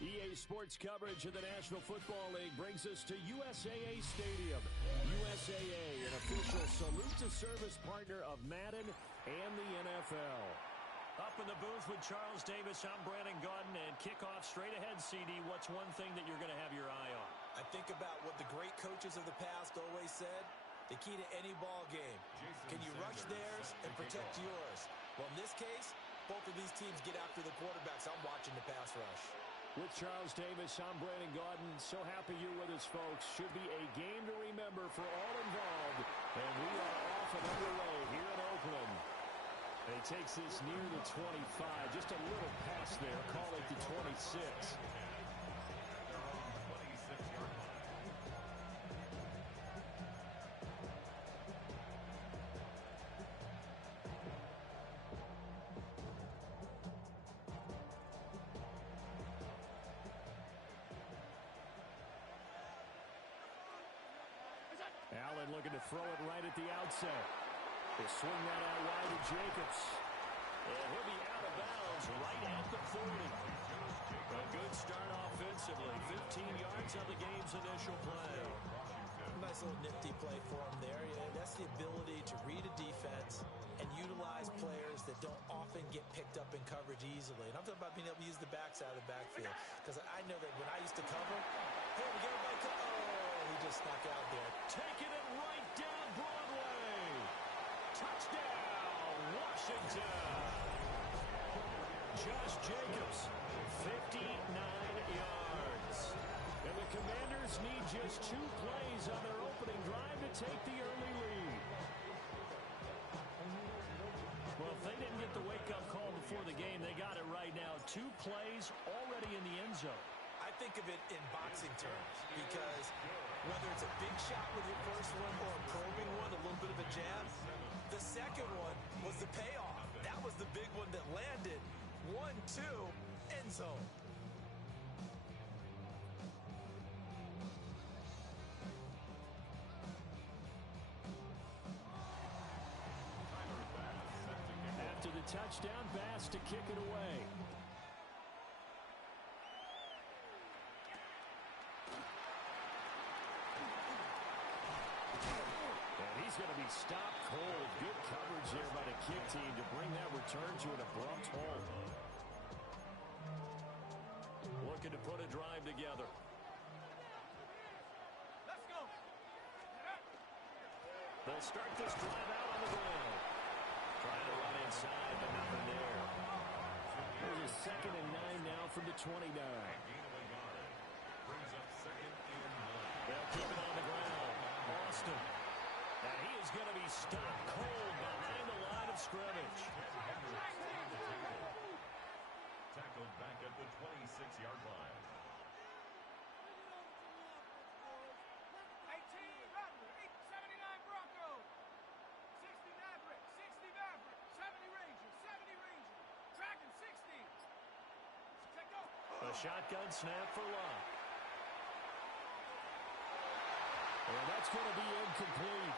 EA Sports coverage of the National Football League brings us to USAA Stadium. USAA, an official salute-to-service partner of Madden and the NFL. Up in the booth with Charles Davis, I'm Brandon Gaudin, and kickoff straight ahead, CD. What's one thing that you're going to have your eye on? I think about what the great coaches of the past always said. The key to any ball game. Can you rush theirs and protect yours? Well, in this case, both of these teams get after the quarterbacks. I'm watching the pass rush. With Charles Davis, I'm Brandon Gaudin. So happy you're with us, folks. Should be a game to remember for all involved. And we are off and underway here in Oakland. And he takes this near the 25. Just a little pass there. Call it the 26. Allen looking to throw it right at the outset. They swing that out wide to Jacobs. And he'll be out of bounds right at the 40. A good start offensively. 15 yards on the game's initial play. Nice little nifty play for him there. Yeah, that's the ability to read a defense and utilize players that don't often get picked up in coverage easily. And I'm talking about being able to use the backside of the backfield. Because I know that when I used to cover, hey, we get everybody cover. Oh, he just snuck out there. Taking it right down Broadway. Touchdown, Washington. Josh Jacobs, 59 yards. And the Commanders need just 2 plays on their opening drive to take the early lead. Well, if they didn't get the wake-up call before the game, they got it right now. 2 plays already in the end zone. I think of it in boxing terms because whether it's a big shot with your first one or a probing one, a little bit of a jab, the second one was the payoff. That was the big one that landed. 1-2, end zone. After the touchdown, Bass to kick it away. And he's going to be stopped cold. Good coverage there by the kick team to bring that return to an abrupt halt. Looking to put a drive together. Let's go. They'll start this drive out on the ground. Trying to run inside, but nothing there. There's a 2nd and 9 now from the 29. Brings up 2nd and 9. They'll keep it on the ground. Austin. And he is going to be stopped cold behind the line of scrimmage. Tackled back at the 26-yard line. 18 Rattler, 79 Bronco, 60 Maverick, 60 Maverick, 70 Ranger, 70 Ranger, Dragon 60. Check go. A shotgun snap for Locke. And that's going to be incomplete.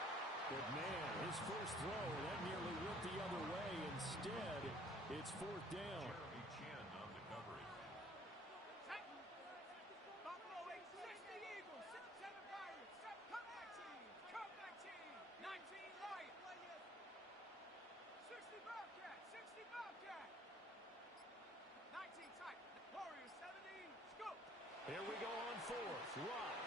But, man, his first throw, that nearly went the other way. Instead, it's 4th down. Jeremy Chin on the coverage. Check. Buffalo 60 Eagles, 7 Pirates, 7 comeback team, 19 Lion, 60 Bobcat, 60 Bobcat, 19 Titan, Warriors 70, scoop. Here we go on 4th. Locke.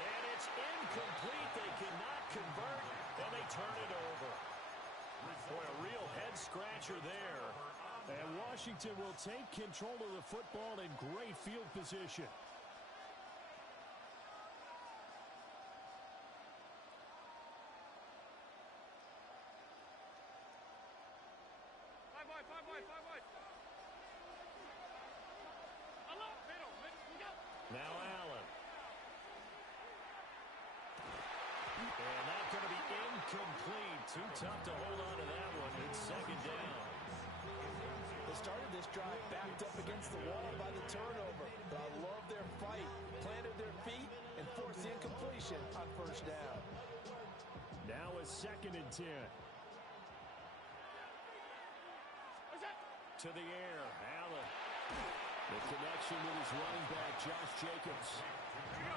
And it's incomplete. They cannot convert, and they turn it over. Boy, a real head-scratcher there. And Washington will take control of the football in great field position. Five wide. Now Allen. And that's going to be incomplete. Too tough to hold on to that one. It's 2nd down. They started this drive backed up against the wall by the turnover. But I love their fight. Planted their feet and forced the incompletion on 1st down. Now a 2nd and 10. To the air. Allen. The connection with his running back, Josh Jacobs.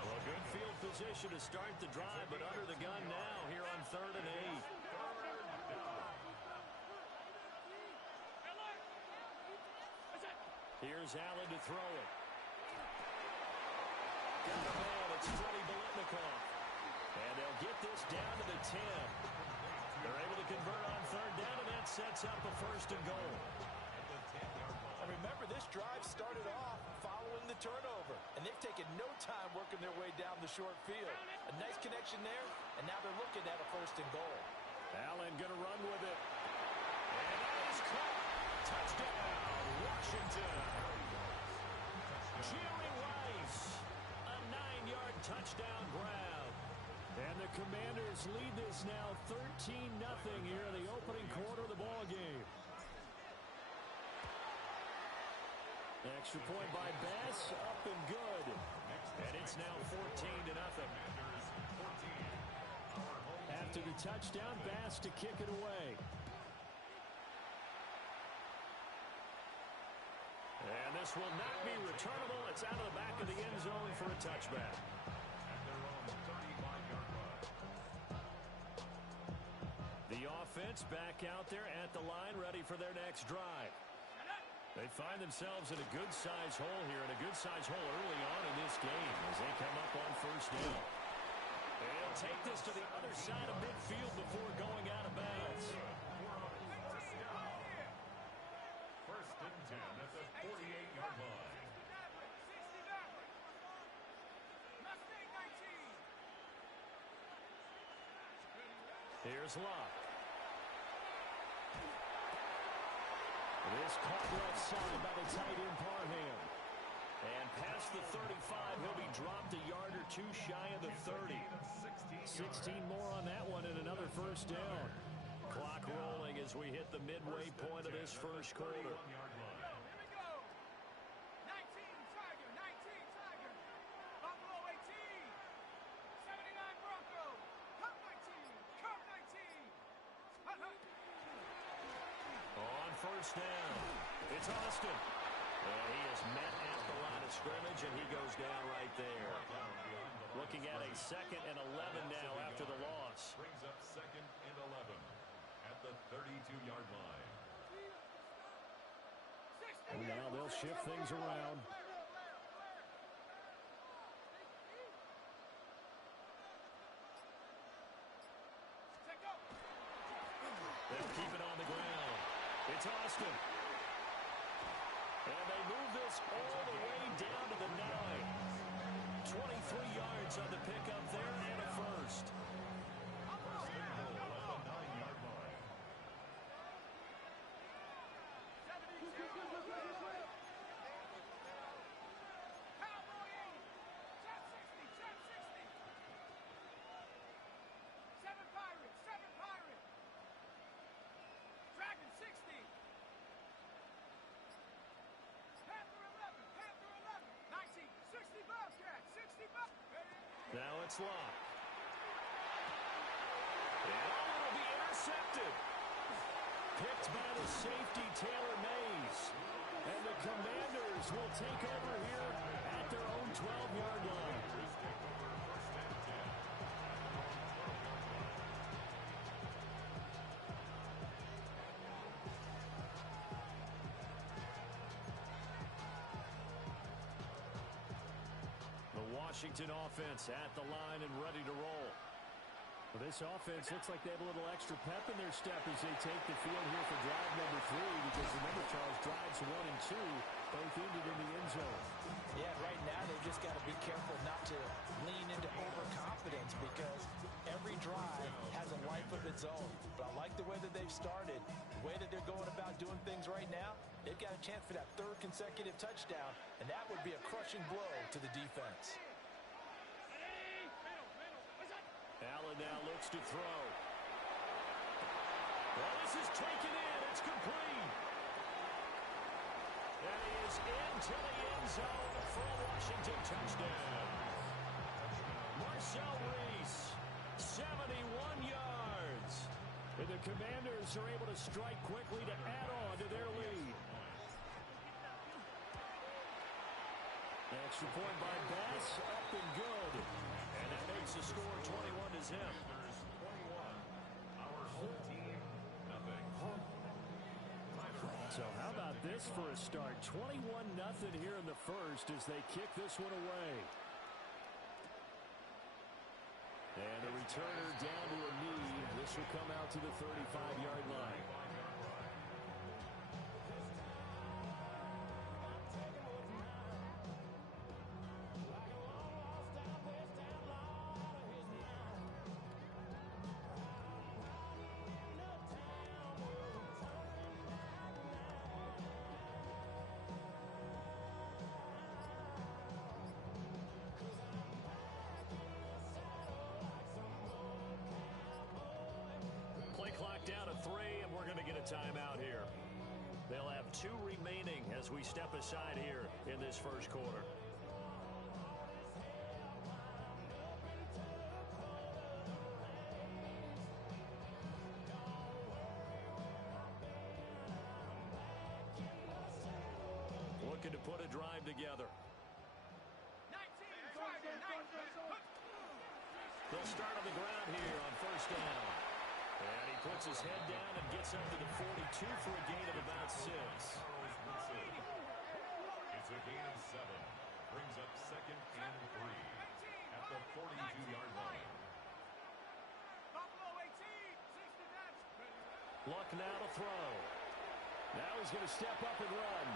Well, good field position to start the drive, but under the gun now here on 3rd and 8. Here's Allen to throw it. Got the man, it's Freddie Biletnikoff. And they'll get this down to the 10. They're able to convert on 3rd down, and that sets up a 1st and goal. And remember, this drive started off following the turnover, and they've taken no time working their way down the short field. A nice connection there, and now they're looking at a 1st and goal. Allen going to run with it. And that is caught. Touchdown, Washington. Jerry Rice, a 9-yard touchdown grab. And the Commanders lead this now 13-0 here in the opening quarter of the ball game. Extra point by Bass, up and good. And it's now 14-0. After the touchdown, Bass to kick it away. And this will not be returnable. It's out of the back of the end zone for a touchback. The offense back out there at the line, ready for their next drive. They find themselves in a good-sized hole here, and a good-sized hole early on in this game as they come up on 1st down. They'll take this to the other side of midfield before going out of bounds. 1st and 10 at the 48-yard line. Here's Locke. This caught left side by the tight end Parham. And past the 35, he'll be dropped a yard or two shy of the 30. 16 more on that one and another 1st down. Clock rolling as we hit the midway point of this 1st quarter. On 1st down, it's Austin. And he is met at the line of scrimmage, and he goes down right there. Looking at a 2nd and 11 now after the loss. Brings up 2nd and 11 at the 32-yard line. And now they'll shift things around. They'll keep it on the ground. It's Austin. And they move this all the way down to the 9. 23 yards on the pickup there and a 1st. Now it's Locke. And will be intercepted. Picked by the safety, Taylor Mays. And the Commanders will take over here at their own 12-yard line. Washington offense at the line and ready to roll. Well, this offense looks like they have a little extra pep in their step as they take the field here for drive number 3, because remember, Charles, drives 1 and 2 both ended in the end zone. Yeah, right now they've just got to be careful not to lean into overconfidence, because every drive has a life of its own. But I like the way that they've started, the way that they're going about doing things right now. They've got a chance for that 3rd consecutive touchdown, and that would be a crushing blow to the defense. Allen now looks to throw. Well, this is taken in. It's complete. And he is into the end zone for a Washington touchdown. Marcel Reese, 71 yards. And the Commanders are able to strike quickly to add on to their lead. extra point by Bass, up and good. And that makes the score 21-0. There's 21. Our home team, nothing. So how about this for a start? 21-0 here in the first as they kick this one away. And the returner down to a knee. This will come out to the 35-yard line. Clock down to 3, and we're going to get a timeout here. They'll have 2 remaining as we step aside here in this first quarter. Looking to put a drive together. 19, drive it, 19. They'll start on the ground here on first down. And he puts his head down and gets up to the 42 for a gain of about 6. It's a gain of 7. Brings up 2nd and 3 at the 42-yard line. Buffalo 18, 60 Luck now to throw. Now he's going to step up and run.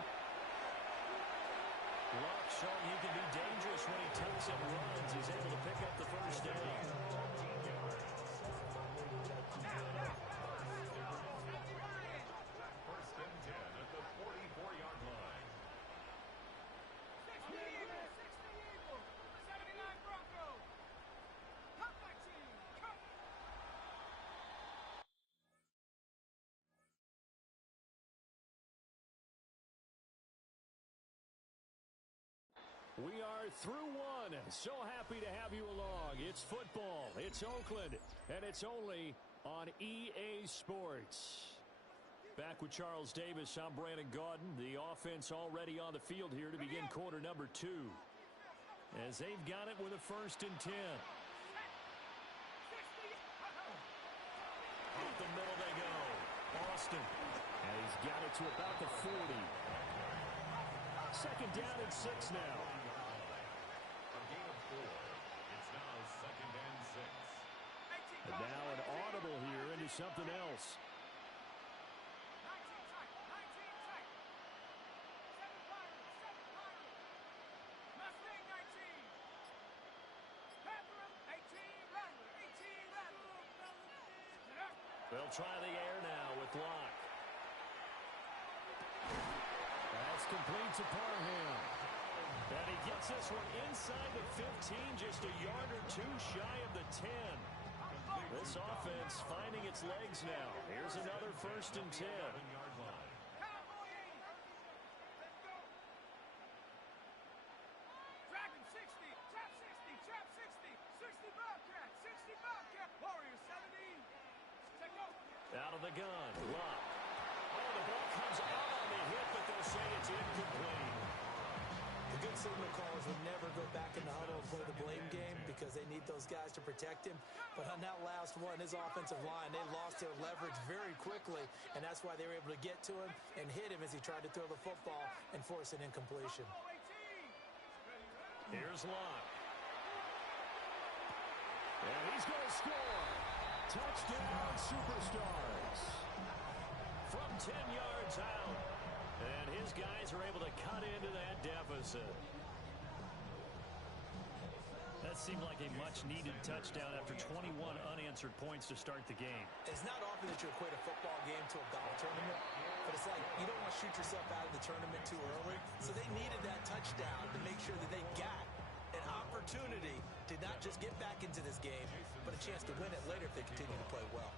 Luck showing he can be dangerous when he takes and runs. He's able to pick up the first down. We are through one. So happy to have you along. It's football. It's Oakland. And it's only on EA Sports. Back with Charles Davis, I'm Brandon Gaudin. The offense already on the field here to begin quarter number 2. As they've got it with a 1st and 10. Up the middle they go. Austin. And he's got it to about the 40. 2nd down and 6 now. A gain of 4. It's now 2nd and 6. And now an audible here into something else. 19 tight, 19 tight. 7 Pirates, 7 Pirates. Mustang 19. Panther 18, Rattler, 18, Rattler. They'll try the air now with Locke. That's complete to Parham. And he gets this one inside the 15, just a yard or 2 shy of the 10. This offense finding its legs now. Here's another 1st and 10. Yard line. Cowboys. Let's go. Dragon 60, trap 60, trap 60, 60 Bobcat, 60 Bobcat. Warriors 70. Take over. Out of the gun, Locke. Oh, the ball comes out on the hit, but they'll say it's incomplete. The good signal callers would never go back in the huddle and play the blame game because they need those guys to protect him. But on that last one, his offensive line, they lost their leverage very quickly, and that's why they were able to get to him and hit him as he tried to throw the football and force an incompletion. Here's Locke. And he's going to score. Touchdown, Superstars. From 10 yards out. And his guys are able to cut into that deficit. That seemed like a much-needed touchdown after 21 unanswered points to start the game. It's not often that you equate a football game to a golf tournament, but it's like you don't want to shoot yourself out of the tournament too early. So they needed that touchdown to make sure that they got an opportunity to not just get back into this game, but a chance to win it later if they continue to play well.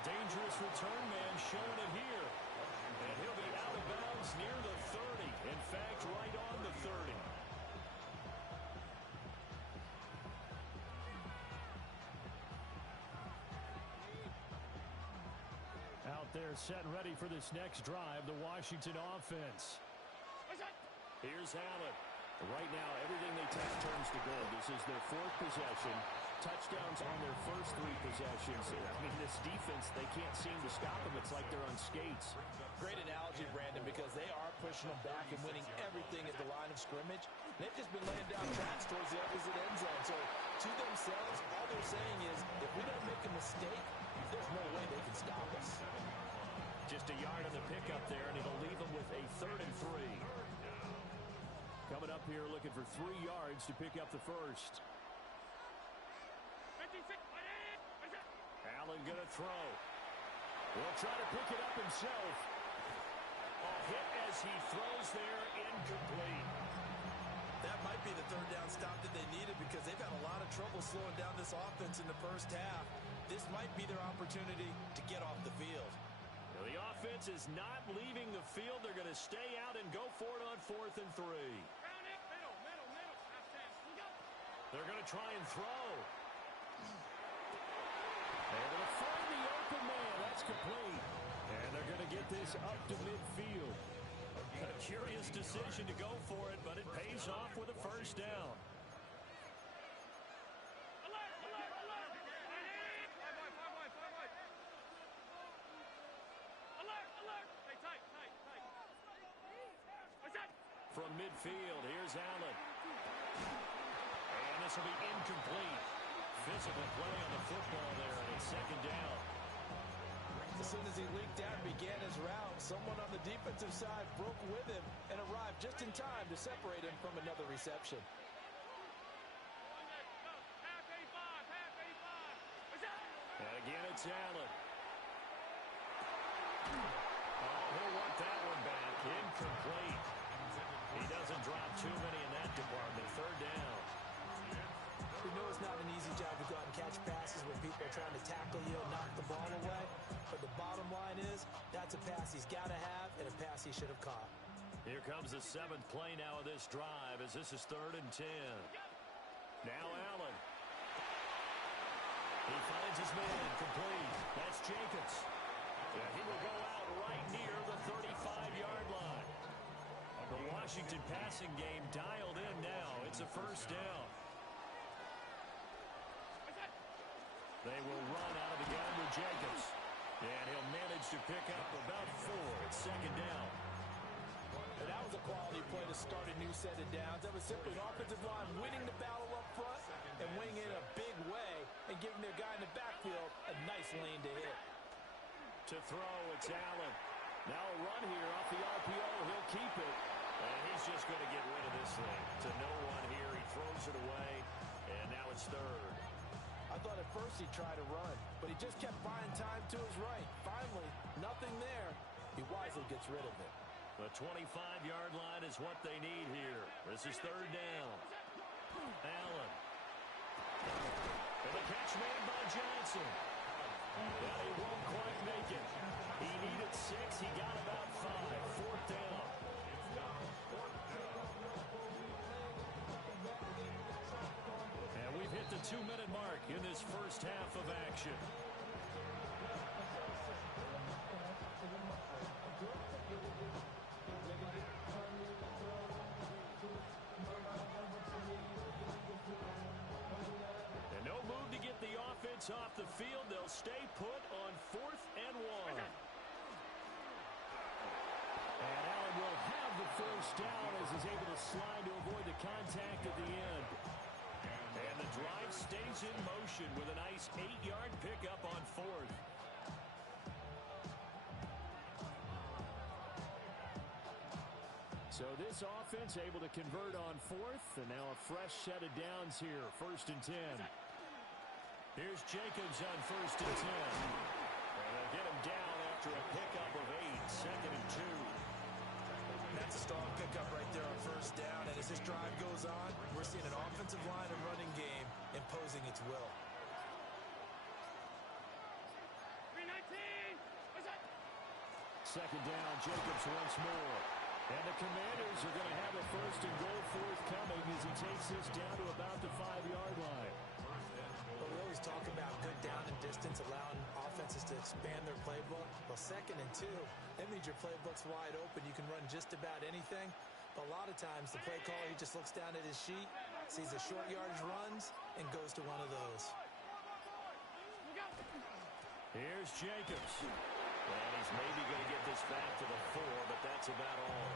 Dangerous return man showing it here. And he'll be out of bounds near the 30. In fact, right on the 30. out there set and ready for this next drive, the Washington offense. Here's Allen. Right now, everything they touch turns to gold. This is their fourth possession. Touchdowns on their first three possessions. I mean, this defense, they can't seem to stop them. It's like they're on skates. Great analogy, Brandon, because they are pushing them back and winning everything at the line of scrimmage. They've just been laying down tracks towards the opposite end zone. So to themselves, all they're saying is, if we don't make a mistake, there's no way they can stop us. Just a yard on the pickup there, and it'll leave them with a 3rd and 3. Coming up here looking for 3 yards to pick up the first. Allen going to throw. Will try to pick it up himself. A hit as he throws there, incomplete. That might be the 3rd down stop that they needed because they've had a lot of trouble slowing down this offense in the first half. This might be their opportunity to get off the field. Now, the offense is not leaving the field. They're going to stay out and go for it on 4th and 3. They're going to try and throw. They're going to find the open man. That's complete. And they're going to get this up to midfield. A curious decision to go for it, but it pays off with a first down. From midfield, here's Allen. And this will be incomplete. Physical play on the football there, and it's 2nd down. As soon as he leaked out and began his route, someone on the defensive side broke with him and arrived just in time to separate him from another reception. And again, it's Allen. Oh, he'll want that one back. Incomplete. He doesn't drop too many in that department. 3rd down. We know it's not an easy job to go out and catch passes when people are trying to tackle you and knock the ball away. But the bottom line is, that's a pass he's got to have and a pass he should have caught. Here comes the 7th play now of this drive as this is 3rd and 10. Now Allen. He finds his man complete. That's Jacobs. Yeah, he will go out right near the 35-yard line. The Washington passing game dialed in now. It's a first down. They will run out of the gun with Jacobs. And he'll manage to pick up about 4. It's 2nd down. And that was a quality play to start a new set of downs. That was simply an offensive line winning the battle up front and winning in a big way and giving their guy in the backfield a nice lane to hit. To throw, it's Allen. Now a run here off the RPO. He'll keep it. And he's just going to get rid of this thing. To no one here. He throws it away. And now it's 3rd. I thought at first he'd try to run, but he just kept buying time to his right. Finally, nothing there. He wisely gets rid of it. The 25-yard line is what they need here. This is 3rd down. Allen. And the catch made by Johnson. But he won't quite make it. He needed 6. He got about 5. 4th down. And we've hit the 2-minute mark in this first half of action. And no move to get the offense off the field. They'll stay put on 4th and 1. And Allen will have the first down as he's able to slide to avoid the contact at the end. And the drive stays in motion with a nice 8-yard pickup on 4th. So this offense able to convert on 4th, and now a fresh set of downs here, 1st and 10. Here's Jacobs on 1st and 10. And they'll get him down after a pickup of 8, 2nd and 2. That's a strong pickup right there on 1st down, and as this drive goes on, we're seeing an offensive line and running game imposing its will. 2nd down, Jacobs once more. And the Commanders are going to have a 1st and goal forthcoming as he takes this down to about the 5-yard line. Well, we always talk about good down and distance, allowing offenses to expand their playbook? Well, 2nd and 2, that means your playbook's wide open. You can run just about anything. But a lot of times, the play caller, he just looks down at his sheet, sees the short yardage runs, and goes to one of those. Here's Jacobs. And he's maybe going to get this back to the 4, but that's about all.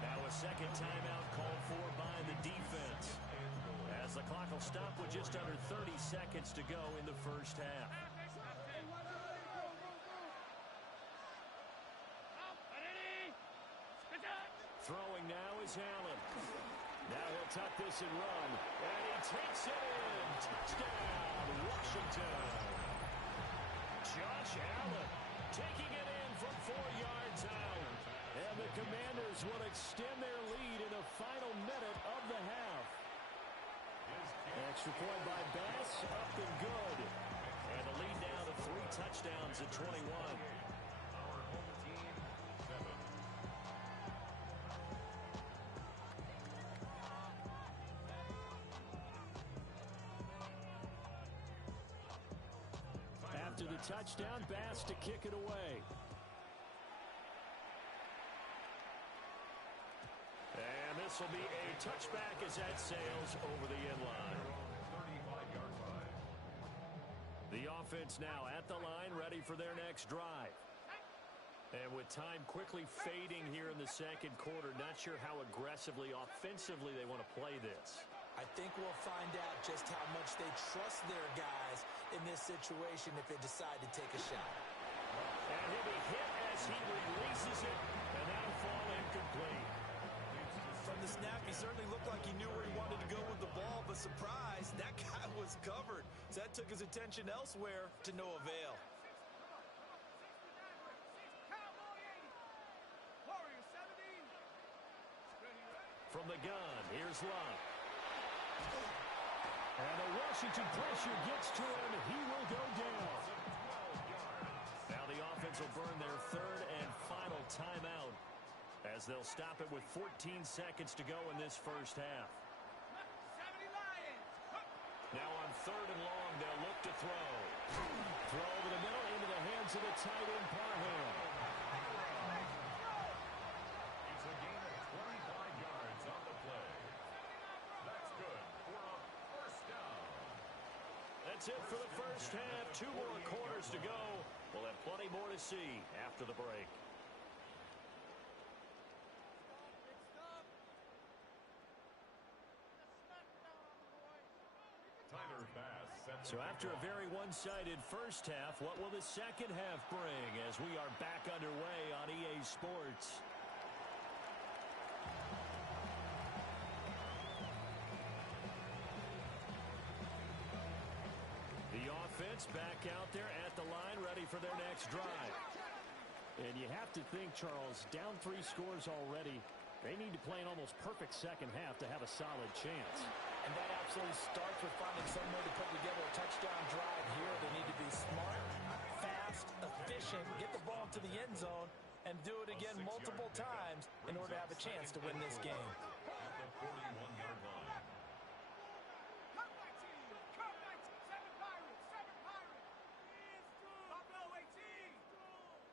Now a second timeout called for by the defense, as the clock will stop with just under 30 seconds to go in the first half. Throwing now is Allen. Now he'll tuck this and run, and he takes it in. Touchdown, Washington. Josh Allen taking it in from 4 yards out. And the Commanders will extend their lead in the final minute of the half. Extra point by Bass, up and good. And the lead now to 3 touchdowns at 21. Our home team, 7. After the touchdown, Bass to kick it away. And this will be a touchback as that sails over the end line. 35-yard line. The offense now at the line, ready for their next drive. And with time quickly fading here in the second quarter, not sure how aggressively, offensively they want to play this. I think we'll find out just how much they trust their guys in this situation if they decide to take a shot. And he'll be hit as he releases it, and that'll fall incomplete. From the snap, he certainly looked like he knew where he wanted to go with the ball, but surprise, that guy was covered. So that took his attention elsewhere to no avail. From the gun, here's Love. And the Washington pressure gets to him. He will go down. Now the offense will burn their 3rd and final timeout, as they'll stop it with 14 seconds to go in this first half. Now on 3rd and long, they'll look to throw. Throw over the middle into the hands of the tight end, Parham. It's a gain of 25 yards on the play. That's good for a first down. That's it for the first half. 2 more quarters to go. We'll have plenty more to see after the break. Tyler Bass set So after a very one-sided first half, what will the second half bring as we are back underway on EA Sports? The offense back out there at the line, ready for their next drive. And you have to think, Charles, down 3 scores already, they need to play an almost perfect second half to have a solid chance. And that absolutely starts with finding some way to put together a touchdown drive here. They need to be smart, fast, efficient, get the ball to the end zone, and do it again multiple times in order to have a chance to win this game. at the 41-yard line.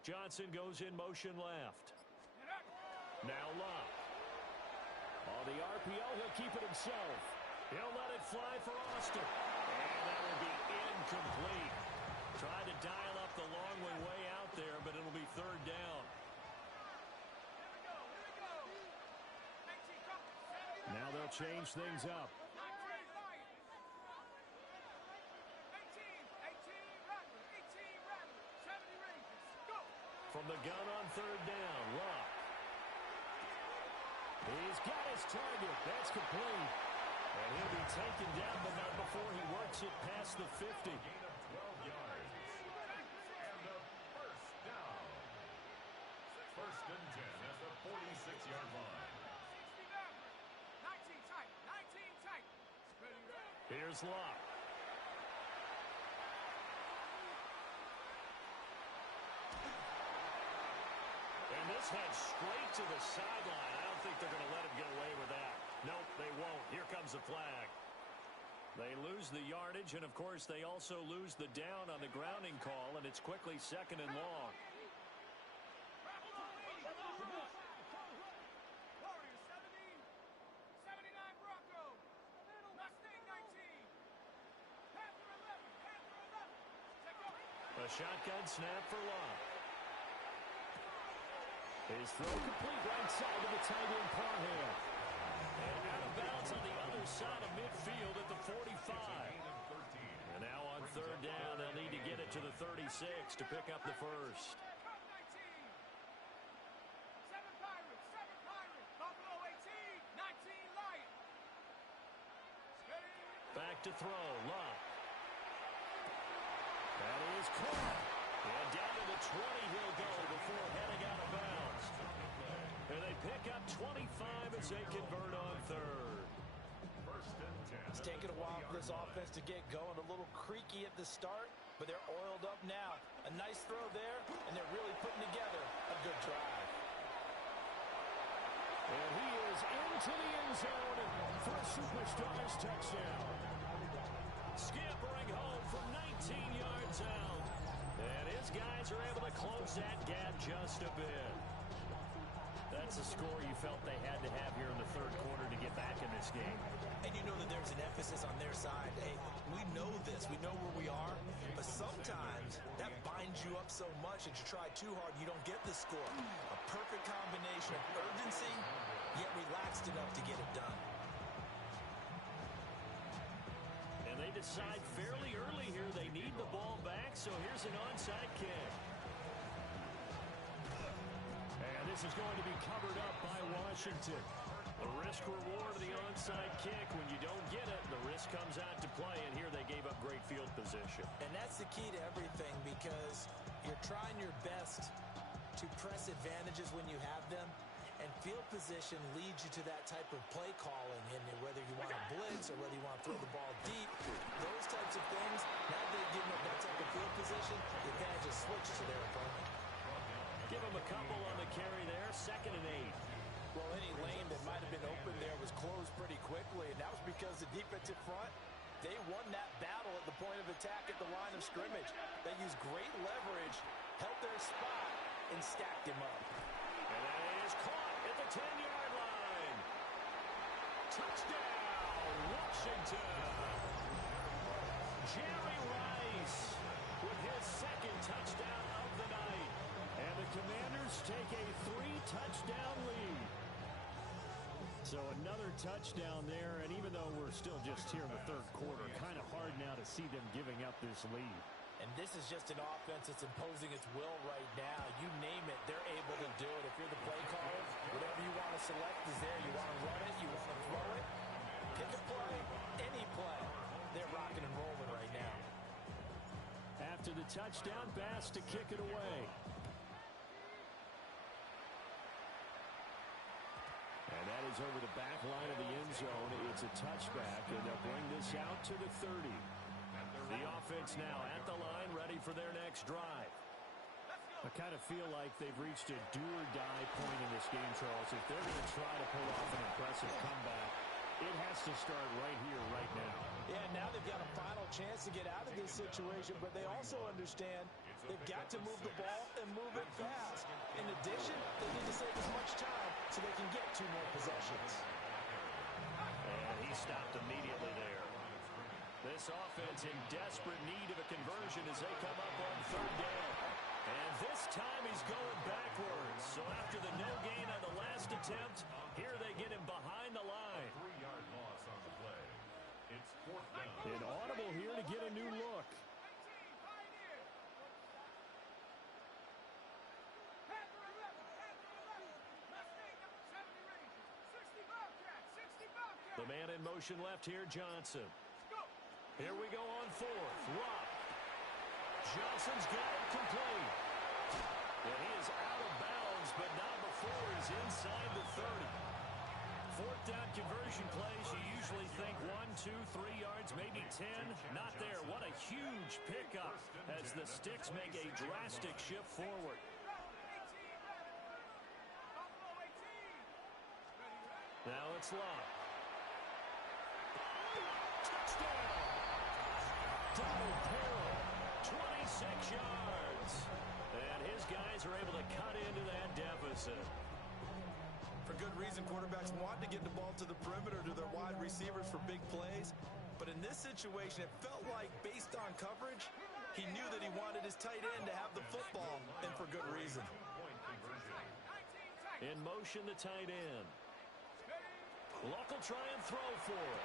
Johnson goes in motion left. Now Love. On the RPO, he'll keep it himself. He'll let it fly for Austin. And that will be incomplete. Tried to dial up the long way out there, but it'll be 3rd down. Now they'll change things up. From the gun on 3rd down, Love. He's got his target. That's complete. And he'll be taken down, but not before he works it past the 50. Gain of 12 yards. And a first down. 1st and 10 at the 46-yard line. Here's Love. And this head straight to the sideline. I don't think they're going to let him get away with that. Nope, they won't. Here comes the flag. They lose the yardage, and, of course, they also lose the down on the grounding call, and it's quickly 2nd and long. Warriors 70, 79 Broncos. Mustang 19. Panther 11, Panther 11. Check out. A shotgun snap for Love. His throw complete right side to the tight end Parham. And out of bounds on the other side of midfield at the 45. And now on 3rd down, they'll need to get it to the 36 to pick up the first. 7 Pirates, 7 Pirates. Buffalo 18, 19 Lions. Back to throw, Love. That is caught. And down to the 20 he'll go before heading out of bounds. And they pick up 25 as they convert on 3rd. It's taken a while for this offense to get going. A little creaky at the start, but they're oiled up now. A nice throw there, and they're really putting together a good drive. And he is into the end zone for a Superstars touchdown. Scampering home from 19 yards out. And his guys are able to close that gap just a bit. That's a score you felt they had to have here in the 3rd quarter to get back in this game. And you know that there's an emphasis on their side. Hey, we know this. We know where we are. But sometimes that binds you up so much that you try too hard and you don't get the score. A perfect combination of urgency, yet relaxed enough to get it done. And they decide fairly early here they need the ball back, so here's an onside kick. And this is going to be covered up by Washington. The risk-reward of the onside kick. When you don't get it, the risk comes out to play, and here they gave up great field position. And that's the key to everything, because you're trying your best to press advantages when you have them, and field position leads you to that type of play calling, and whether you want to blitz or whether you want to throw the ball deep, those types of things, now they've given up that type of field position, the advantage is switched to their opponent. Give them a couple on the carry there, 2nd and 8. Well, any lane that might have been open there was closed pretty quickly, and that was because the defensive front, they won that battle at the point of attack at the line of scrimmage. They used great leverage, held their spot, and stacked him up. And that is caught at the 10-yard line. Touchdown, Washington. Jerry Rice with his 2nd touchdown of the night. And the Commanders take a 3-touchdown lead. So another touchdown there, and even though we're still just here in the 3rd quarter, kind of hard now to see them giving up this lead. And this is just an offense that's imposing its will right now. You name it, they're able to do it. If you're the play caller, whatever you want to select is there. You want to run it, you want to throw it, pick a play, any play. They're rocking and rolling right now. After the touchdown, Bass to kick it away. And that is over the back line of the end zone. It's a touchback, and they'll bring this out to the 30. The offense now at the line, ready for their next drive. I kind of feel like they've reached a do-or-die point in this game, Charles. If they're going to try to pull off an impressive comeback, it has to start right here, right now. Yeah, now they've got a final chance to get out of this situation, but they also understand they've got to move the ball and move it fast. In addition, they need to save as much time so they can get 2 more possessions. And he stopped immediately there. This offense in desperate need of a conversion as they come up on 3rd down. And this time he's going backwards. So after the no gain on the last attempt, here they get him behind the line. 3-yard loss on the play. It's 4th down. An audible here to get a new look. 19 Pioneers. Panther 11, Panther 11. Mustang 70 Rangers, 60 Bobcats, 60 Bobcats. The man in motion left here, Johnson. Go. Here we go on 4th. Rock. Johnson's got it complete. And he is out of bounds, but not before he's inside the 30. 4th down conversion plays, you usually think 1, 2, 3 yards, maybe 10. Not there. What a huge pickup as the Sticks make a drastic shift forward. 18 Buffalo 18. Now it's Love. Touchdown! 6 yards. And his guys are able to cut into that deficit. For good reason, quarterbacks want to get the ball to the perimeter to their wide receivers for big plays. But in this situation, it felt like, based on coverage, he knew that he wanted his tight end to have the football, and for good reason. In motion, the tight end. Luck will try and throw for it.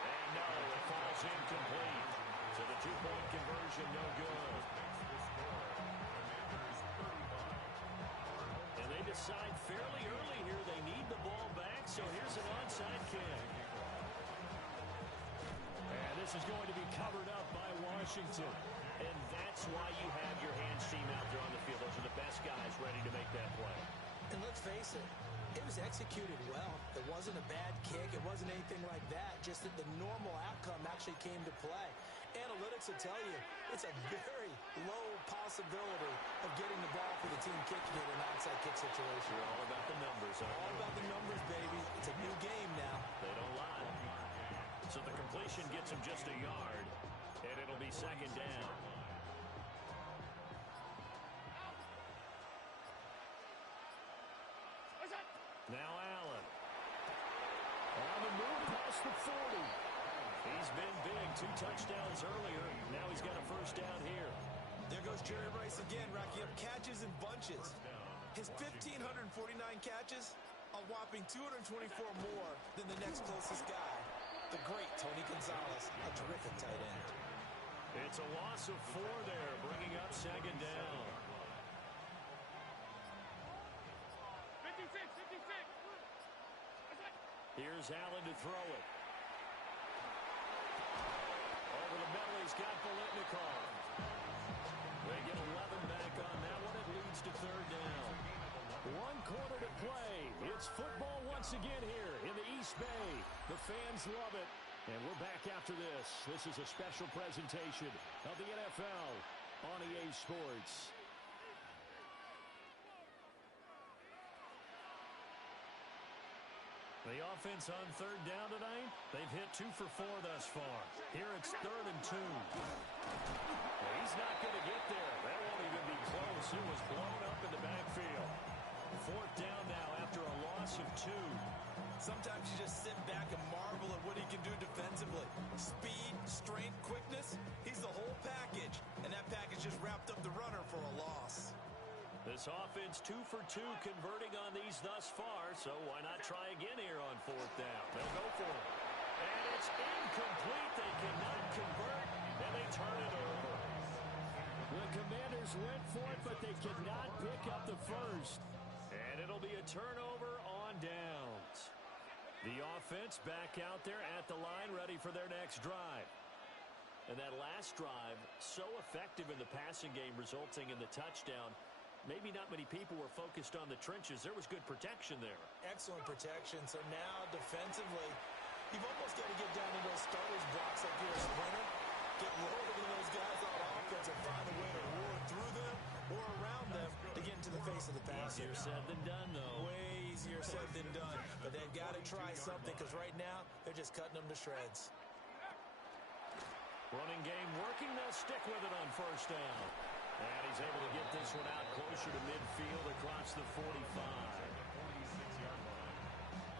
And no, it falls incomplete. So the 2-point conversion, no good. And they decide fairly early here they need the ball back, so here's an onside kick. And this is going to be covered up by Washington. And that's why you have your hands team out there on the field. Those are the best guys ready to make that play. And let's face it, it was executed well. It wasn't a bad kick. It wasn't anything like that. Just that the normal outcome actually came to play. Analytics will tell you it's a very low possibility of getting the ball for the team kicking it in an onside kick situation. You're all about the numbers, aren't you? All about the numbers, baby. It's a new game now. They don't lie. So the completion gets him just a yard, and it'll be second down. Now Allen. On the move past the 40. He's been big. 2 touchdowns earlier. Now he's got a first down here. There goes Jerry Rice again, racking up catches in bunches. His 1,549 catches, a whopping 224 more than the next closest guy, the great Tony Gonzalez, a terrific tight end. It's a loss of 4 there, bringing up second down. 56, 56. Here's Allen to throw it. Over the middle, he's got Biletnikoff. They get 11 back on that one. It leads to third down. 1 quarter to play. It's football once again here in the East Bay. The fans love it. And we're back after this. This is a special presentation of the NFL on EA Sports. The offense on third down tonight, they've hit 2 for 4 thus far. Here it's 3rd and 2. Well, he's not going to get there. That won't even be close. It was blown up in the backfield. 4th down now after a loss of 2. Sometimes you just sit back and marvel at what he can do defensively. Speed, strength, quickness, he's the whole package. And that package just wrapped up the runner for a loss. This offense 2 for 2 converting on these thus far, so why not try again here on 4th down? They'll go for it. And it's incomplete. They cannot convert, and they turn it over. The Commanders went for it, but they could not pick up the first. And it'll be a turnover on downs. The offense back out there at the line, ready for their next drive. And that last drive, so effective in the passing game, resulting in the touchdown. Maybe not many people were focused on the trenches. There was good protection there. Excellent protection. So now, defensively, you've almost got to get down to those starters blocks like you're a sprinter. Get rolling to those guys on offense and find a way to roar through them or around them to get into the face of the passer. Easier said than done, though. Way easier said than done. But they've got to try something because right now, they're just cutting them to shreds. Running game working. They'll stick with it on 1st down. And he's able to get this one out closer to midfield across the 45.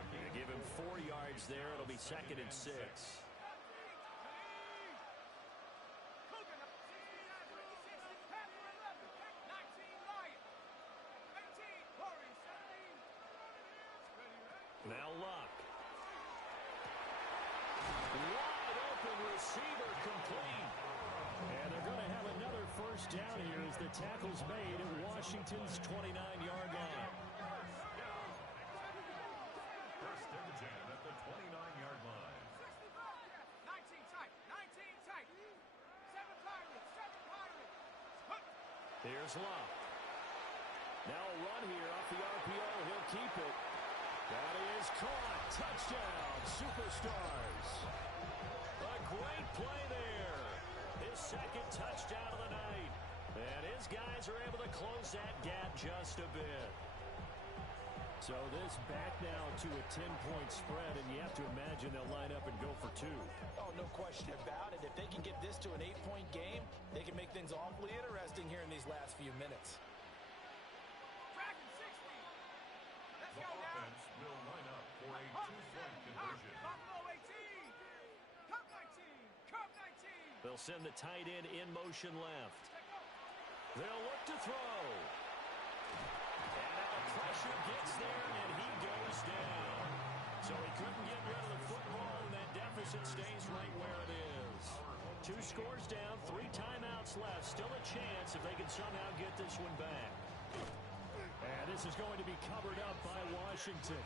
Going to give him 4 yards there. It'll be 2nd and 6. Now Luck. Wide open receiver complete. And they're going to have another first down here as the tackle's made at Washington's 29-yard line. 1st and 10 at the 29-yard line. 19 tight, 19 tight. 7 Pirates, 7 Pirates. Here's Luck. Now a run here off the RPO. He'll keep it. That is caught. Touchdown, Superstars. A great play there. His 2nd touchdown of the night. And his guys are able to close that gap just a bit. So this back now to a 10-point spread, and you have to imagine they'll line up and go for 2. Oh, no question about it. If they can get this to an 8-point game, they can make things awfully interesting here in these last few minutes. Tracking 60. Let's The go now. offense will line up for a two-point conversion. Buffalo 18. Cup 19. Cup 19. They'll send the tight end in motion left. Let go. They'll look to throw. And now the pressure gets there, and he goes down. So he couldn't get rid of the football, and that deficit stays right where it is. 2 scores down, 3 timeouts left. Still a chance if they can somehow get this one back. And this is going to be covered up by Washington.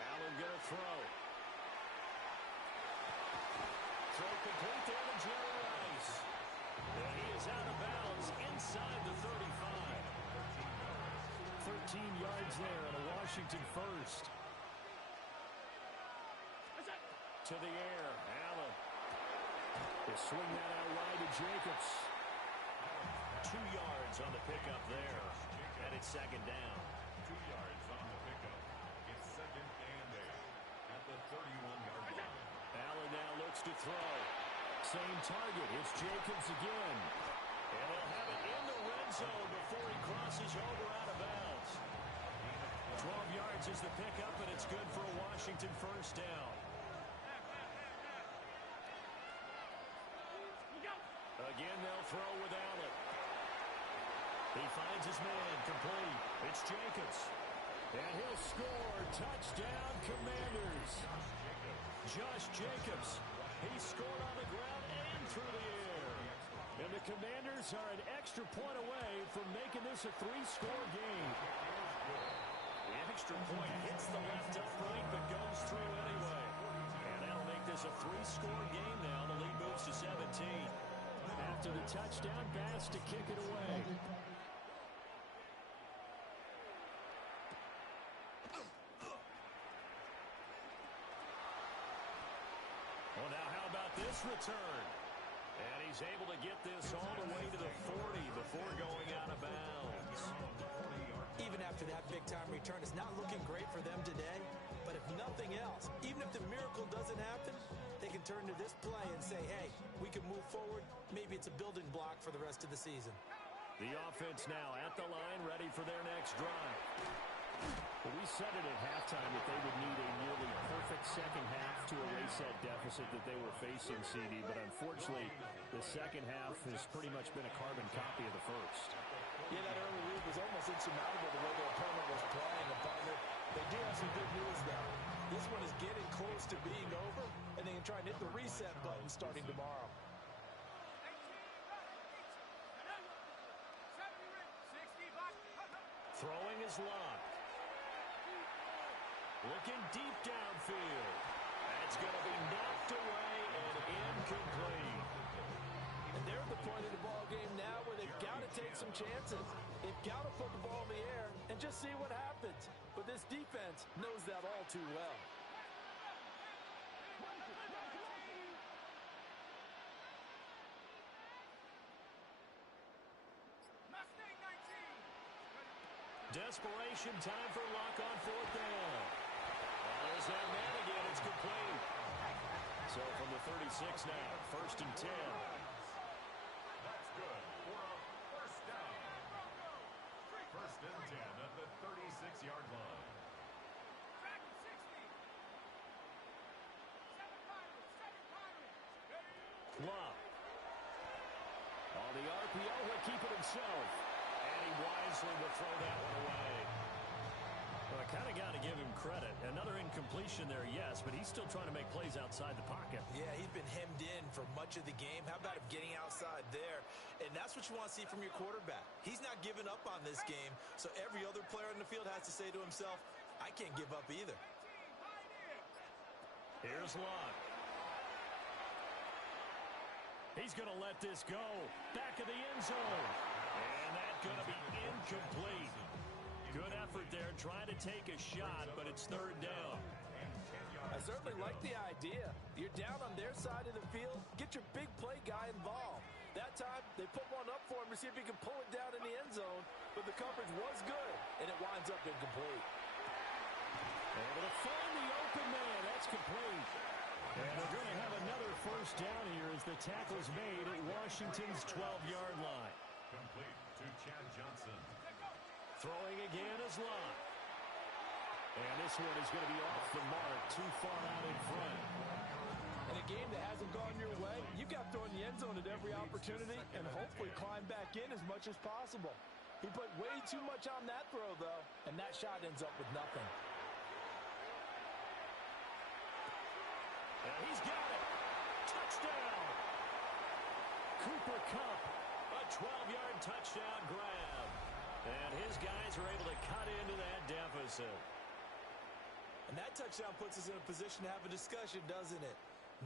Allen gonna throw. Throw complete there to Jerry Rice. And he is out of bounds inside the 35. 13 yards there and a Washington first. To the air, Allen. They swing that out wide to Jacobs. 2 yards on the pickup there. And it's second down. 2 yards on the pickup. It's second and 8 at the 31-yard line. Allen now looks to throw. Same target. It's Jacobs again. And they'll have it in the red zone before he crosses over out of bounds. 12 yards is the pickup, and it's good for a Washington first down. Again, they'll throw with Allen. He finds his man, complete. It's Jacobs. And he'll score. Touchdown, Commanders. Josh Jacobs. He scored on the ground and through the air. And the Commanders are an extra point away from making this a 3-score game. The extra point hits the left upright but goes through anyway. And that'll make this a 3-score game now. The lead moves to 17. After the touchdown, Bass to kick it away. Well, now how about this return? And he's able to get this all the way to the 40 before going out of bounds. Even after that big-time return, it's not looking great for them today. But if nothing else, even if the miracle doesn't happen, they can turn to this play and say, hey, we can move forward. Maybe it's a building block for the rest of the season. The offense now at the line, ready for their next drive. Well, we said it at halftime that they would need a nearly perfect second half to erase that deficit that they were facing, CD. But unfortunately, the second half has pretty much been a carbon copy of the first. Yeah, that early lead was almost insurmountable the way their opponent was playing. And partner, they do have some good news, though. This one is getting close to being over, and they can try and hit the reset button starting tomorrow. Throwing is locked. Looking deep downfield. That's going to be knocked away and incomplete. And they're at the point of the ball game now where they've got to take some chances. They've got to put the ball in the air and just see what happens. But this defense knows that all too well. Desperation time for Luck on 4th down. There's that man again. It's complete. So from the 36 now, 1st and 10. That's good for a first down. 1st and 10 at the 36-yard line. Luck. On the RPO, he'll keep it himself. And he wisely will throw that one away. Well, I kind of got to give him credit. Another incompletion there, yes, but he's still trying to make plays outside the pocket. Yeah, he's been hemmed in for much of the game. How about him getting outside there? And that's what you want to see from your quarterback. He's not giving up on this game, so every other player in the field has to say to himself, I can't give up either. Here's Luck. He's going to let this go. Back of the end zone. And that's going to be incomplete. Good effort there, trying to take a shot, but it's third down. I certainly like the idea. You're down on their side of the field. Get your big play guy involved. That time, they put one up for him to see if he can pull it down in the end zone, but the coverage was good, and it winds up incomplete. Able to find the open man. That's complete. And they're going to have another first down here as the tackle's made at Washington's 12-yard line. Complete to Chad Johnson. Throwing again is Lott. And this one is going to be off the mark, too far out in front. In a game that hasn't gone your way, you've got to throw in the end zone at every opportunity and hopefully climb back in as much as possible. He put way too much on that throw, though, and that shot ends up with nothing. And he's got it. Touchdown. Cooper Kupp, a 12-yard touchdown grab. And his guys are able to cut into that deficit. And that touchdown puts us in a position to have a discussion, doesn't it?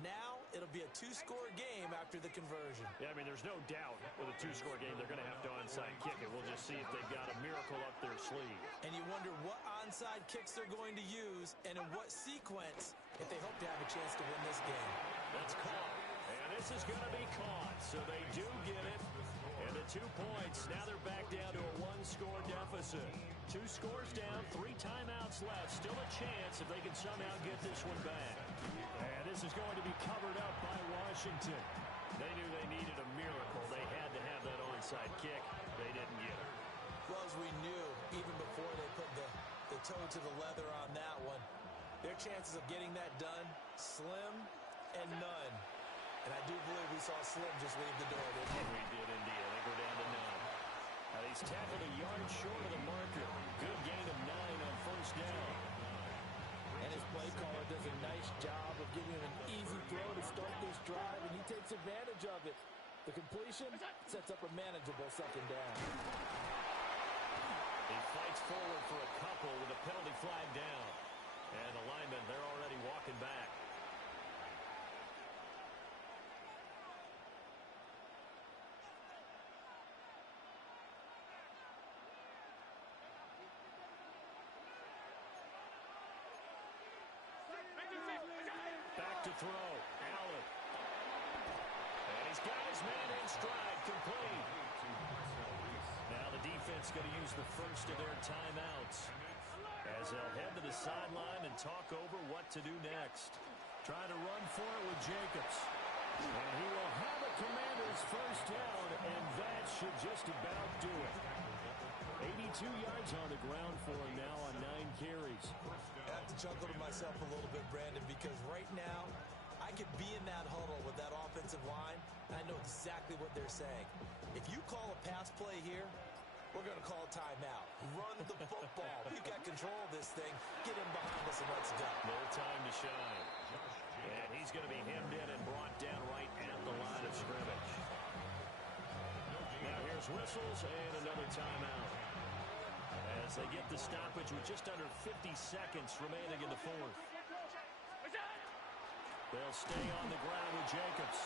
Now it'll be a two-score game after the conversion. Yeah, I mean, there's no doubt with a two-score game they're going to have to onside kick it. We'll just see if they've got a miracle up their sleeve. And you wonder what onside kicks they're going to use and in what sequence if they hope to have a chance to win this game. That's caught. And this is going to be caught. So they do get it. And the 2 points, now they're back down to a one-score deficit. 2 scores down, 3 timeouts left. Still a chance if they can somehow get this one back. And this is going to be covered up by Washington. They knew they needed a miracle. They had to have that onside kick. They didn't get it. Well, as we knew, even before they put the toe to the leather on that one, their chances of getting that done, slim and none. And I do believe we saw Slim just leave the door, didn't we? We did indeed. I think we're down to 9. He's tackled a yard short of the marker. Good gain of 9 on first down. And his play caller does a nice job of giving him an easy throw to start this drive, and he takes advantage of it. The completion sets up a manageable second down. He fights forward for a couple with a penalty flag down. And the linemen, they're already walking back. Back to throw. Allen. And he's got his man in stride, complete. Now the defense going to use the first of their timeouts as they'll head to the sideline and talk over what to do next. Trying to run for it with Jacobs. And he will have a Commander's first down, and that should just about do it. 82 yards on the ground for him now on 9 carries. I have to chuckle to myself a little bit, Brandon, because right now I could be in that huddle with that offensive line, and I know exactly what they're saying. If you call a pass play here, we're going to call a timeout. Run the football. We've got control of this thing. Get him behind us and let's go. No time to shine. And he's going to be hemmed in and brought down right at the line of scrimmage. Now here's whistles and another timeout as they get the stoppage with just under 50 seconds remaining in the fourth. They'll stay on the ground with Jacobs.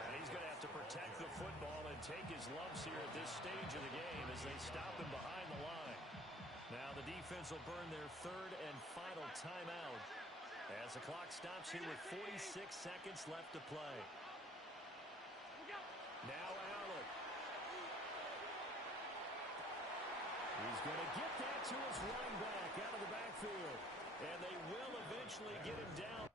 And he's going to have to protect the football and take his lumps here at this stage of the game as they stop him behind the line. Now the defense will burn their third and final timeout as the clock stops here with 46 seconds left to play. Now Allen. He's going to get that to his running back out of the backfield. And they will eventually get him down.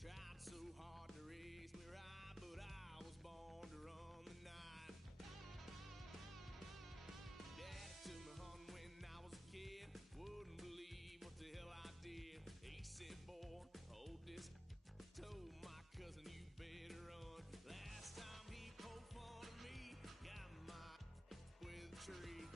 Tried so hard to raise me right, but I was born to run the night. Daddy took me hunting when I was a kid. Wouldn't believe what the hell I did. He said, boy, hold this. Told my cousin you better run. Last time he poked fun at me, got my with a tree.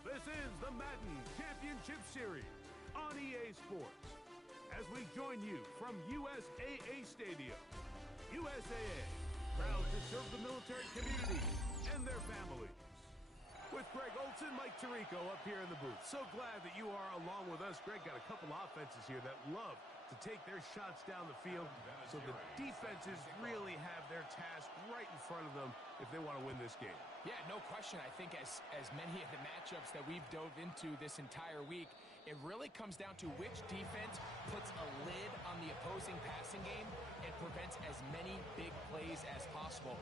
This is the Madden Championship Series on EA Sports. As we join you from USAA Stadium, USAA, proud to serve the military community and their families. With Greg Olson, Mike Tirico up here in the booth. So glad that you are along with us. Greg got a couple offenses here that love to take their shots down the field, so the defenses really have their task right in front of them if they want to win this game. Yeah, no question. I think as many of the matchups that we've dove into this entire week, it really comes down to which defense puts a lid on the opposing passing game and prevents as many big plays as possible.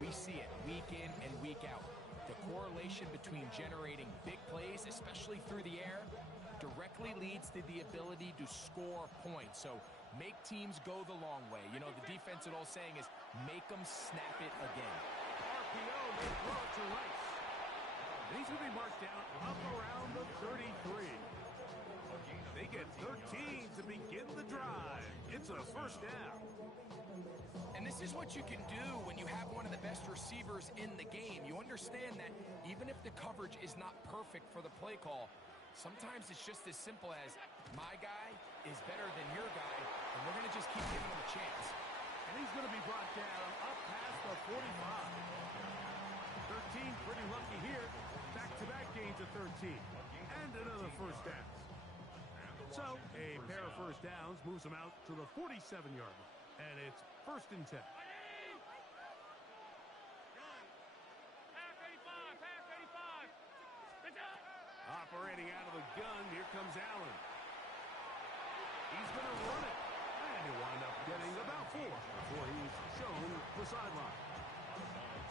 We see it week in and week out. The correlation between generating big plays, especially through the air, directly leads to the ability to score points. So make teams go the long way. You know, the defense at all saying is make them snap it again. RPO may throw it to Rice. And he's going to be marked down up around the 33. They get 13 to begin the drive. It's a first down. And this is what you can do when you have one of the best receivers in the game. You understand that even if the coverage is not perfect for the play call, sometimes it's just as simple as my guy is better than your guy, and we're going to just keep giving him a chance. And he's going to be brought down up past the 45. 13, pretty lucky here. Back-to-back gains of 13. And another first down. So, a pair of first downs moves them out to the 47-yard line. And it's first and 10. Operating out of the gun, here comes Allen. He's going to run it. And he'll wind up getting about 4 before he's shown the sideline.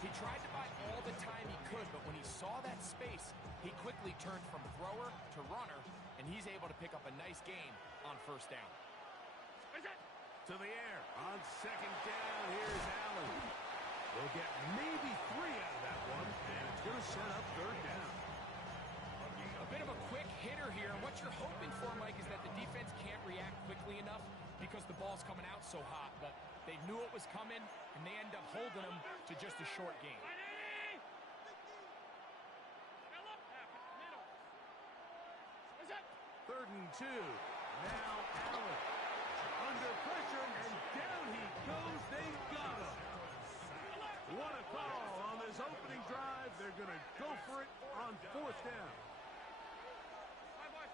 He tried to buy all the time he could, but when he saw that space, he quickly turned from thrower to runner, and he's able to pick up a nice gain on first down. To the air on second down. Here's Allen. They'll get maybe 3 out of that one, and it's going to set up third down. A bit of a quick hitter here, and what you're hoping for, Mike, is that the defense can't react quickly enough because the ball's coming out so hot. But They knew it was coming, and they end up holding them to just a short game. Third and 2. Now Allen. Under pressure, and down he goes. They got him. What a call on this opening drive. They're going to go for it on 4th down. Five wide.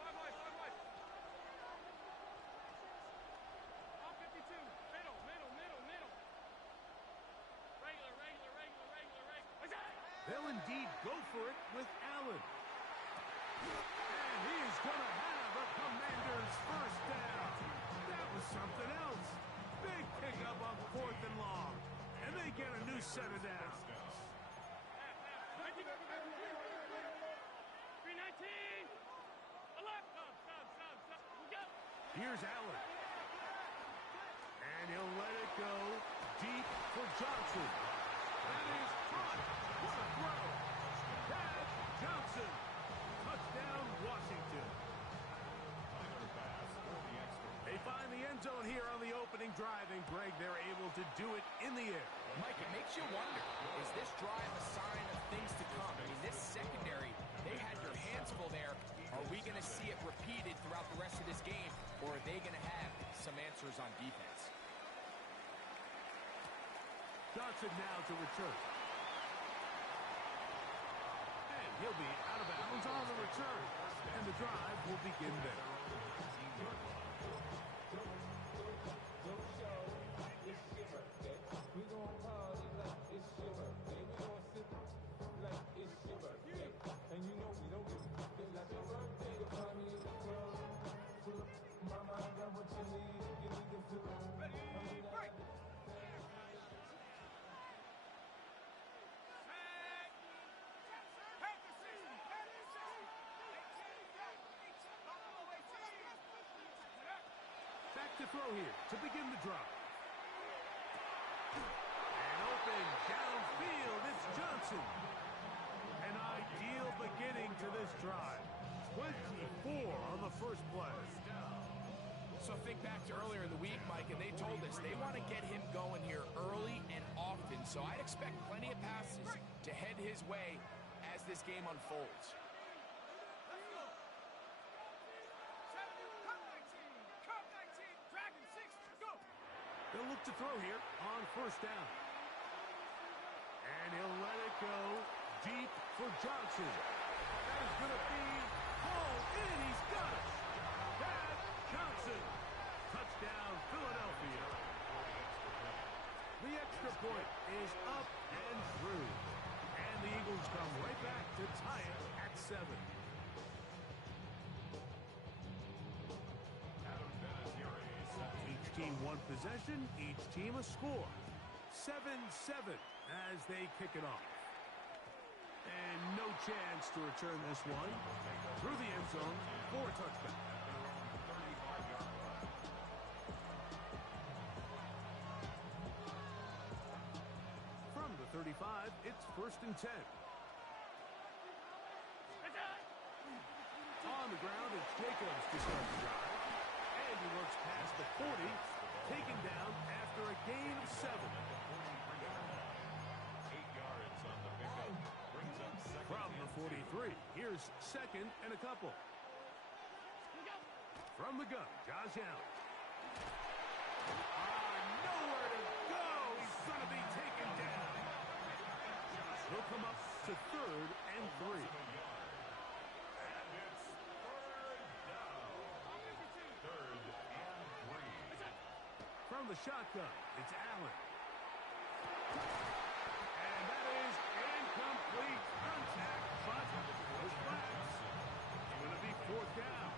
All 52. Middle. Regular. They'll indeed go for it with Allen. And he's going to have a Commanders first down. That was something else. Big pickup on 4th and long. And they get a new set of downs. 319. A left. Stop. We got it. Here's Allen. And he'll let it go deep for Johnson. That is caught. What a throw. Thad Johnson. Touchdown, Washington. They find the end zone here on the opening drive, and Greg, they're able to do it in the air. Mike, it makes you wonder, is this drive a sign of things to come? I mean, this secondary, they had their hands full there. Are we going to see it repeated throughout the rest of this game, or are they going to have some answers on defense? Johnson now to return. And he'll be out of bounds on the return. And the drive will begin there. Back to throw here to begin the drive. And open downfield, it's Johnson. An ideal beginning to this drive. 24 on the first play. So think back to earlier in the week, Mike, and they told us they want to get him going here early and often. So I'd expect plenty of passes to head his way as this game unfolds. They'll look to throw here on first down. And he'll let it go deep for Johnson. That is going to be hauled in. He's got it. Thad Johnson. Touchdown, Philadelphia. The extra point is up and through. And the Eagles come right back to tie it at 7. Each team one possession, each team a score. 7-7 as they kick it off. And no chance to return this one. Through the end zone for a touchback. From the 35, it's 1st and 10. On the ground, it's Jacobs to start the drive. And he works past the 40, taken down after a gain of 7. 8 yards on the pickup. Brings up second. From the 43, here's 2nd and a couple. From the gun, Josh Allen. Nowhere to go. He's going to be taken down. He'll come up to 3rd and 3. From the shotgun, it's Allen. And that is incomplete contact, but those flags. Going to be 4th down.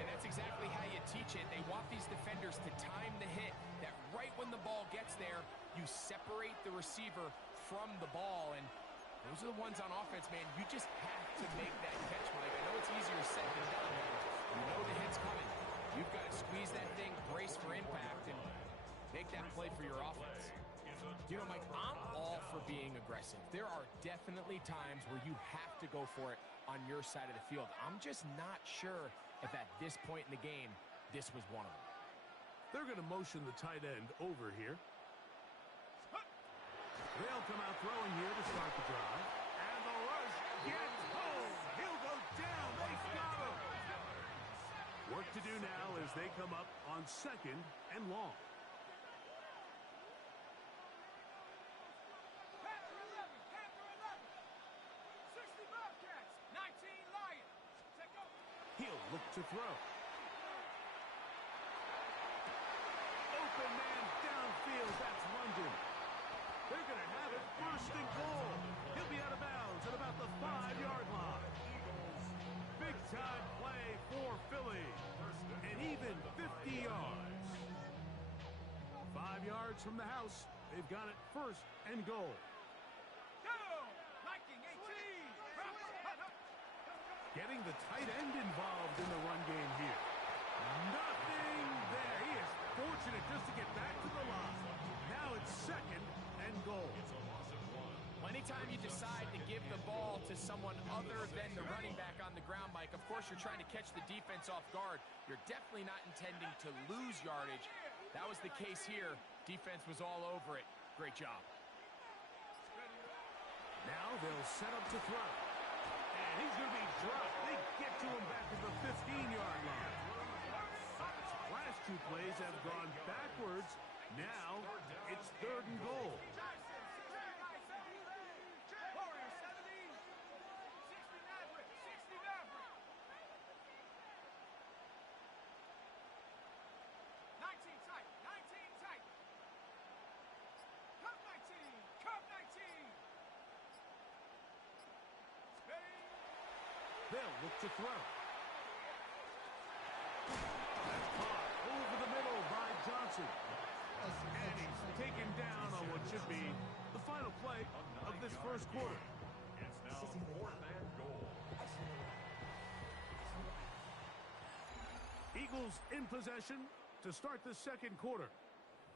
And that's exactly how you teach it. They want these defenders to time the hit, that right when the ball gets there, you separate the receiver from the ball. And those are the ones on offense, man. You just have to make that catch, Mike. I know it's easier said than done. You know the hit's coming. You've got to squeeze that thing, brace for impact, and make that play for your offense. You know, Mike, I'm all for being aggressive. There are definitely times where you have to go for it on your side of the field. I'm just not sure if at this point in the game, this was one of them. They're going to motion the tight end over here. They'll come out throwing here to start the drive. And the rush gets home. He'll go down. They got him. Work to do now as they come up on 2nd and long. Panther 11, Panther 11. 60 Bobcats, 19 Lions. Take over. He'll look to throw. Open man downfield. That's London. They're going to have it first and goal. He'll be out of bounds at about the 5-yard line. Big time play for Philly. And even 50 yards. 5 yards from the house. They've got it first and goal. Go! Viking 18. Getting the tight end involved in the run game here. Nothing there. He is fortunate just to get back to the line. Now it's 2nd and goal. Anytime you decide to give the ball to someone other than the running back on the ground, Mike, of course you're trying to catch the defense off guard. You're definitely not intending to lose yardage. That was the case here. Defense was all over it. Great job. Now they'll set up to throw. And he's going to be dropped. They get to him back at the 15-yard line. Last 2 plays have gone backwards. Now it's 3rd and goal. Warriors 70. 60 Maverick, 60 Maverick. 19 tight, 19 tight. Cup 19, Cup 19. Steady. They'll look to throw. That's caught over the middle by Johnson. And he's taken down on what should be the final play of this first quarter. It's now 4th and goal. Eagles in possession to start the second quarter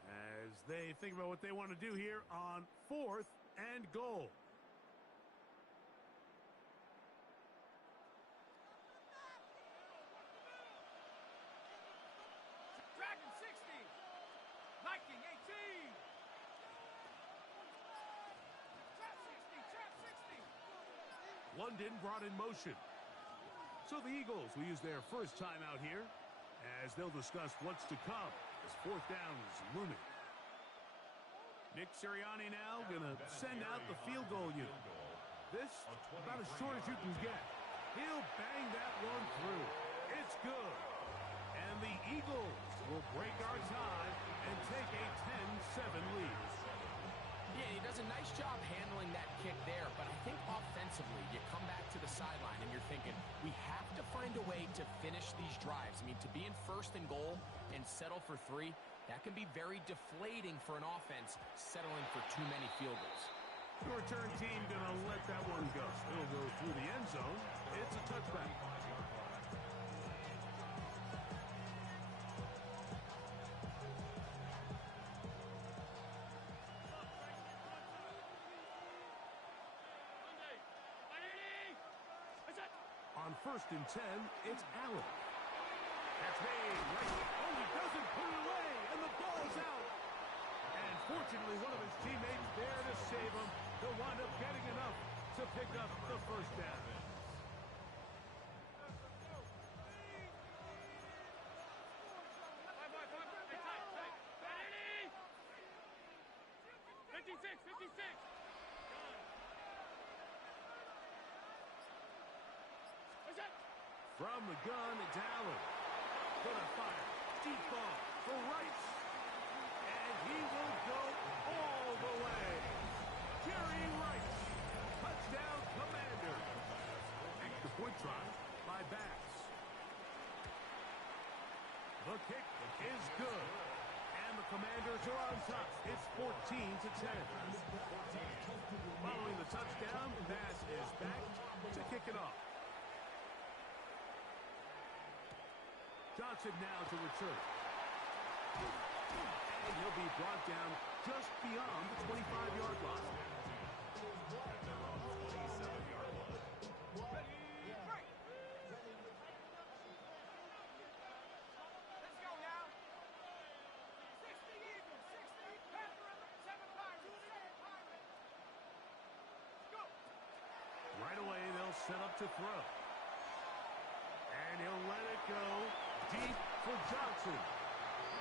as they think about what they want to do here on 4th and goal. Dragon 60. Viking 18. Trap 60, Trap 60. London brought in motion. So the Eagles will use their first time out here as they'll discuss what's to come as 4th down is looming. Nick Sirianni now going to send out the field goal unit. This about as short as you can get. He'll bang that one through. It's good. And the Eagles will break our tie and take a 10-7 lead. Yeah, he does a nice job handling that kick there, but I think offensively, you come back to the sideline and you're thinking, we have to find a way to finish these drives. I mean, to be in 1st and goal and settle for 3, that can be very deflating for an offense settling for too many field goals. The return team going to let that one go. It'll go through the end zone. It's a touchback. On 1st and 10, it's Allen. That's made. Right. Oh, he doesn't put it away, and the ball's out. And fortunately, one of his teammates there to save him. He'll wind up getting enough to pick up the first down. From the gun, it's Allen. Gonna fire. Deep ball for Rice. And he will go all the way. Jerry Rice. Touchdown, Commander. Extra point try by Bass. The kick is good. And the Commanders are on top. It's 14-10. Following the touchdown, Bass is back to kick it off. Johnson now to return. And he'll be brought down just beyond the 25-yard line. Let's go now. set up to throw. And he'll let it go deep for Johnson.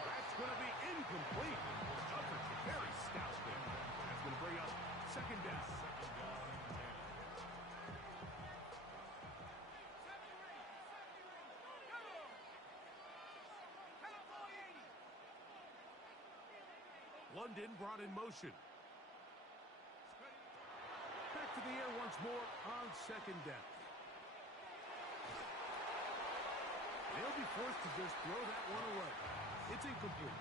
That's going to be incomplete. Coverage very stout there. That's going to bring up second down. London brought in motion. Back to the air once more on second down. They'll be forced to just throw that one away. It's incomplete.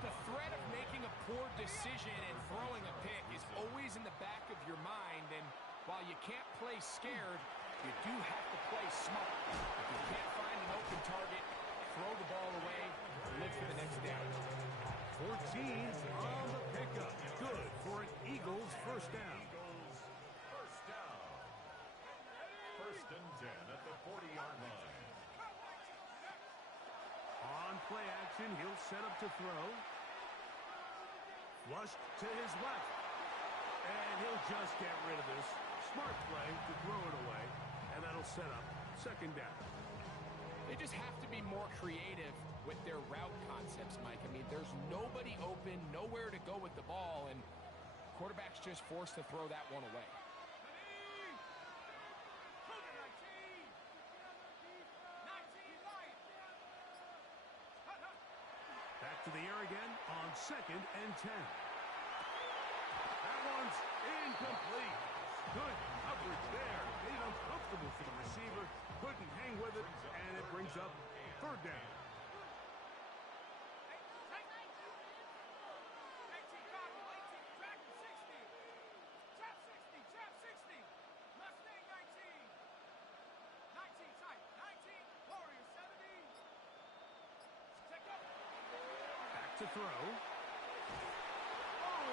The threat of making a poor decision and throwing a pick is always in the back of your mind, and while you can't play scared, you do have to play smart. If you can't find an open target, throw the ball away, live for the next down. 14 on the pickup. Good for an Eagles first down. First down. First and 10 at the 40-yard line. On play action, he'll set up to throw. Flushed to his left. And he'll just get rid of this. Smart play to throw it away. And that'll set up second down. They just have to be more creative with their route concepts, Mike. I mean, there's nobody open, nowhere to go with the ball, and quarterback's just forced to throw that one away. Back to the air again on second and 10. That one's incomplete. Good coverage there. Made it uncomfortable for the receiver. Couldn't hang with it, and it brings up third down. To throw. Oh,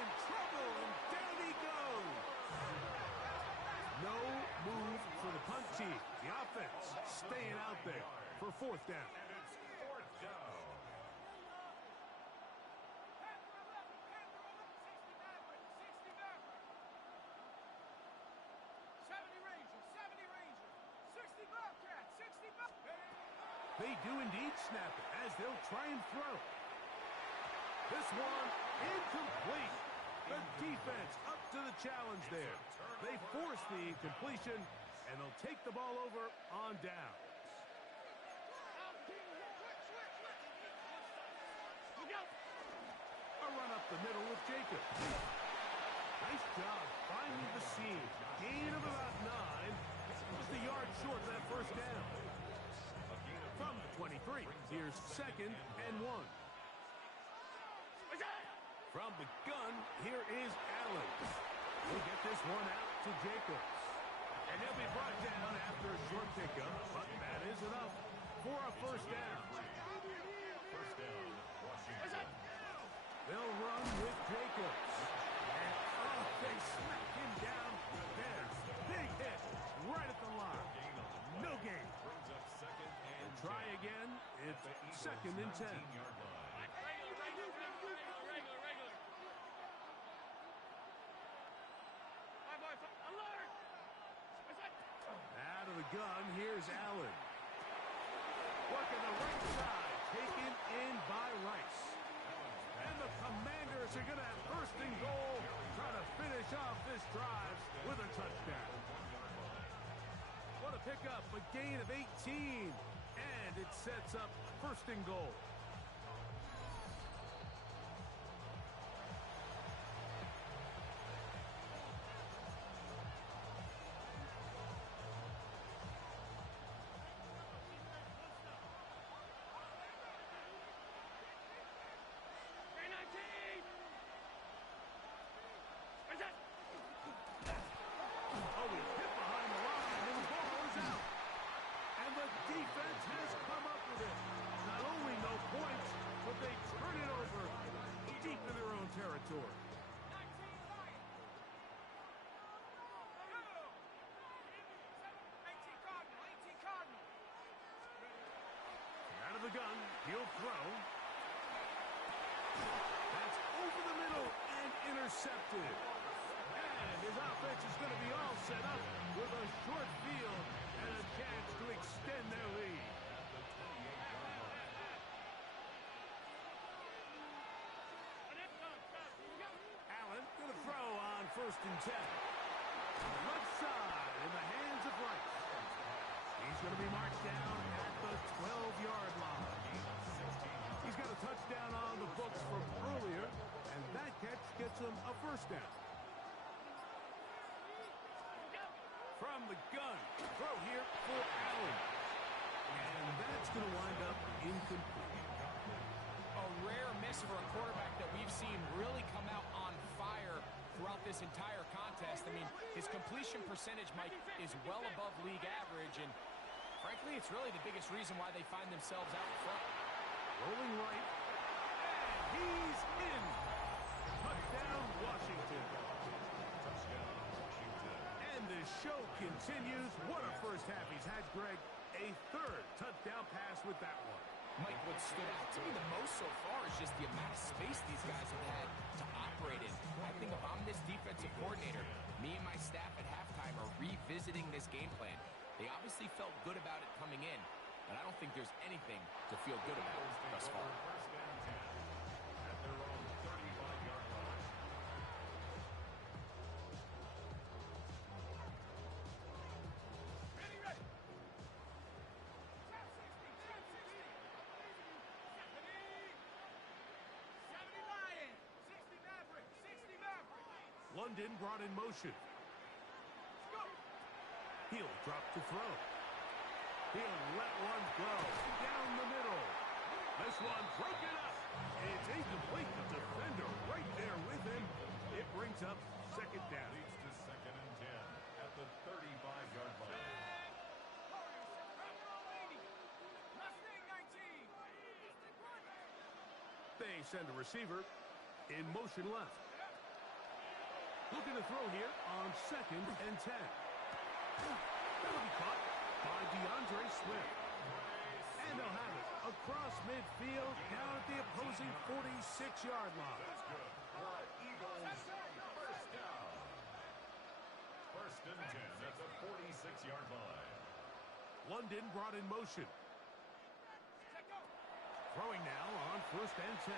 in trouble, and down he goes. No move for the punt team. The offense staying out there for fourth down. And it's fourth down. They do indeed snap it as they'll try and throw. This one incomplete. The defense up to the challenge there. They force the incompletion, and they'll take the ball over on downs. A run up the middle with Jacobs. Nice job finding the seam. Gain of about 9. Just a yard short of that first down. From the 23, here's second and 1. From the gun, here is Allen. He'll get this one out to Jacobs. And he'll be brought down after a short pickup, but that is enough for a first down. First down, Washington. They'll run with Jacobs. And they smack him down there. Big hit right at the line. No gain. Brings up second and Try again. It's second and 10. 19-yard line. Out of the gun, here's Allen. Working the right side, taken in by Rice. And the Commanders are going to have first and goal, trying to finish off this drive with a touchdown. What a pickup, a gain of 18, and it sets up first and goal. The gun, he'll throw. That's over the middle and intercepted. And his offense is going to be all set up with a short field extend their lead. At the 28-yard line. Allen going to throw on 1st and 10. Left side in the hands of Rice. He's going to be marked down at the 12-yard line. He's got a touchdown on the books from earlier, and that catch gets him a 1st down. From the gun, throw here for Allen. And that's going to wind up incomplete. A rare miss for a quarterback that we've seen really come out on fire throughout this entire contest. I mean, his completion percentage, Mike, is well above league average, and frankly, it's really the biggest reason why they find themselves out in front. Rolling right, and he's in. Touchdown, Washington. Touchdown, Washington. And the show continues. What a first half he's had, Greg. A 3rd touchdown pass with that one. Mike, what stood out to me the most so far is just the amount of space these guys have had to operate in. I think if I'm this defensive coordinator, me and my staff at halftime are revisiting this game plan. They obviously felt good about it coming in, but I don't think there's anything to feel good about thus far. 1st and 10 at their own 35-yard line. Ready, ready. Top 60, top 60. 70 Lions, 60 Maverick, 60 Maverick. London brought in motion. Let's go. He'll drop to throw. He'll let one go down the middle. This one broken up. It's incomplete. The defender right there with him. It brings up 2nd down. Leads to 2nd and 10 at the 35-yard line. They send a receiver in motion left. Looking to throw here on 2nd and 10. That'll be caught by DeAndre Swift. And they'll have it across midfield down at the opposing 46-yard line. That's good. Eagles, 1st down. 1st and 10 at the 46-yard line. London brought in motion. Throwing now on 1st and 10.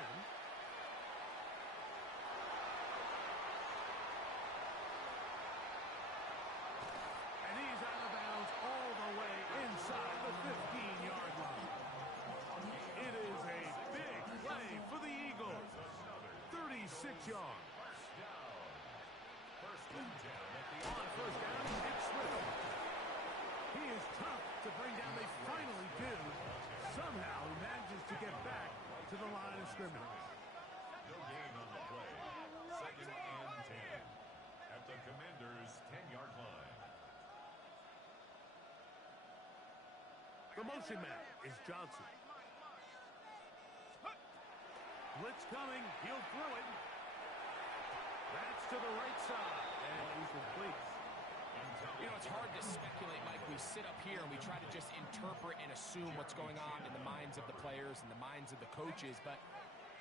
And he's out of bounds all the way inside the 15-yard line. It is a big play for the Eagles. 36 yards. Down. 1st and 10 at the On 1st down, it's Swift. He is tough to bring down. They finally do. Somehow he manages to get back to the line of scrimmage. No gain on the play. 2nd and 10 at the Commanders' 10-yard line. The motion man is Johnson. Blitz coming. He'll throw it. That's to the right side. And incomplete. You know, it's hard to speculate, Mike. We sit up here and we try to just interpret and assume what's going on in the minds of the players and the minds of the coaches, but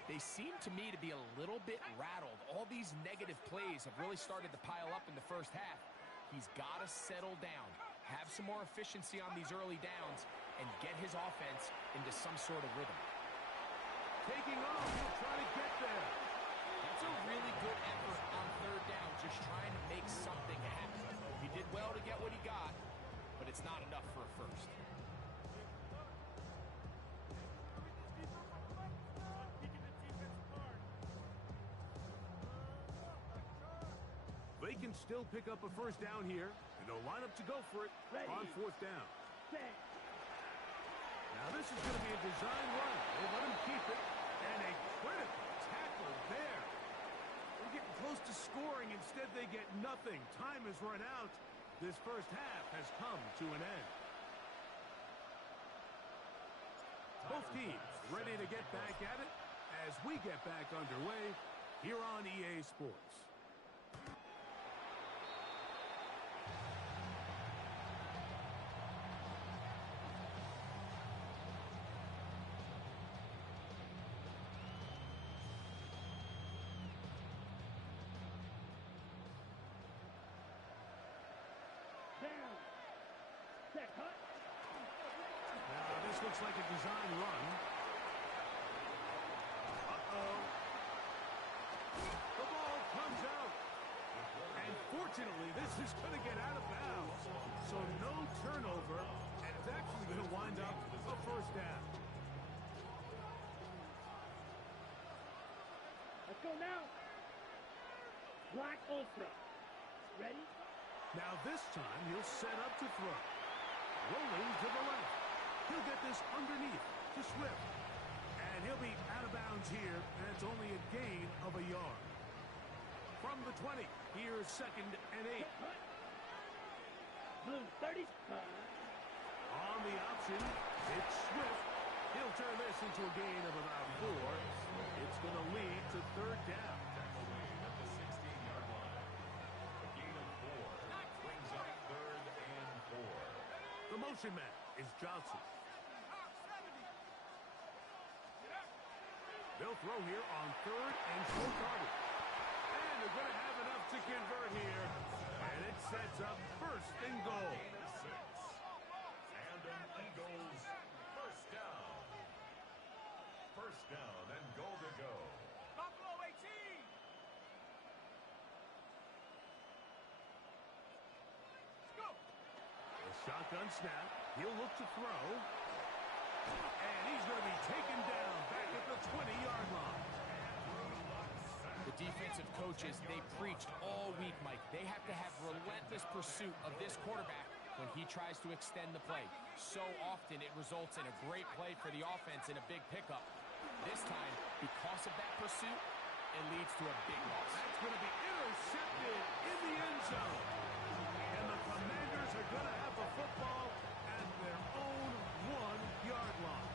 they seem to me to be a little bit rattled. All these negative plays have really started to pile up in the first half. He's got to settle down, have some more efficiency on these early downs, and get his offense into some sort of rhythm. Taking off. He'll try to get there. That's a really good effort on 3rd down, just trying to make something happen. He did well to get what he got, but it's not enough for a 1st. They can still pick up a 1st down here, and they'll line up to go for it on 4th down. Now this is going to be a design run. They let him keep it, and a critical tackle there. They're getting close to scoring. Instead, they get nothing. Time has run out. This first half has come to an end. Both teams ready to get back at it as we get back underway here on EA Sports. looks like a design run. Uh-oh. The ball comes out. And fortunately, this is going to get out of bounds. So no turnover, and it's actually going to wind up a first down. Let's go now. Black Ultra. Ready? Now this time, he'll set up to throw. Rolling to the left. He'll get this underneath to Swift. And he'll be out of bounds here, and it's only a gain of a yard. From the 20, here's 2nd and 8. Blue 35. On the option, it's Swift. He'll turn this into a gain of about 4. It's going to lead to 3rd down. At the 16-yard line. A gain of 4 brings up 3rd and 4. The motion man is Johnson. They'll throw here on 3rd and short target. And they're going to have enough to convert here. And it sets up 1st and goal. Gain of 6. And an Eagles first down. First down and goal to go. Buffalo 18. Let's go. A shotgun snap. He'll look to throw. And he's going to be taken down back at the 20-yard line. The defensive coaches, they preached all week, Mike. They have to have relentless pursuit of this quarterback when he tries to extend the play. So often it results in a great play for the offense and a big pickup. This time, because of that pursuit, it leads to a big loss. That's going to be intercepted in the end zone. And the Commanders are going to have the football at their own 1-yard line.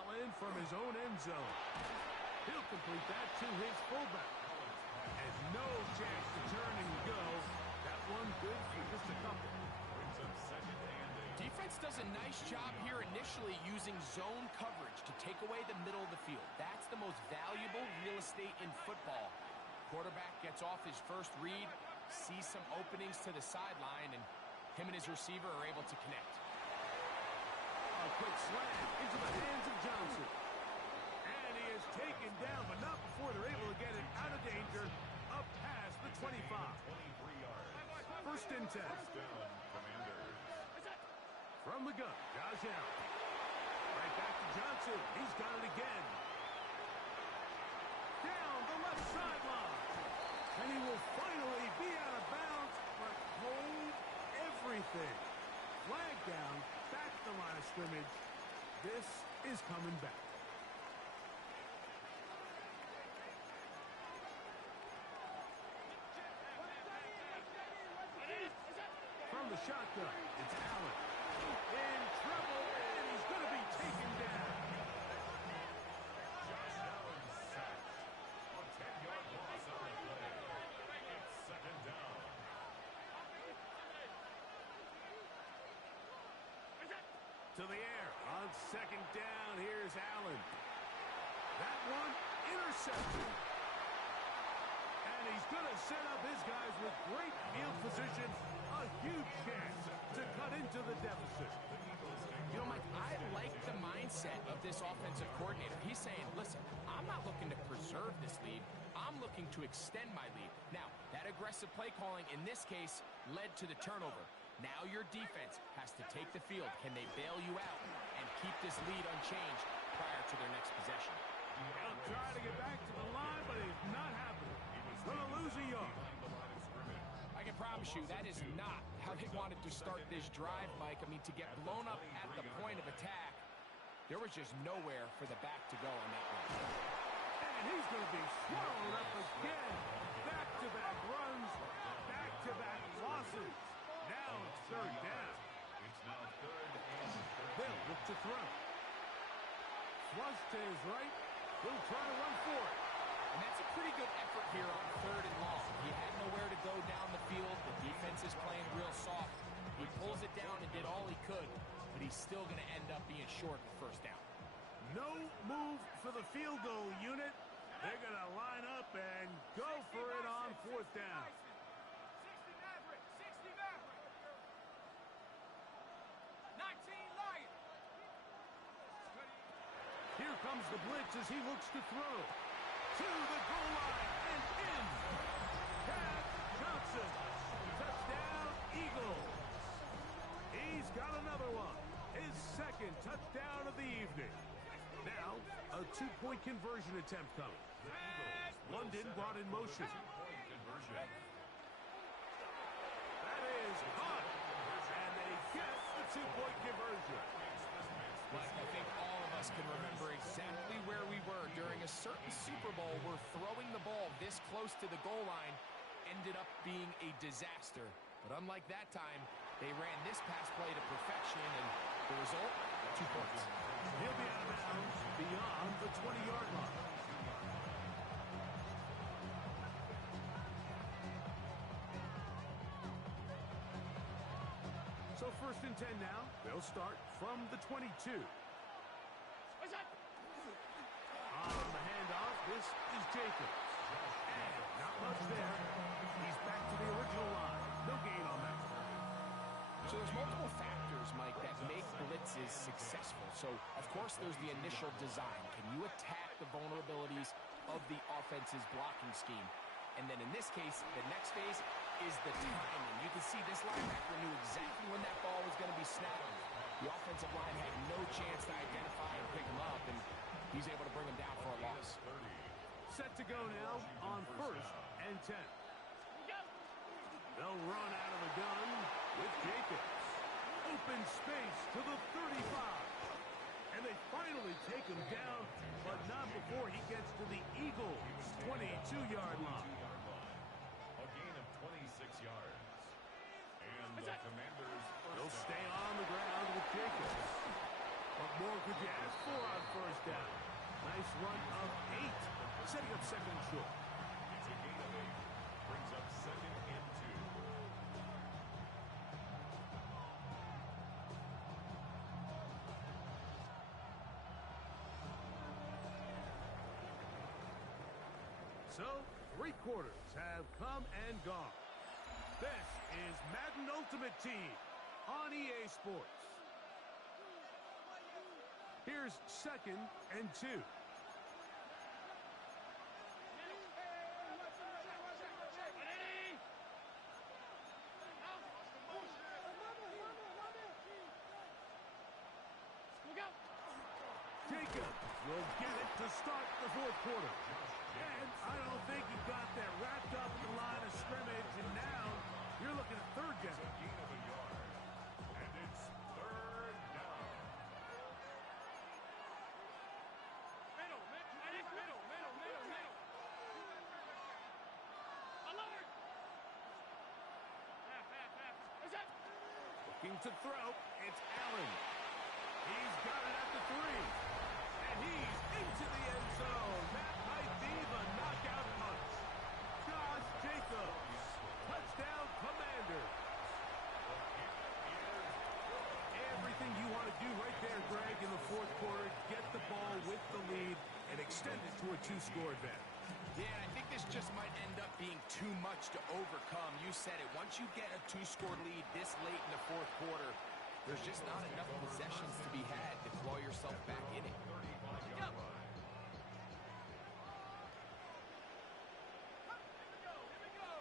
Allen from his own end zone. He'll complete that to his fullback. And no chance to turn and go. That one good for just a couple. Brings up 2nd and 8. Defense does a nice job here initially using zone coverage to take away the middle of the field. That's the most valuable real estate in football. Quarterback gets off his first read, sees some openings to the sideline, and him and his receiver are able to connect. A quick slant into the hands of Johnson. And he is taken down, but not before they're able to get it out of danger up past the 25. 23 yards. 1st and 10. First down, Commanders. From the gun, Josh Allen. Right back to Johnson. He's got it again. Down the left sideline. And he will finally be out of bounds, but hold everything. Flag down, back to the line of scrimmage. This is coming back. From the shotgun, it's Allen. In trouble, and he's going to be taken down. Josh Allen sacked. A 10-yard loss on the play. It's 2nd down. To the air on 2nd down. Here's Allen. That one intercepted. And he's going to set up his guys with great field position. A huge chance to cut into the deficit. You know, Mike, I like the mindset of this offensive coordinator. He's saying, listen, I'm not looking to preserve this lead. I'm looking to extend my lead. Now, that aggressive play calling in this case led to the turnover. Now your defense has to take the field. Can they bail you out and keep this lead unchanged prior to their next possession? He'll try to get back to the line, but it's not happening. He's going to lose a yard. I can promise you that is not how they wanted to start this drive, Mike. I mean, to get blown up at the point of attack, there was just nowhere for the back to go on that run. And he's going to be swallowed up again. Back-to-back runs, back-to-back losses. Now it's 3rd down. It's now 3rd and 13. They'll look to throw. Flush to his right. He'll try to run for it. And that's a pretty good effort here on 3rd and long. He had nowhere to go down the field. The defense is playing real soft. He pulls it down and did all he could, but he's still going to end up being short of the first down. No move for the field goal unit. They're going to line up and go for it on 4th down. 60 Maverick, 60 Maverick. 19 Lion. Here comes the blitz as he looks to throw. To the goal line and in. Pat Johnson. Touchdown, Eagles. He's got another one. His 2nd touchdown of the evening. Now, a 2-point conversion attempt coming. London brought in motion. That is caught. And they get the 2-point conversion. Mike, I think all of us can remember exactly where we were during a certain Super Bowl where throwing the ball this close to the goal line ended up being a disaster. But unlike that time, they ran this pass play to perfection, and the result, 2 points. He'll be out of bounds beyond the 20-yard line. So 1st and 10 now. They'll start from the 22. On the handoff, this is Jacobs. And not much there. He's back to the original line. No gain on that. So there's multiple factors, Mike, that make blitzes successful. So, of course, there's the initial design. Can you attack the vulnerabilities of the offense's blocking scheme? And then in this case, the next phase is the timing. You can see this linebacker knew exactly when that ball was going to be snapped. The offensive line had no chance to identify and pick him up, and he's able to bring him down for a loss. Set to go now on 1st and 10. They'll run out of the gun with Jacobs. Open space to the 35. And they finally take him down, but not before he gets to the Eagles' 22-yard line. A gain of 26 yards. And the Commanders They'll stay on the ground with Jacobs. What more could you ask for on 1st down? Nice run of 8, setting up 2nd and short. It's a gain of 8. Brings up 2nd and 2. So, 3 quarters have come and gone. This is Madden Ultimate Team on EA Sports. Here's 2nd and 2. Jacob will get it to start the 4th quarter. And I don't think he got that wrapped up in the line of scrimmage, and now you're looking at 3rd down. Gain of a yard. And it's 3rd down. Middle. Alert! Half. Looking to throw, it's Allen. He's got it at the 3. And he's into the end zone. That might be the knockout punch. Josh Jacobs. Touchdown, Commanders. Everything you want to do right there, Greg, in the 4th quarter. Get the ball with the lead and extend it to a 2-score advantage. Yeah, I think this just might end up being too much to overcome. You said it. Once you get a 2-score lead this late in the 4th quarter, there's just not enough possessions to be had to claw yourself back in it. 35-yard line. Here we go.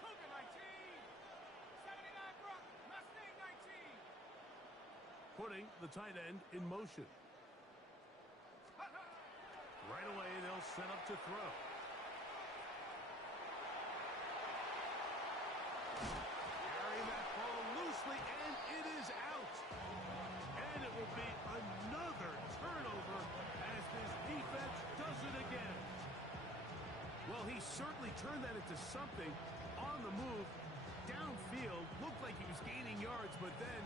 Cougar 19. 79 Brock. Mustang 19. Putting the tight end in motion. Right away, they'll set up to throw. Carrying that ball loosely, and it is out. And it will be another turnover as this defense does it again. Well, he certainly turned that into something on the move. Downfield, looked like he was gaining yards, but then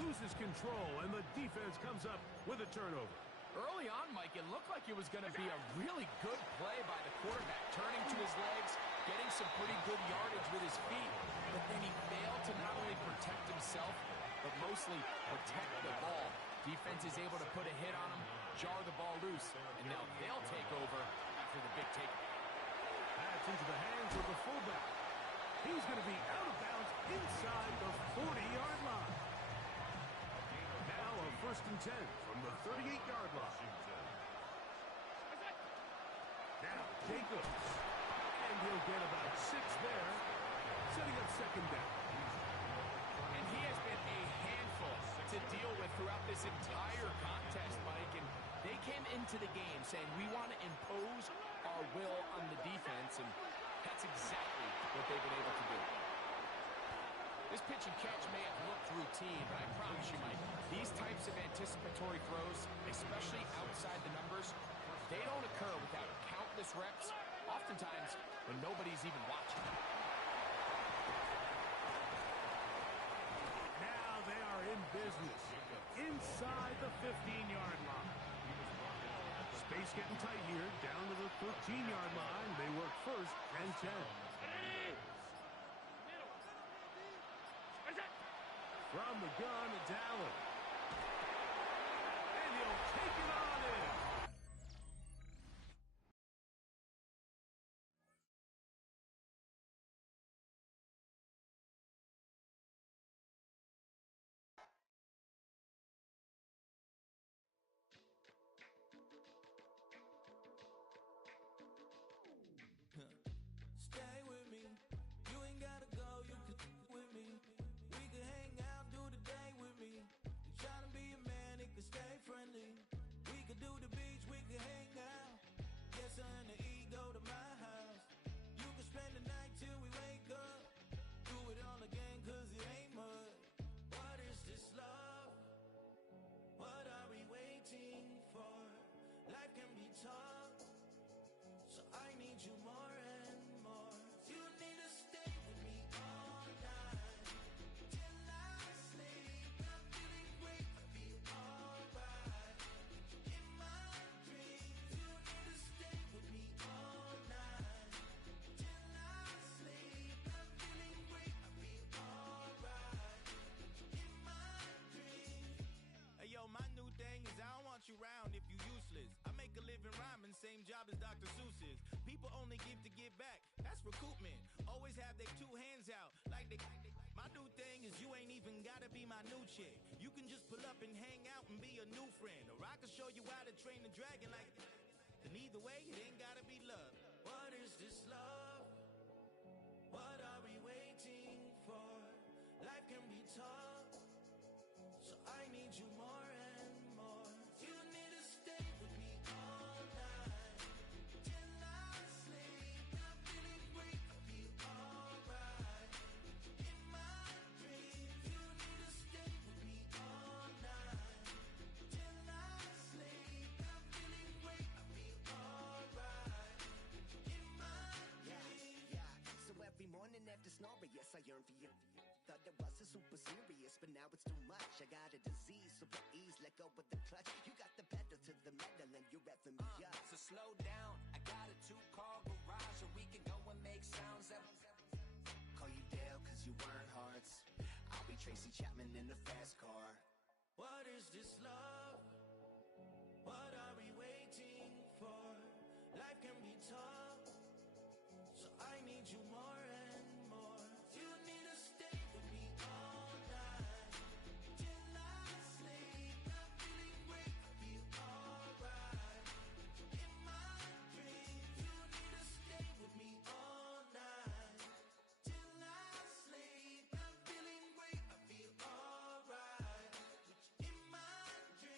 loses control, and the defense comes up with a turnover. Early on, Mike, it looked like it was going to be a really good play by the quarterback, turning to his legs, getting some pretty good yardage with his feet, but then he failed to not only protect himself, but mostly protect the ball. Defense is able to put a hit on him, jar the ball loose, and now they'll take over after the big take. That's into the hands of the fullback. He's going to be out of bounds inside the 40-yard line. Now a 1st and 10 from the 38-yard line. Now Jacobs. And he'll get about 6 there, setting up 2nd down. And he has been a handful to deal with throughout this entire contest, Mike. And they came into the game saying, we want to impose our will on the defense, and that's exactly what they've been able to do. This pitch and catch may have looked routine, but I promise you, Mike, these types of anticipatory throws, especially outside the numbers, they don't occur without countless reps, oftentimes when nobody's even watching. Now they are in business inside the 15-yard line. Space getting tight here, down to the 13-yard line. They work 1st and 10. From the gun, Dallas. And he'll take it on in. Stay with me. You ain't gotta go, you can with me. We can hang out, do the day with me. You tryna be a man, it can stay friendly. We could do the beach, we can hang out. Yes, her and the E go to my house. You can spend the night till we wake up. Do it all again, cause it ain't mud. What is this love? What are we waiting for? Life can be tough, so I need you more and more. You need to stay with me all night till I sleep. I'm feeling great, I feel alright. In my dreams, you need to stay with me all night till I sleep. I'm feeling great, I feel alright. In my dreams. Hey yo, my new thing is I don't want you round if you useless. I make a living rhyming, same job as Dr. Seuss's. People only give to give back, that's recoupment. Always have their 2 hands out, like they. My new thing is you ain't even gotta be my new chick. You can just pull up and hang out and be a new friend. Or I can show you how to train the dragon like. And either way, it ain't gotta be love. What is this love? What are we waiting for? Life can be tough, so I need you more and more. You need to stay with me all night till I sleep. I'm feeling great, I feel alright. In my dreams, you need to stay with me all night till I sleep. I'm feeling great, I feel alright. In my dreams. Yeah. So every morning after snoring, yes, I yearn for you. Thought it wasn't super serious, but now it's too much. I got a disease, so please let go with the clutch. You got the pedal to the metal and you're revving me up. So slow down, I got a 2-car garage, and we can go and make sounds that. Call you Dale cause you weren't hearts. I'll be Tracy Chapman in the fast car. What is this love? What are we waiting for? Life can be tough, so I need you more and more. You need to stay with me all night till I sleep. I'm feeling great, I feel alright. In my dreams, you need to stay with me all night till I sleep. I'm feeling great, I feel alright. In my dreams.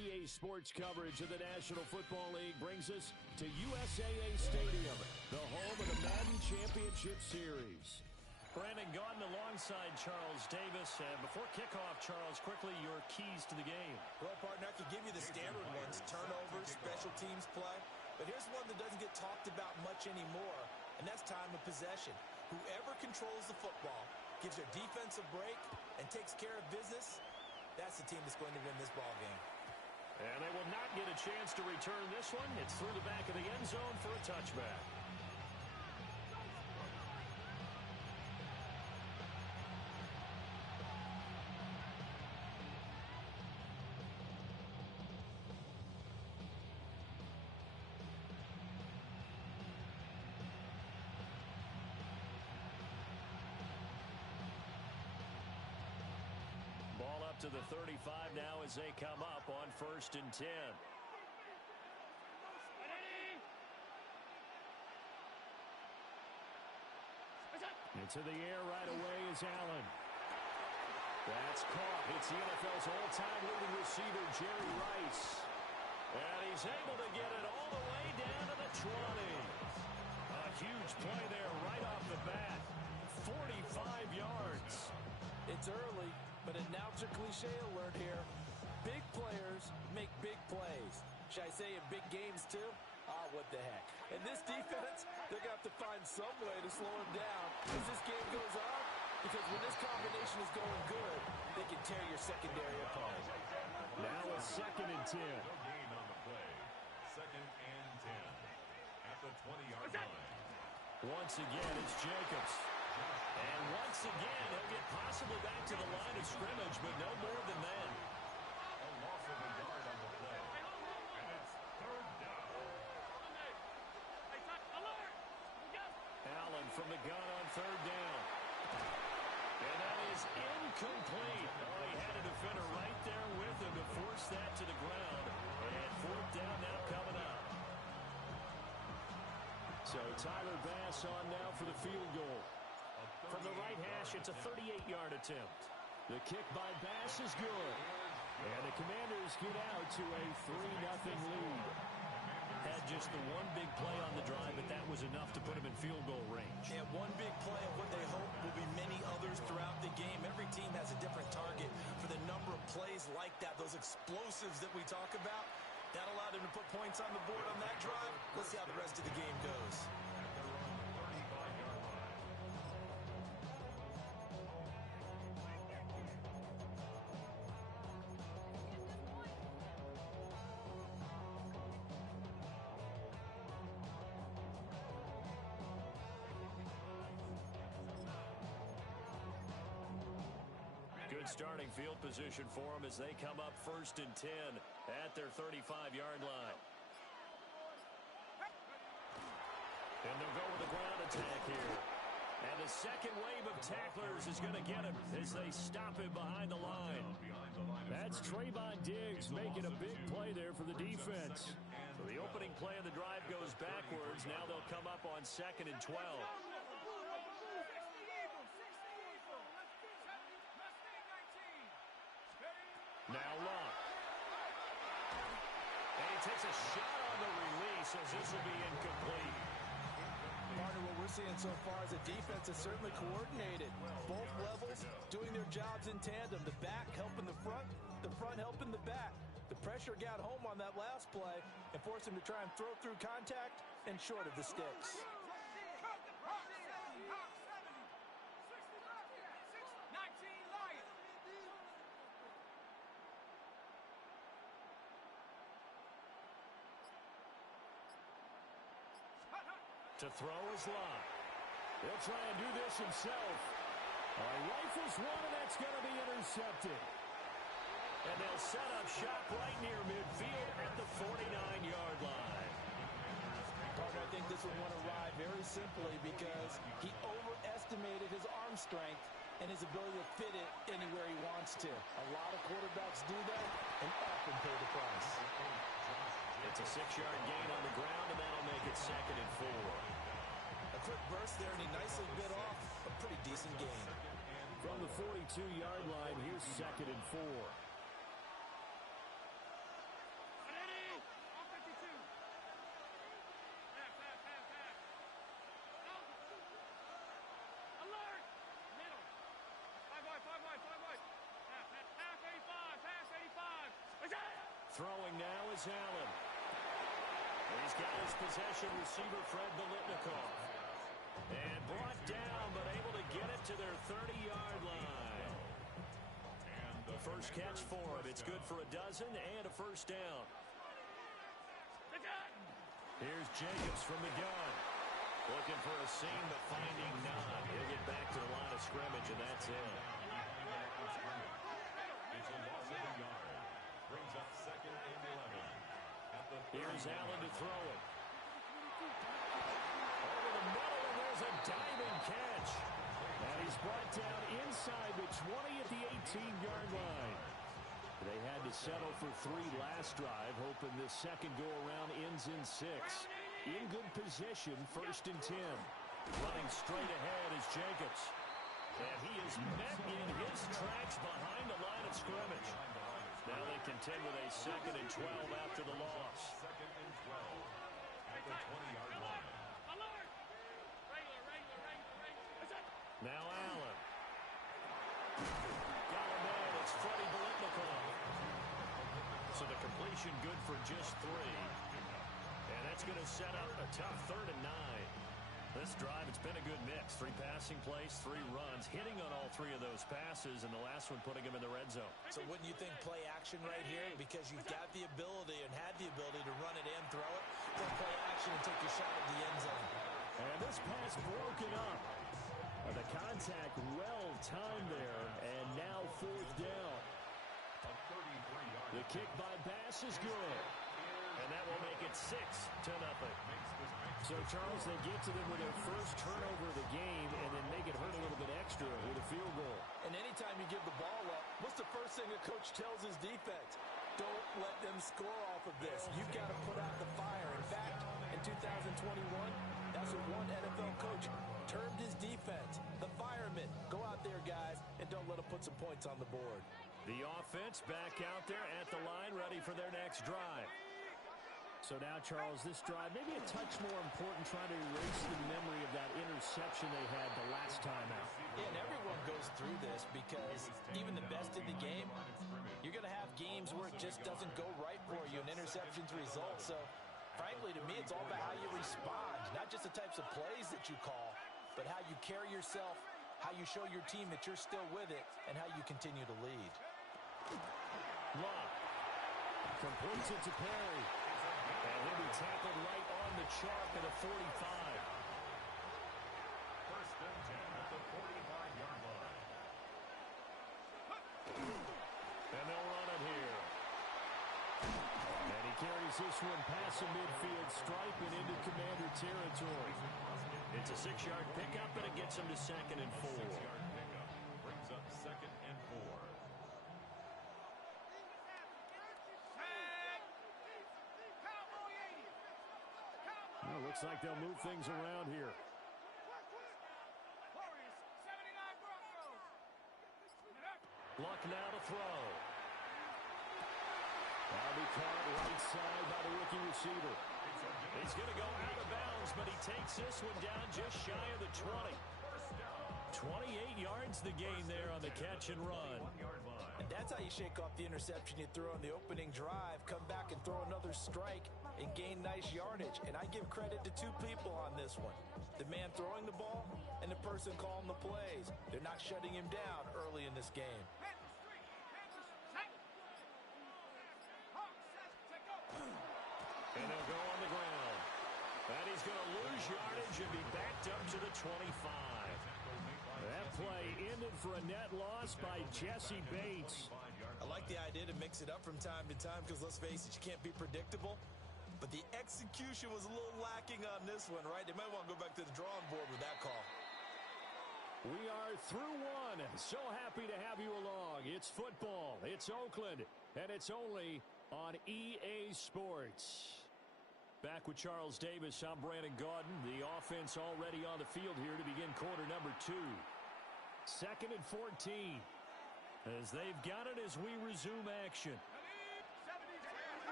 EA Sports coverage of the National Football League brings us to USAA Stadium, the home of the Madden Championship Series. Brandon Gaudin alongside Charles Davis. And before kickoff, Charles, quickly your keys to the game. Well, partner, I can give you the standard ones, turnovers, special teams play. But here's one that doesn't get talked about much anymore, and that's time of possession. Whoever controls the football, gives their defense a break, and takes care of business, that's the team that's going to win this ball game. And they will not get a chance to return this one. It's through the back of the end zone for a touchback. Ball up to the 35 now as they come up on 1st and 10. Into the air right away is Allen. That's caught. It's the NFL's all-time leading receiver, Jerry Rice. And he's able to get it all the way down to the 20. A huge play there right off the bat. 45 yards. It's early, but announcer cliche alert here. Big players make big plays. Should I say in big games too? Ah, what the heck. And this defense, they're going to have to find some way to slow him down as this game goes on, because when this combination is going good, they can tear your secondary apart. Now a 2nd and 10. No gain on the play. 2nd and 10 at the 20-yard line. Once again, it's Jacobs. And once again, he'll get possibly back to the line of scrimmage, but no more than that. A loss of a yard on the play. And it's 3rd down. Allen from the gun on 3rd down. And that is incomplete. Oh, he had a defender right there with him to force that to the ground. And 4th down now coming up. So Tyler Bass on now for the field goal. From the right hash, it's a 38-yard attempt. The kick by Bass is good. And the Commanders get out to a 3-0 lead. Had just the one big play on the drive, but that was enough to put him in field goal range. And one big play of what they hope will be many others throughout the game. Every team has a different target for the number of plays like that, those explosives that we talk about. That allowed him to put points on the board on that drive. Let's see how the rest of the game goes. Good starting field position for them as they come up 1st and 10 at their 35-yard line. And they'll go with a ground attack here. And the second wave of tacklers is going to get him as they stop him behind the line. That's Trayvon Diggs making a big play there for the defense. So the opening play of the drive goes backwards. Now they'll come up on 2nd and 12. Now Luck. And he takes a shot on the release as this will be incomplete. Partner, what we're seeing so far is a defense that's certainly coordinated. Both levels doing their jobs in tandem. The back helping the front helping the back. The pressure got home on that last play and forced him to try and throw through contact and short of the sticks. To throw is Locke. He'll try and do this himself. Rifles one, and that's going to be intercepted. And they'll set up shop right near midfield at the 49-yard line. Partner, I think this would want to ride very simply because he overestimated his arm strength and his ability to fit it anywhere he wants to. A lot of quarterbacks do that and often pay the price. It's a 6-yard gain on the ground, and that'll make it 2nd and 4. A quick burst there, and he nicely bit off a pretty decent gain. From the 42-yard line, here's 2nd and 4. Throwing now is Allen. He's got his possession receiver, Fred Biletnikoff. And brought down, but able to get it to their 30-yard line. The first catch for him. It's good for a dozen and a first down. Here's Jacobs from the gun. Looking for a seam, but finding none. He'll get back to the line of scrimmage, and that's it. It's a loss of a yard. Brings up 2nd and 11. Here's Allen to throw it. Over the middle, and there's a diving catch. And he's brought down inside the 20 at the 18-yard line. They had to settle for 3 last drive, hoping this second go-around ends in 6. In good position, 1st and 10. Running straight ahead is Jacobs. And he is met in his tracks behind the line of scrimmage. Now they contend with a 2nd and 12 after the loss. 2nd and 12 at the 20-yard line. Now Allen. Got him in. It's Freddie Biletnikoff. So the completion good for just 3. And that's going to set up a tough 3rd and 9. This drive, it's been a good mix. 3 passing plays, 3 runs, hitting on all 3 of those passes, and the last one putting him in the red zone. So wouldn't you think play action right here? Because you've got the ability and had the ability to run it and throw it. Then play action and take your shot at the end zone. And this pass broken up. The contact well timed there, and now 4th down. A 33-yard. The kick by Bass is good. And that will make it 6-0. So, Charles, they get to them with their first turnover of the game and then make it hurt a little bit extra with a field goal. And anytime you give the ball up, what's the first thing a coach tells his defense? Don't let them score off of this. You've got to put out the fire. In fact, in 2021, that's what one NFL coach termed his defense. The firemen. Go out there, guys, and don't let them put some points on the board. The offense back out there at the line, ready for their next drive. So now, Charles, this drive maybe a touch more important, trying to erase the memory of that interception they had the last time out. Yeah, and everyone goes through this because even the best in the game, you're going to have games where it just doesn't go right for you and interceptions result. So, frankly, to me, it's all about how you respond, not just the types of plays that you call, but how you carry yourself, how you show your team that you're still with it, and how you continue to lead. Love completes it to Perry. And he'll be tackled right on the chalk at a 45. 1st and 10 at the 45-yard line. And they'll run it here. And he carries this one past the midfield stripe and into Commander territory. It's a 6-yard pickup, and it gets him to 2nd and 4. 6-yard pickup brings up 2nd and 4. Well, looks like they'll move things around here. Luck now to throw. That'll be caught right side by the rookie receiver. He's going to go out of bounds, but he takes this one down just shy of the 20. 28 yards the gain there on the catch and run. And that's how you shake off the interception you threw on the opening drive, come back and throw another strike and gain nice yardage. And I give credit to 2 people on this one. The man throwing the ball and the person calling the plays. They're not shutting him down early in this game. And they'll go on the ground. And he's going to lose yardage and be backed up to the 25. That play ended for a net loss by Jesse Bates. I like the idea to mix it up from time to time because, let's face it, you can't be predictable. But the execution was a little lacking on this one, right? They might want to go back to the drawing board with that call. We are through one. So happy to have you along. It's football. It's Oakland. And it's only on EA Sports. Back with Charles Davis, I'm Brandon Gaudin. The offense already on the field here to begin quarter number 2. 2nd and 14. As they've got it as we resume action.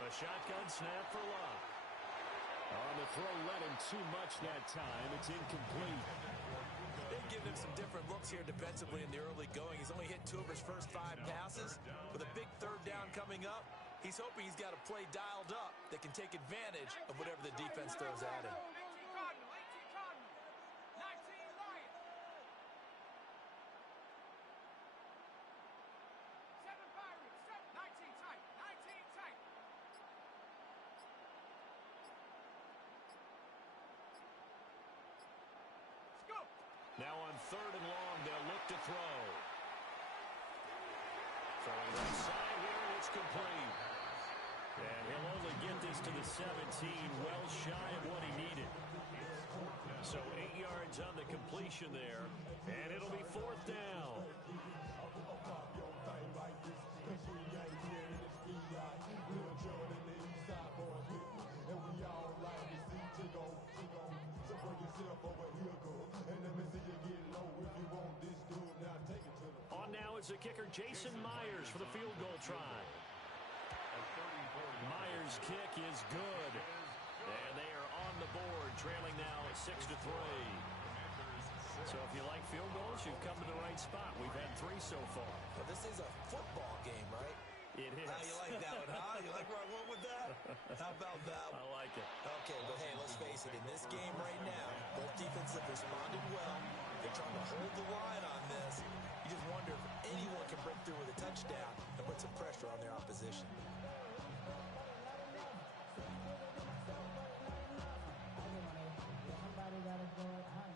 A shotgun snap for Locke. On the throw, led him too much that time. It's incomplete. They've giving him some different looks here defensively in the early going. He's only hit 2 of his first 5 passes. With a big third down coming up, he's hoping he's got a play dialed up that can take advantage of whatever the defense throws at him. 18 Cardinal, 18 Cardinal, 19 Lion. 7 Pirates, 19 tight, 19 tight. Scoop. Now on 3rd and long, they'll look to throw. Throwing right side here, and it's complete. And he'll only get this to the 17, well shy of what he needed. So 8 yards on the completion there, and it'll be 4th down. On now is the kicker, Jason Myers, for the field goal try. Myers' kick is good. And they are on the board, trailing now at 6-3. So if you like field goals, you've come to the right spot. We've had 3 so far. Well, this is a football game, right? It is. How you like that one, huh? You like where I went with that? How about that one? I like it. Okay, but hey, let's face it. In this game right now, both defenses have responded well. They're trying to hold the line on this. You just wonder if anyone can break through with a touchdown and put some pressure on their opposition.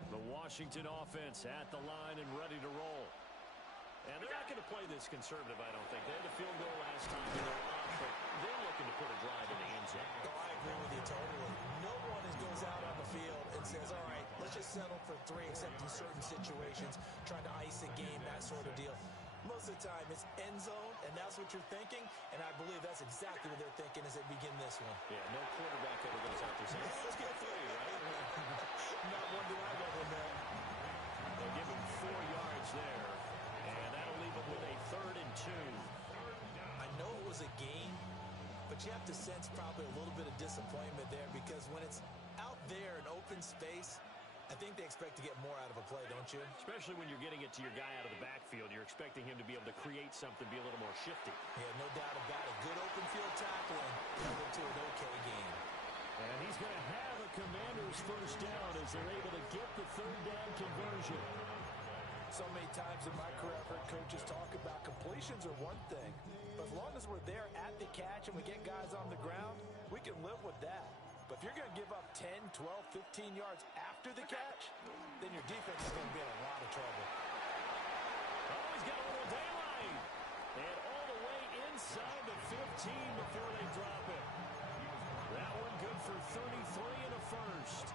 The Washington offense at the line and ready to roll. And they're not going to play this conservative, I don't think. They had a field goal last time, and they're off, but they're looking to put a drive in the end zone. Oh, I agree with you totally. No one goes out on the field and says, all right, let's just settle for 3, except in certain situations, trying to ice a game, that sort of deal. Most of the time, it's end zone, and that's what you're thinking, and I believe that's exactly what they're thinking as they begin this one. Yeah, no quarterback ever goes out there saying, let's get 3, right? Not one do I go from that. They'll give him 4 yards there, and that'll leave him with a 3rd and 2. I know it was a game, but you have to sense probably a little bit of disappointment there because when it's out there in open space, I think they expect to get more out of a play, don't you? Especially when you're getting it to your guy out of the backfield. You're expecting him to be able to create something, be a little more shifty. Yeah, no doubt about it. Good open field tackling turned into an okay game. And he's going to have a Commanders first down as they're able to get the 3rd down conversion. So many times in my career, I've heard coaches talk about completions are one thing. But as long as we're there at the catch and we get guys on the ground, we can live with that. But if you're going to give up 10, 12, 15 yards after the catch, then your defense is going to be in a lot of trouble. Oh, he's got a little daylight. And all the way inside the 15 before they drop it. That one good for 33 and a first.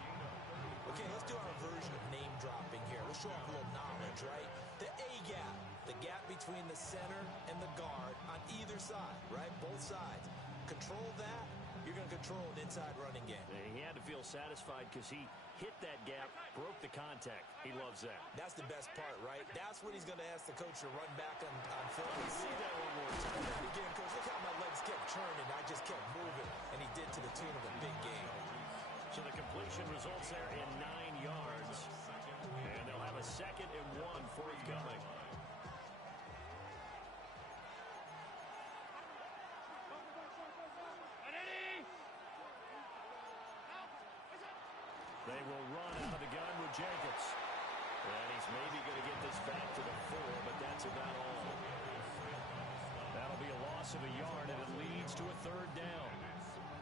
Okay, let's do our version of name dropping here. We'll show off a little knowledge, right? The A-gap, the gap between the center and the guard on either side, right? Both sides. Control that. You're going to control an inside running game. He had to feel satisfied because he hit that gap, broke the contact. He loves that. That's the best part, right? That's what he's going to ask the coach to run back on film. Let's see that one more time. Again, coach, look how my legs kept churning. I just kept moving, and he did to the tune of a big game. So the completion results there in 9 yards. And they'll have a 2nd and 1 forthcoming. They will run out of the gun with Jacobs. And he's maybe going to get this back to the 4, but that's about all. That'll be a loss of a yard, and it leads to a 3rd down.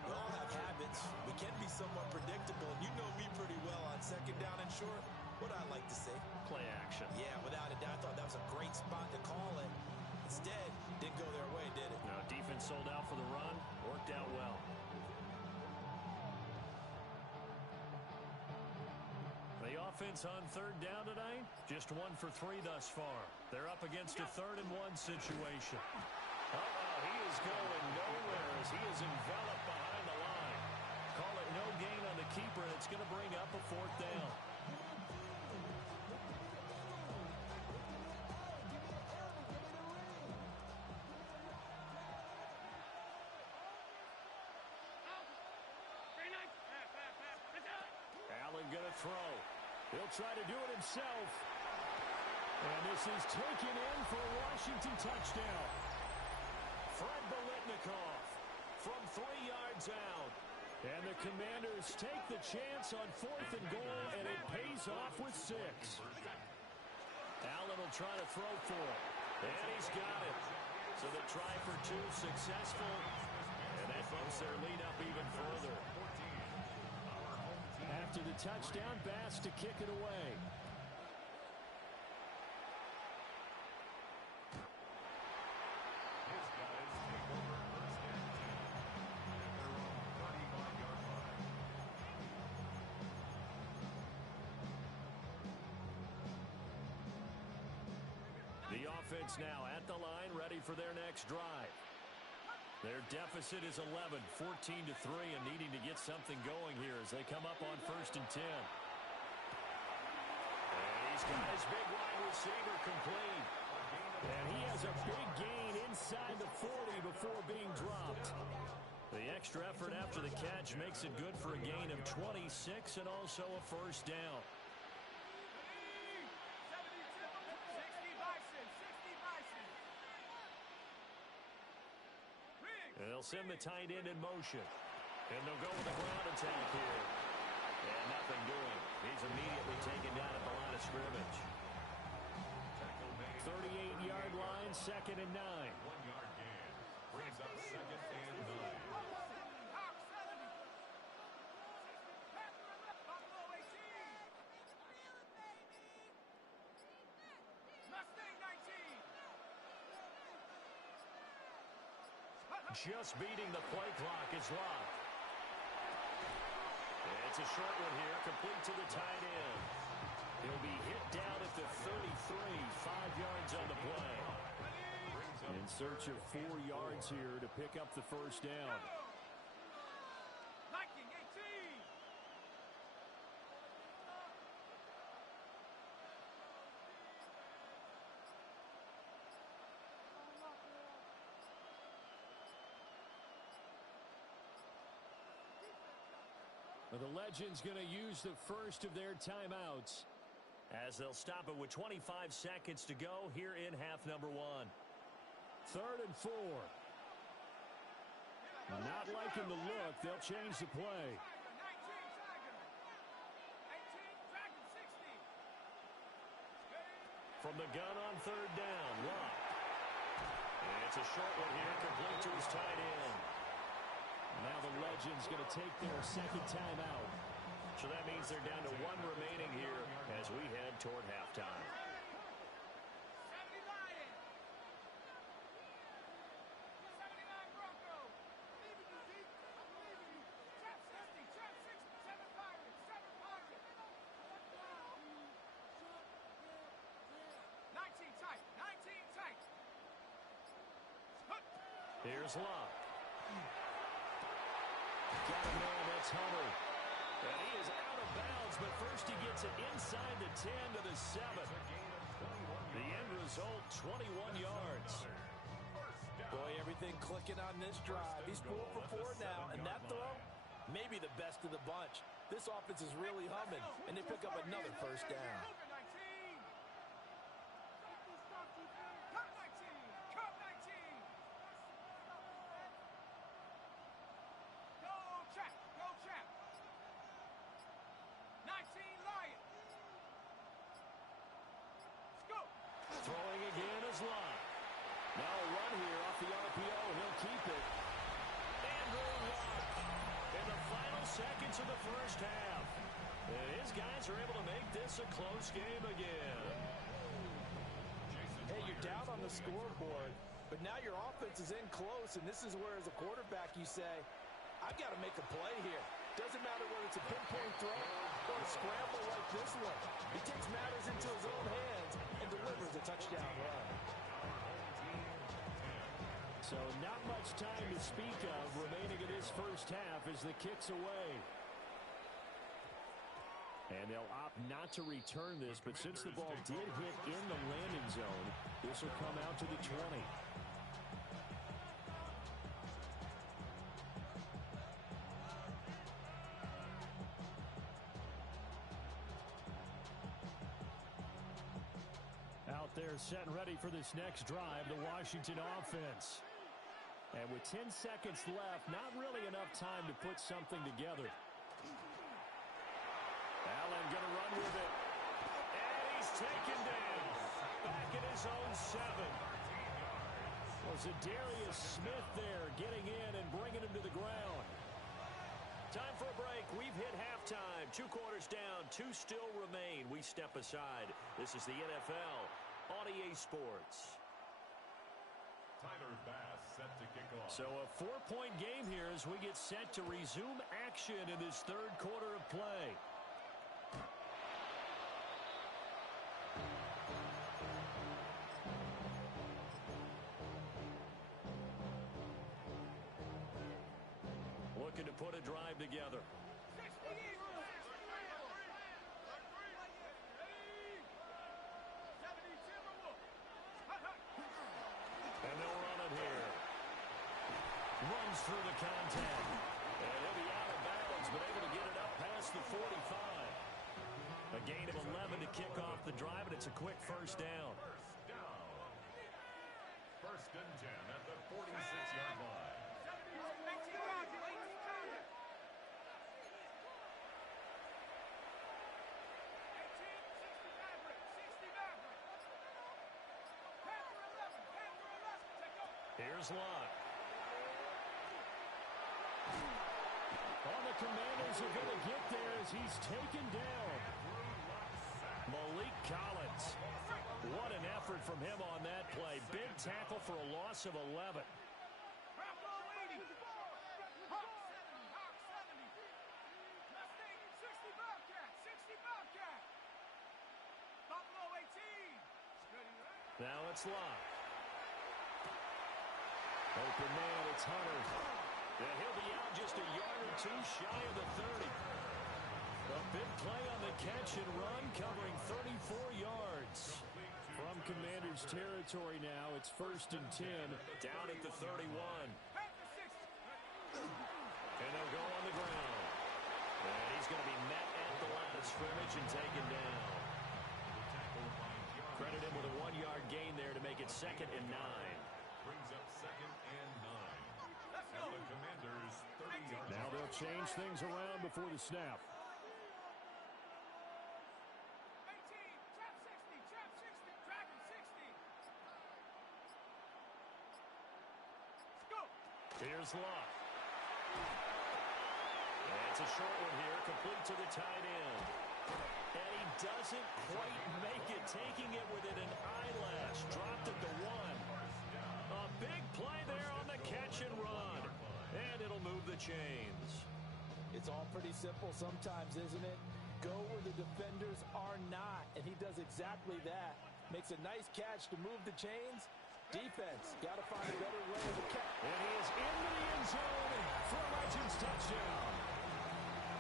We all have habits. We can be somewhat predictable, and you know me pretty well on 2nd down and short. What I like to say? Play action. Yeah, without a doubt, I thought that was a great spot to call it. Instead, didn't go their way, did it? Now, defense sold out for the run. Worked out well. The offense on 3rd down tonight, just 1 for 3 thus far. They're up against a 3rd and 1 situation. He is going nowhere as he is enveloped behind the line. Call it no gain on the keeper, and it's going to bring up a 4th down. Allen going to throw. He'll try to do it himself. And this is taken in for a Washington touchdown. Fred Biletnikoff from 3 yards out. And the Commanders take the chance on 4th and goal, and it pays off with 6. Allen will try to throw for it. And he's got it. So the try for 2 successful. And that bumps their lead up even further. After the touchdown, Bass to kick it away. The offense now at the line, ready for their next drive. Their deficit is 11, 14-3, and needing to get something going here as they come up on 1st and 10. And he's got his big wide receiver complete. And he has a big gain inside the 40 before being dropped. The extra effort after the catch makes it good for a gain of 26 and also a 1st down. And they'll send the tight end in motion. And they'll go with a ground attack here. And nothing doing. He's immediately taken down at the line of scrimmage. 38-yard line, 2nd and 9. 1-yard gain. Brings up 2nd and 9. Just beating the play clock is Locke. It's a short one here, complete to the tight end. He'll be hit down at the 33, 5 yards on the play. In search of 4 yards here to pick up the 1st down. The Legends going to use the first of their timeouts as they'll stop it with 25 seconds to go here in half number 1. 3rd and 4. Not liking the look. They'll change the play. From the gun on 3rd down, Locke. It's a short one here, complete to his tight end. Now the Legends going to take their 2nd timeout. So that means they're down to 1 remaining here as we head toward halftime. Here's Locke. Got a man, that's Hunter. And he is out of bounds, but first he gets it inside the 10 to the 7. The end result, 21 yards. Boy, everything clicking on this drive. He's 4 for 4 now, and that throw, maybe the best of the bunch. This offense is really humming, and they pick up another 1st down. Throwing again is Locke. Now a run here off the RPO. He'll keep it. Andrew Locke in the final seconds of the 1st half. And his guys are able to make this a close game again. Hey, you're down on the scoreboard, but now your offense is in close, and this is where, as a quarterback, you say, I've got to make a play here. Doesn't matter whether it's a pinpoint throw or a scramble like this one. He takes matters into his own hands and delivers a touchdown run. So not much time to speak of remaining in this 1st half as the kick's away. And they'll opt not to return this, but since the ball did hit in the landing zone, this will come out to the 20. They're set and ready for this next drive, the Washington offense. And with 10 seconds left, not really enough time to put something together. Allen going to run with it. And he's taken down. Back at his own 7. Was it Darius Smith there getting in and bringing him to the ground? Time for a break. We've hit halftime. 2 quarters down. 2 still remain. We step aside. This is the NFL on EA Sports. Tyler Bass set to kick off. So a 4-point game here as we get set to resume action in this third quarter of play. Looking to put a drive together. And they'll run it here. Runs through the contact. And he'll be out of bounds, but able to get it up past the 45. A gain of 11 to kick off the drive, and it's a quick first down. First and 10 at the 46-yard line. Here's Lott. All the Commanders are going to get there as he's taken down. Malik Collins. What an effort from him on that play. Big tackle for a loss of 11. Now it's Lott. Open man, it's Hunter. And he'll be out just a yard or 2 shy of the 30. A big play on the catch and run, covering 34 yards. From Commanders territory now, it's first and 10, down at the 31. And they'll go on the ground. And he's going to be met at the line of scrimmage and taken down. Credit him with a 1-yard gain there to make it 2nd and 9. Brings up 2nd and 9. And the Commanders 30 yards. Now they'll change things around before the snap. Here's Lott. And it's a short one here, complete to the tight end. And he doesn't quite make it, taking it within an eyelash. Dropped at the 1. A big play there on the catch and run. And it'll move the chains. It's all pretty simple sometimes, isn't it? Go where the defenders are not, and he does exactly that. Makes a nice catch to move the chains. Defense, got to find a better way to catch. And he is into the end zone for a Legends touchdown.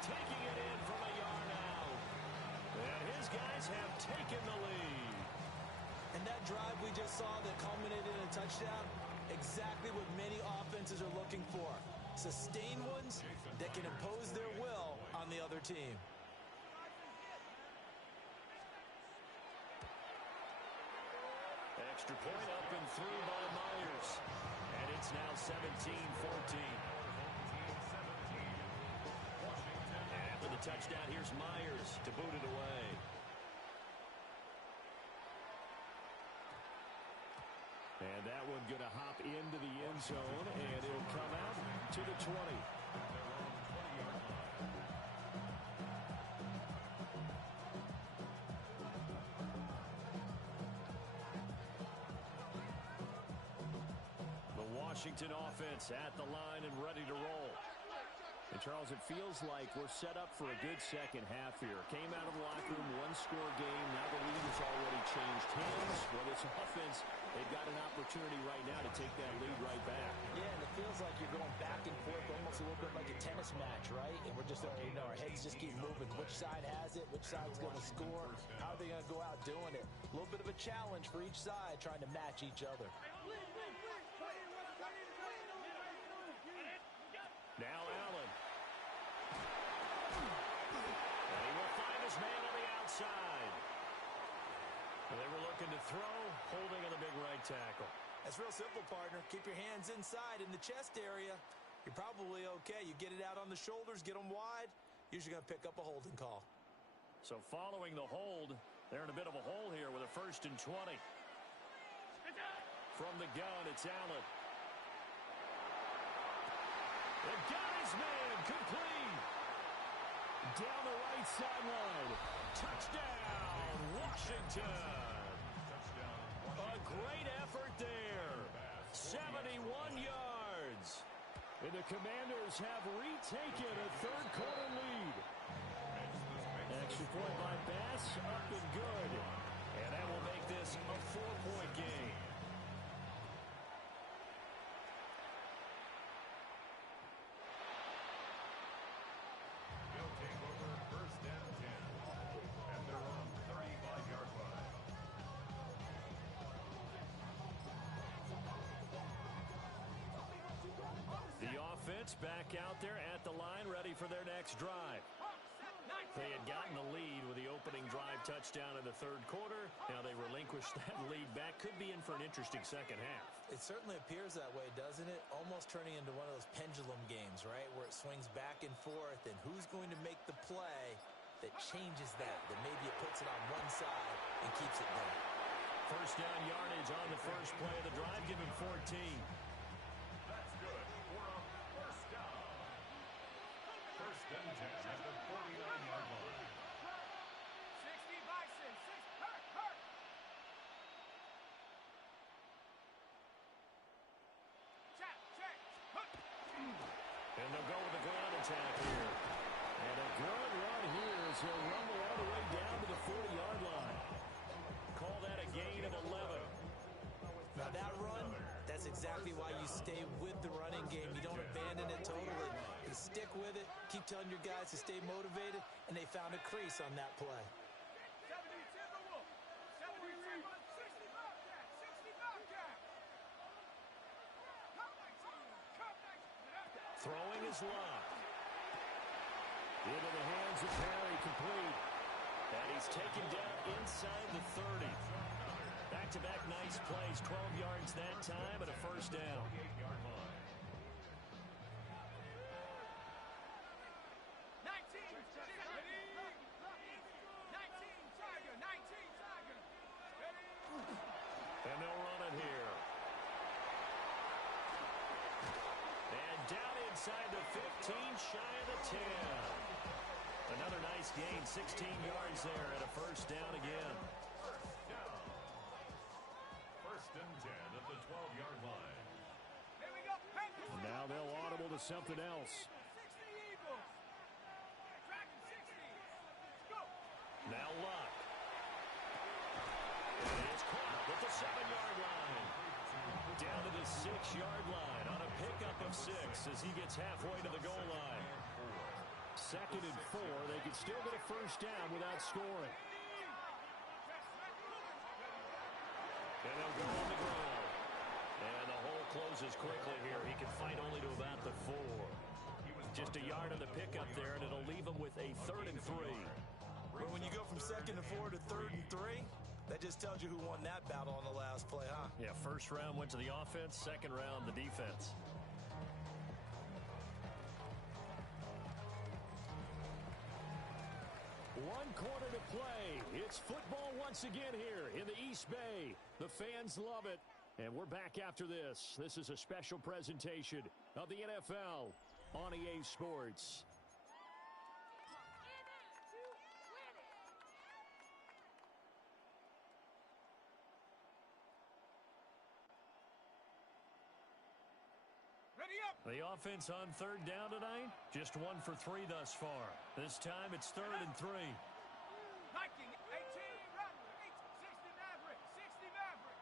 Taking it in from a yard out. And his guys have taken the lead. And that drive we just saw that culminated in a touchdown, exactly what many offenses are looking for. Sustained ones that can impose their will on the other team. Extra point up and through by Myers. And it's now 17-14. And after the touchdown, here's Myers to boot it away. And that one going to hop into the end zone, and it'll come out to the 20. Washington offense at the line and ready to roll. And Charles, it feels like we're set up for a good second half here. Came out of the locker room, 1-score game. Now the lead has already changed hands. Well, this offense, they've got an opportunity right now to take that lead right back. Yeah, and it feels like you're going back and forth, almost a little bit like a tennis match, right? And we're just, our heads just keep moving. Which side has it? Which side's going to score? How are they going to go out doing it? A little bit of a challenge for each side, trying to match each other. Now Allen. And he will find his man on the outside. And they were looking looking to throw, holding on the big right tackle. That's real simple, partner. Keep your hands inside in the chest area. You're probably okay. You get it out on the shoulders, get them wide, usually going to pick up a holding call. So following the hold, they're in a bit of a hole here with a 1st and 20. From the gun, it's Allen. It got his man, complete. Down the right sideline. Touchdown, Washington. A great effort there. 71 yards. And the Commanders have retaken a third-quarter lead. Extra point by Bass, up and good. And that will make this a 4-point game. They'll take over 1st and 10 at their own 35-yard line. The offense back out there at the line, ready for their next drive. They had gotten the lead with the opening drive touchdown in the third quarter. Now they relinquished that lead back. Could be in for an interesting second half. It certainly appears that way, doesn't it? Almost turning into one of those pendulum games, right? Where it swings back and forth, and who's going to make the play that changes that maybe it puts it on one side and keeps it there. First down yardage on the first play of the drive. Give him 14. That's good for a first down. 1st and 10 at the 49-yard line. 60 Bison, 6, hurt. Check, hut. And they'll go with the ground attack here. And a good run here as he'll rumble all the way down to the 40-yard line. Call that a gain of 11. Now that run, that's exactly why you stay with the running game. You don't abandon it totally. You stick with it, keep telling your guys to stay motivated, and they found a crease on that play. 70 Timberwolf, 70 Timberwolf, 60 Bobcat, 60 Bobcat. Come 19. Throwing is locked. Into the hands of Perry, complete. And he's taken down inside the 30. Back-to-back nice plays, 12 yards that time and a first down. 48-yard line. 19 Tiger. And they'll run it here. And down inside the 15, shy of the 10. Another nice gain, 16 yards there and a first down again. Down. 1st and 10 at the 12-yard line. Here we go. Now they'll audible to something else. 60 Eagles. Dragon 60. Go. Now Luck. And it's caught at the 7-yard line. Down to the 6-yard line on a pickup of 6 as he gets halfway to the goal line. 2nd and 4. They could still get a first down without scoring. And they'll go on the ground. And the hole closes quickly here. He can fight only to about the 4. Just a yard on the pickup there, and it'll leave him with a 3rd and 3. But when you go from 2nd and 4 to 3rd and 3, that just tells you who won that battle on the last play, huh? Yeah, first round went to the offense, second round the defense. One quarter to play. It's football once again here in the East Bay. The fans love it. And we're back after this. This is a special presentation of the NFL on EA Sports. Ready up. The offense on 3rd down tonight, just 1 for 3 thus far. This time it's 3rd and 3. Viking 18 Rattler, 60 Maverick, 60 Maverick.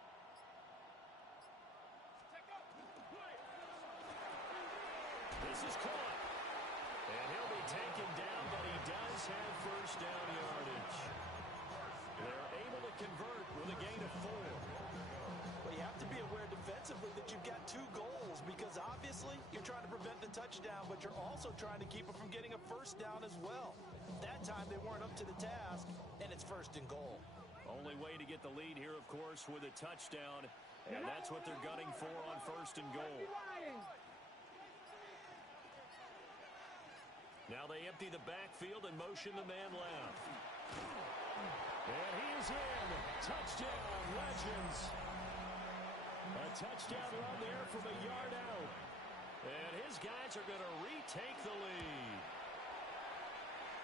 Check out. This is caught. And he'll be taken down, but he does have first down yardage. They're able to convert with a gain of 4. Well, you have to be aware defensively that you've got 2 goals because obviously you're trying to prevent the touchdown, but you're also trying to keep it from getting a first down as well. That time they weren't up to the task, and it's 1st and goal. Only way to get the lead here, of course, with a touchdown. And that's what they're gunning for on 1st and goal. Now they empty the backfield and motion the man left. And he is in. Touchdown, Legends. A touchdown run there from a yard out. And his guys are going to retake the lead.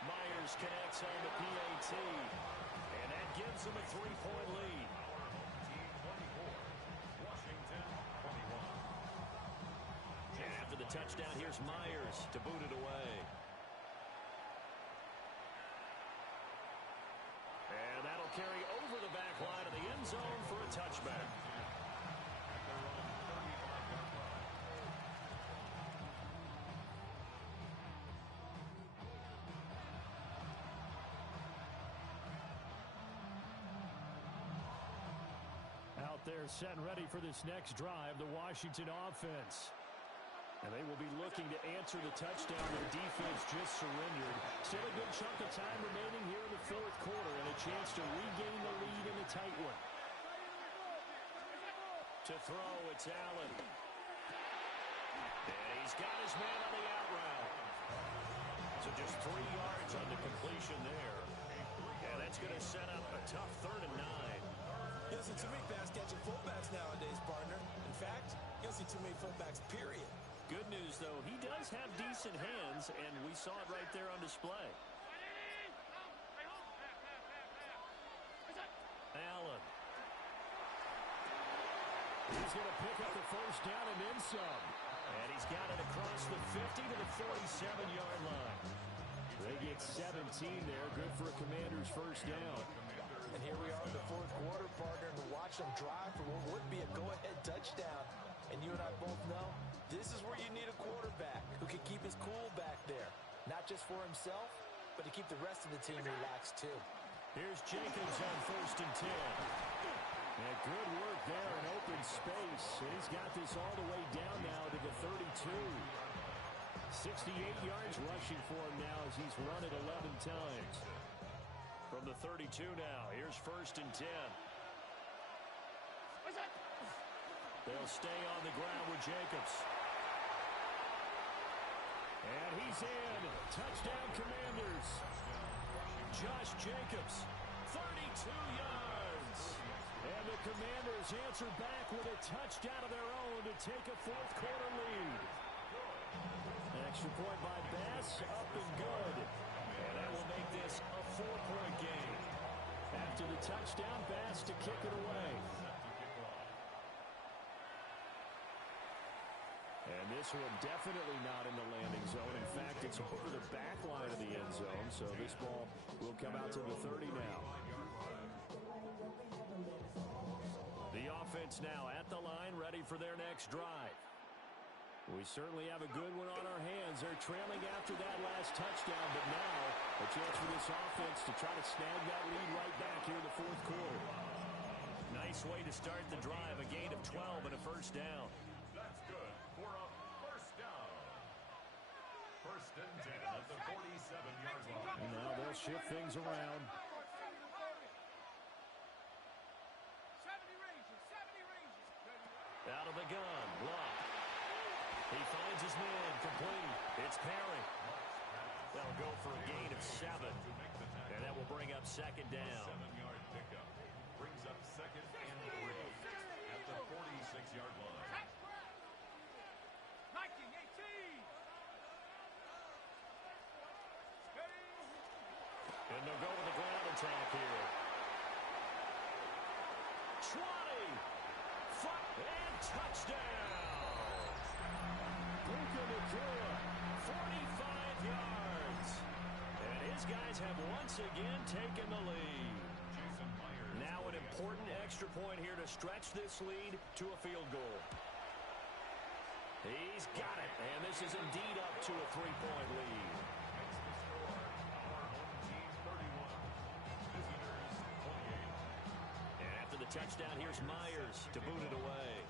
Myers connects on the PAT. And that gives them a 3-point lead. Washington 21. And after the touchdown, here's Myers to boot it away. And that'll carry over the back line of the end zone for a touchback. Out there set and ready for this next drive, the Washington offense. And they will be looking to answer the touchdown their defense just surrendered. Still a good chunk of time remaining here in the 4th quarter and a chance to regain the lead in a tight one. To throw, it's Allen. And he's got his man on the out route. So just 3 yards on the completion there. And that's going to set up a tough 3rd and 9. You don't see too many pass-catching fullbacks nowadays, partner. In fact, you don't see too many fullbacks, period. Good news, though, he does have decent hands, and we saw it right there on display. Allen. He's going to pick up the 1st down and then some. And he's got it across the 50 to the 47-yard line. They get 17 there. Good for a Commander's 1st down. And here we are in the 4th quarter, partner, to watch them drive for what would be a go-ahead touchdown. And you and I both know this is where you need a quarterback who can keep his cool back there. Not just for himself, but to keep the rest of the team relaxed, too. Here's Jacobs on 1st and 10. And good work there in open space. And he's got this all the way down now to the 32. 68 yards rushing for him now as he's run it 11 times. From the 32 now, here's 1st and 10. They'll stay on the ground with Jacobs. And he's in. Touchdown, Commanders. Josh Jacobs, 32 yards. And the Commanders answer back with a touchdown of their own to take a 4th quarter lead. Extra point by Bass, up and good. And that will make this a 4-point game. After the touchdown, Bass to kick it away. And this one definitely not in the landing zone. In fact, it's over the back line of the end zone, so this ball will come out to the 30 now. The offense now at the line, ready for their next drive. We certainly have a good one on our hands. They're trailing after that last touchdown, but now a chance for this offense to try to snag that lead right back here in the 4th quarter. Nice way to start the drive, a gain of 12 and a 1st down. That's good for a 1st down. 1st and 10 at the 47-yard line. And now they'll shift things around. 70 ranges, 70 ranges. Out of the gun, block. He finds his man, complete. It's Perry. That'll go for a gain of 7. And that will bring up 2nd down. 7-yard pickup brings up 2nd and 3 at the 46-yard line. 19, 18. Steady. And they'll go with the ground attack here. 20. And touchdown. Puka Nacua, 45 yards. And his guys have once again taken the lead. Jason Myers. Now an important extra point here to stretch this lead to a field goal. He's got it, and this is indeed up to a 3-point lead. Makes the score our home team 31, visitors 28. And after the touchdown, here's Myers to boot it away.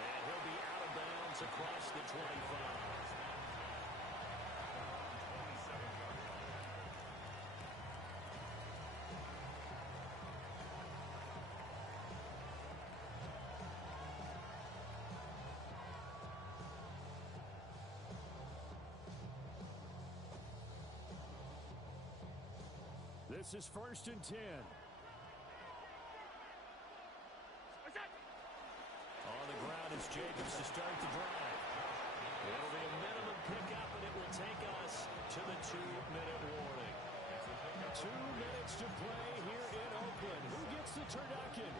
And he'll be out of bounds across the 25. This is 1st and 10. On the ground is Jacobs to start the drive. It'll be a minimum pickup, and it will take us to the 2-minute warning. 2 minutes to play here in Oakland. Who gets the turducken?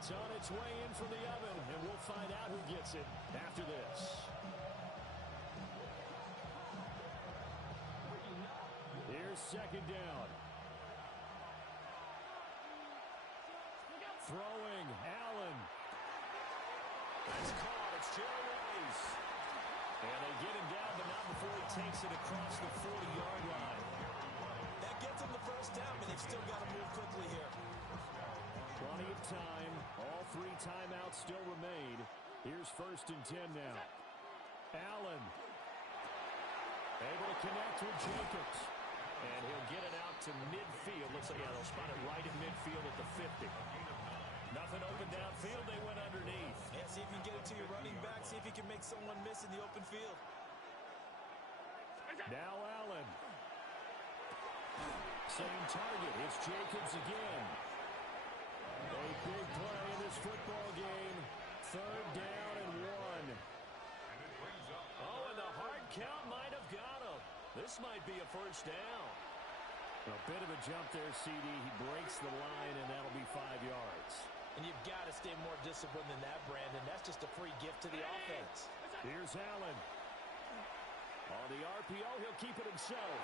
It's on its way in from the oven, and we'll find out who gets it after this. Here's 2nd down. Throwing, Allen. That's caught. It's Jerry Rice. And they get him down, but not before he takes it across the 40-yard line. That gets him the first down, but they've still got to move quickly here. Plenty of time. All 3 timeouts still remain. Here's 1st and 10 now. Allen. Able to connect with Jacobs. And he'll get it out to midfield. Looks like, they'll spot it right at midfield at the 50. Nothing open downfield. They went underneath. Yeah, see if you can get it to your running back. See if you can make someone miss in the open field. Now Allen. Same target. It's Jacobs again. A big play in this football game. 3rd down and 1. Oh, and the hard count might have got him. This might be a 1st down. A bit of a jump there, CD. He breaks the line, and that'll be 5 yards. And you've got to stay more disciplined than that, Brandon. That's just a free gift to the offense. Here's Allen. On the RPO, he'll keep it himself.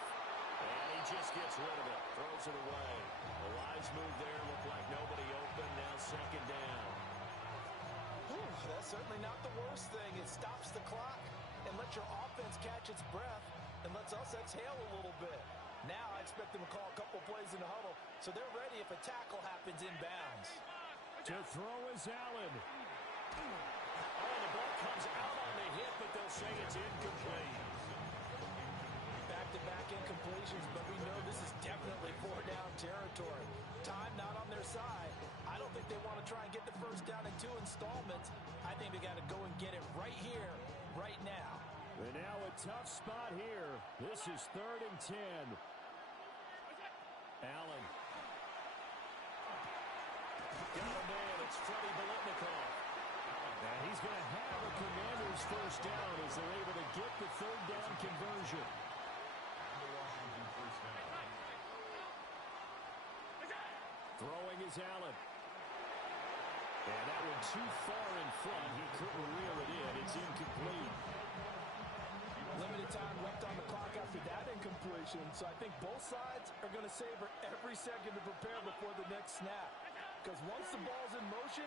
And he just gets rid of it. Throws it away. The wise move there. Looked like nobody open. Now 2nd down. Whew, that's certainly not the worst thing. It stops the clock and lets your offense catch its breath and lets us exhale a little bit. Now I expect them to call a couple plays in the huddle so they're ready if a tackle happens inbounds. To throw is Allen. Oh, the ball comes out on the hit, but they'll say it's incomplete. Back-to-back incompletions, but we know this is definitely 4-down territory. Time not on their side. I don't think they want to try and get the 1st down in 2 installments. I think they got to go and get it right here, right now. And now a tough spot here. This is 3rd and 10. Allen. Got a man. It's Freddie Biletnikoff. And he's going to have a Commanders 1st down as they're able to get the 3rd down conversion. Throwing is Allen. And that one too far in front. He couldn't reel it in. It's incomplete. Limited time left on the clock after that incompletion, so I think both sides are going to savor every second to prepare before the next snap. Because once the ball's in motion,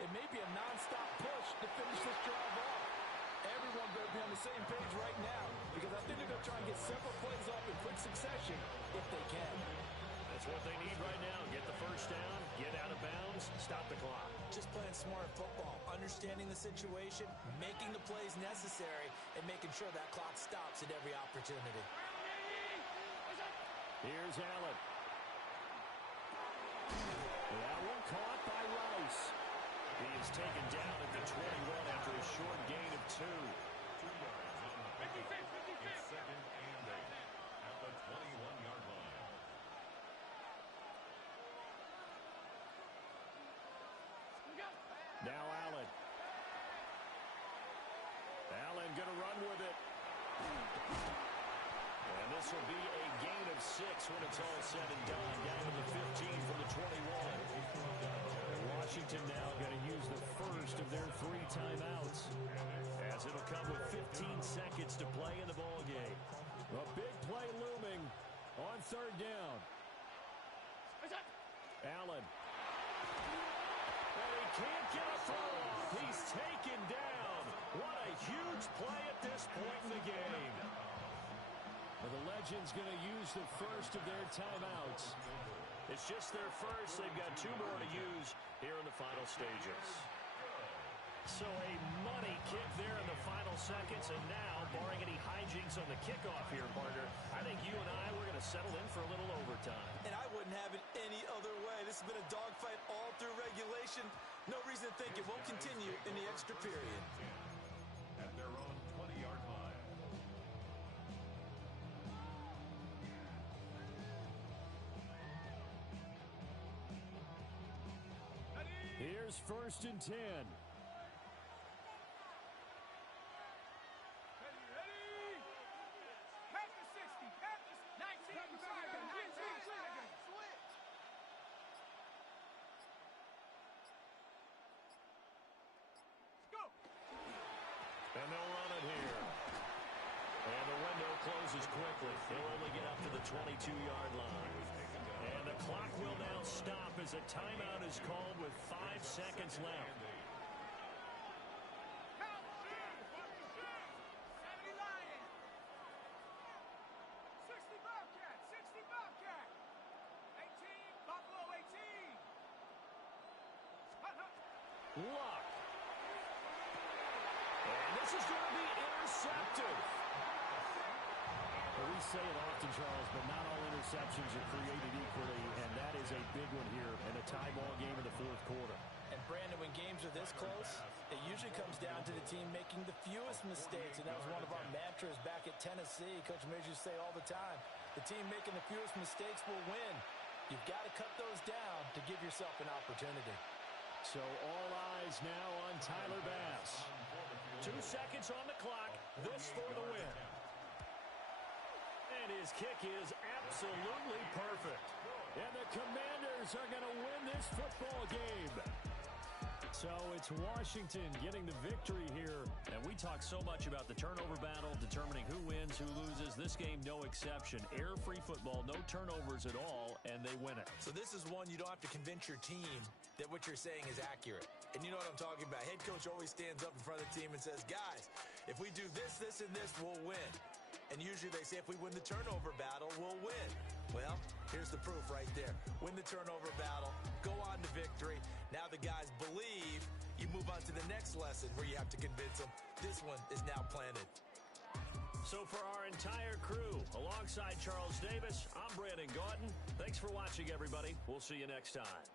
it may be a non-stop push to finish this drive off. Everyone better be on the same page right now, because I think they're going to try and get several plays off in quick succession if they can. That's what they need right now. Get the 1st down, get out of bounds, stop the clock. Just playing smart football, understanding the situation, making the plays necessary, and making sure that clock stops at every opportunity. Here's Allen. That one caught by Rice. He is taken down at the 21 after a short gain of 2. 2 yards on the play. It's 2nd and 8 at the 21-yard line. Now Allen. Allen going to run with it. And this will be a gain of 6 when it's all said and done. Down to the 15 from the 21. Washington now going to use the first of their 3 timeouts, as it'll come with 15 seconds to play in the ball game. A big play looming on 3rd down. Allen. And he can't get a throw off. He's taken down. What a huge play at this point in the game. Well, the Legends going to use the first of their timeouts. It's just their first. They've got 2 more to use here in the final stages. So a money kick there in the final seconds, and now, barring any hijinks on the kickoff here, partner, I think you and I, we're going to settle in for a little overtime. And I wouldn't have it any other way. This has been a dogfight all through regulation. No reason to think it won't continue in the extra period. At their own 20-yard line. Here's 1st and 10. And they'll run it here. And the window closes quickly. They'll only get up to the 22-yard line. And the clock will now stop as a timeout is called with 5 seconds left. Luck. And this is going to be intercepted. Well, we say it often, Charles, but not all interceptions are created equally, and that is a big one here in a tie ball game in the 4th quarter. And Brandon, when games are this close, it usually comes down to the team making the fewest mistakes, and that was one of our mantras back at Tennessee. Coach Mears used to say all the time, the team making the fewest mistakes will win. You've got to cut those down to give yourself an opportunity. So all eyes now on Tyler Bass. 2 seconds on the clock. This for the win. And his kick is absolutely perfect. And the Commanders are going to win this football game. So it's Washington getting the victory here. And we talk so much about the turnover battle, determining who wins, who loses. This game, no exception. Air-free football, no turnovers at all, and they win it. So this is one you don't have to convince your team that what you're saying is accurate. And you know what I'm talking about. Head coach always stands up in front of the team and says, guys, if we do this, this, and this, we'll win. And usually they say if we win the turnover battle, we'll win. Well, here's the proof right there. Win the turnover battle, go on to victory. Now the guys believe. You move on to the next lesson where you have to convince them. This one is now planted. So for our entire crew, alongside Charles Davis, I'm Brandon Gaudin. Thanks for watching, everybody. We'll see you next time.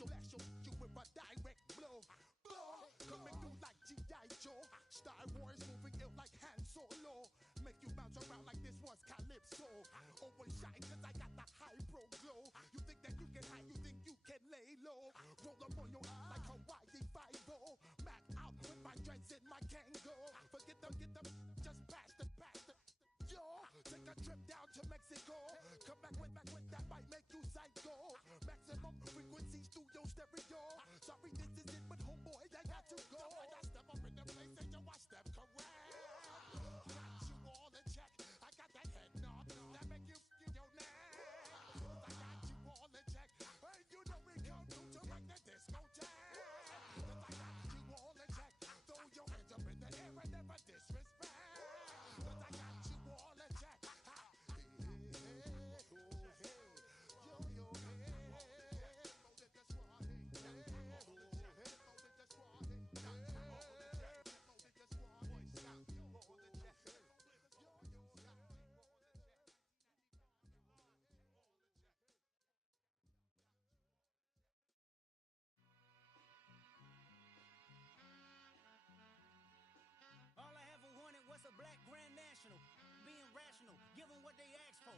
you with a direct blow. Coming through like G.I. Joe. Star Wars moving ill like Han Solo. Make you bounce around like this was Calypso. Always shine cause I got the high pro glow. You think that you can hide, you think you can lay low. Roll up on your ass like Hawaii 5-0. Mac out with my dreads in my Kango. Forget them, just pass the. Yo, take a trip down to Mexico. Come back with that might make you psycho. Maximum frequency studio stereo. Sorry, this is it, but homeboy, I got to go. I step up in the place and yo, I step correct. Got you all in check. I got that head nod that make you your neck. I got you all in check. Hey, you know we come through to like the discotheque. I got you all in check. Throw your hands up in the air and never disrespect. I got you all in check. All I ever wanted was a black Grand National. Being rational, give them what they asked for.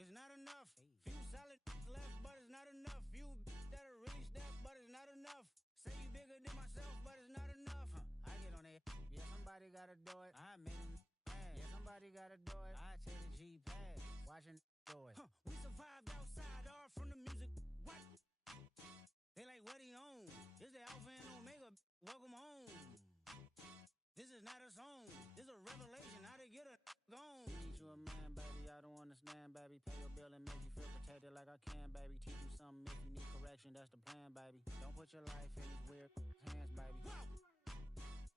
It's not enough. Few solid left, but it's not enough. Few that'll really step, but it's not enough. Say you bigger than myself, but it's not enough. I get on it. Yeah, somebody gotta do it. I made him mad. Yeah, somebody gotta do it. I take the G-Pad. Watching do it. We survived outside, all from the music. What? They like, what he on? This the Alpha and Omega. Welcome home. This is not a song. This is a revelation. How to get a gone. Teach you a man, baby. I don't understand, baby. Pay your bill and make you feel protected like I can, baby. Teach you something if you need correction. That's the plan, baby. Don't put your life in these weird hands, baby. Whoa!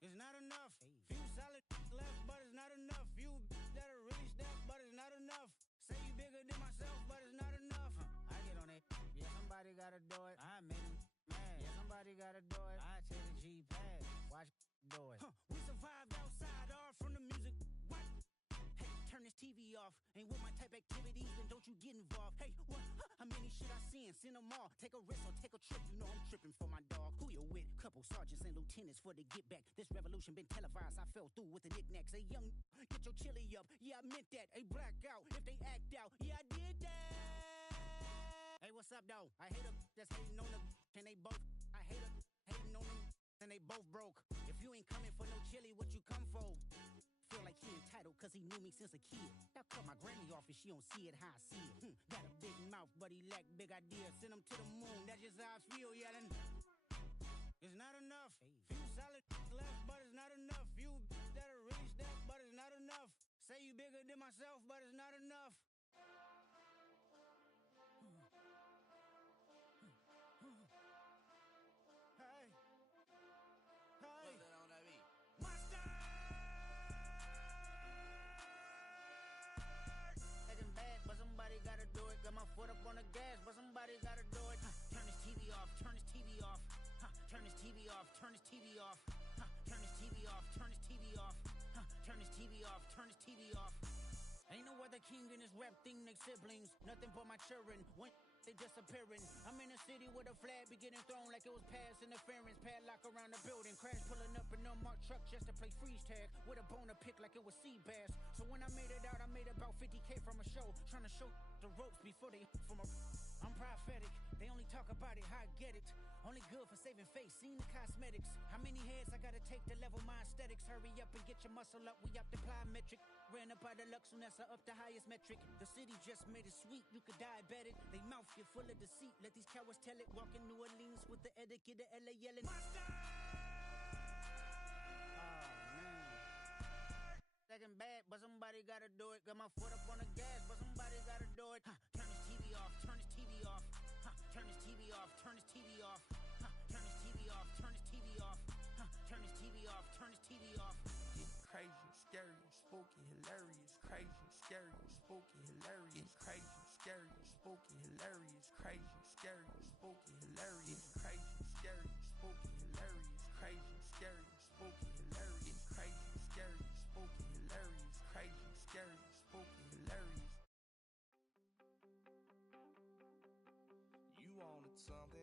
It's not enough. Few solid left, but it's not enough. Few that'll really step, but it's not enough. Say you bigger than myself, but it's not enough. I get on it. Yeah, somebody gotta do it. I made him mad. Yeah, somebody gotta do it. I take the G-Pad. Watch do it. We survived outside, all from the music. What? Hey, turn this TV off. Ain't with my type activities, then don't you get involved. Hey, what? How many shit I seen? Send them all. Take a risk or take a trip. You know I'm tripping for my dog. Who you with? Couple sergeants and lieutenants for the get back. This revolution been televised. I fell through with the knickknacks. Hey, young, get your chili up. Yeah, I meant that. Hey, black out. If they act out, yeah, I did that. Hey, what's up, though? I hate them that's hating on them. And they both, I hate them hating on them. And they both broke. If you ain't coming for no chili, what you come for? Feel like he entitled cause he knew me since a kid. I cut my granny off if she don't see it how I see it. Got a big mouth but he lack big ideas. Send him to the moon, that's just how I feel yelling. It's not enough. Few solid left but it's not enough. Few that'll really step but it's not enough. Say you bigger than myself but it's not enough. Got my foot up on the gas, but somebody gotta do it. Turn this TV off, turn this TV off. Turn this TV off, turn this TV off. Turn this TV off, turn this TV off. Turn this TV off, turn this TV off. Ain't no other king in this rap thing, they siblings. Nothing but my children. When they disappearing. I'm in a city with a flag be getting thrown like it was past interference. Padlock around the building. Crash pulling up an unmarked truck just to play freeze tag. With a bone to pick like it was sea bass. So when I made it out, I made about 50K from a show. Trying to show the ropes before they from a... I'm prophetic. They only talk about it, how I get it. Only good for saving face, seen the cosmetics. How many heads I gotta take to level my aesthetics? Hurry up and get your muscle up, we up the plyometric. Ran up out of Luxonessa up the highest metric. The city just made it sweet, you could diabetic. They mouth get full of deceit, let these cowards tell it. Walking New Orleans with the etiquette of LA yelling Monster! Oh man. Second bad, but somebody gotta do it. Got my foot up on the gas, but somebody gotta do it. Turn this TV off, turn this TV off. Turn this TV off, turn this TV off. Turn this TV off, turn this TV off. Turn this TV off, turn this TV off. Crazy, scary, spooky, hilarious. Crazy, scary, spooky, hilarious. Crazy, scary, spooky, hilarious. Crazy, scary, spooky, hilarious. Crazy, scary, spooky, hilarious. Crazy, scary, spooky, hilarious. Crazy, scary, spooky, hilarious. Crazy, scary, spooky, hilarious. You wanted something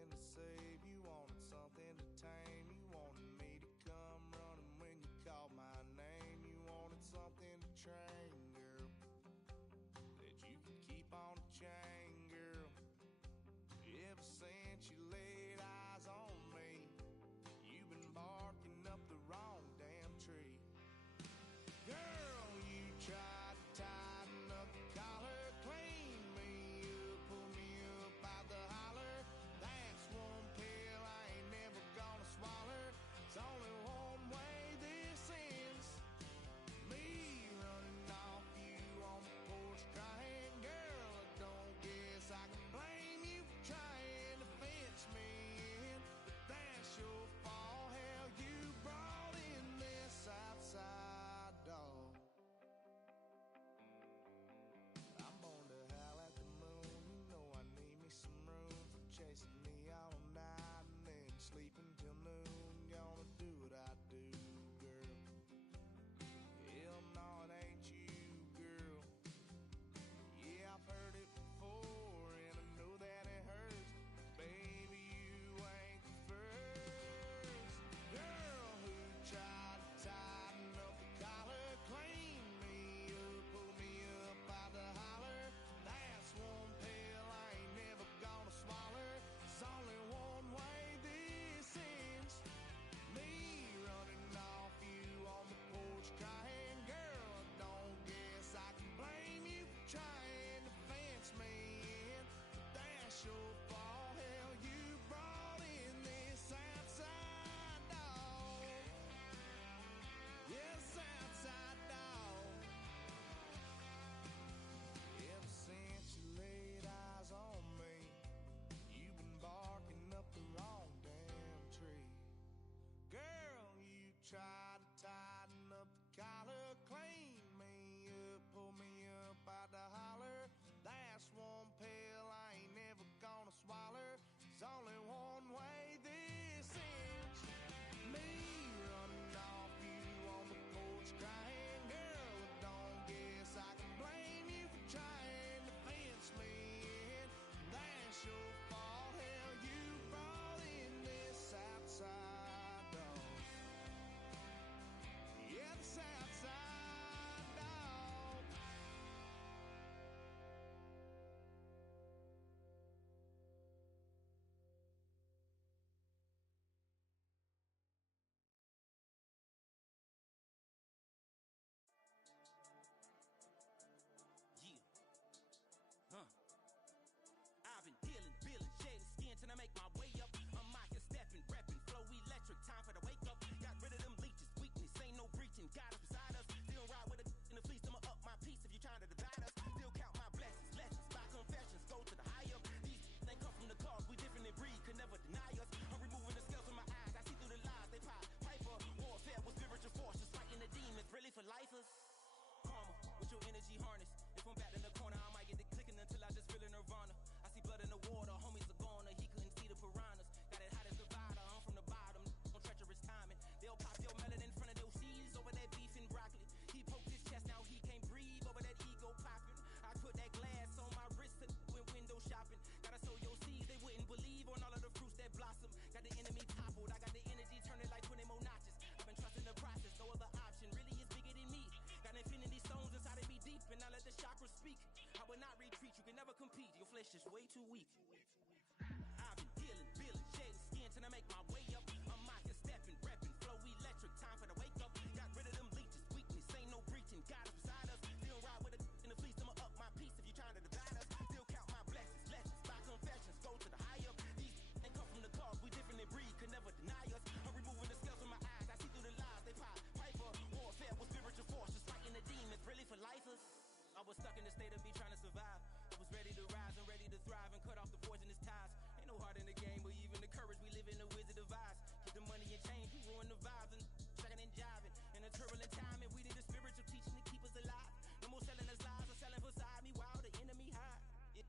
was stuck in the state of me trying to survive. I was ready to rise and ready to thrive and cut off the poisonous ties. Ain't no heart in the game, but even the courage we live in the Wizard of Oz. Get the money and change, we ruin the vibes and chucking and jiving. In a turbulent time, and we need a spiritual teaching to keep us alive. No more selling us lies or selling beside me while the enemy hide.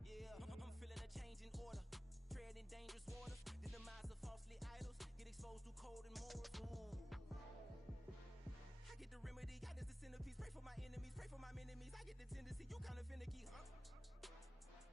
Yeah, I'm feeling a change in order. Treading dangerous waters. The demise of falsely idols. Get exposed through code and morals. Ooh. I get the remedy, God is the centerpiece. Pray for my enemies, pray for my enemies. I get the tendency, you kinda finicky, huh?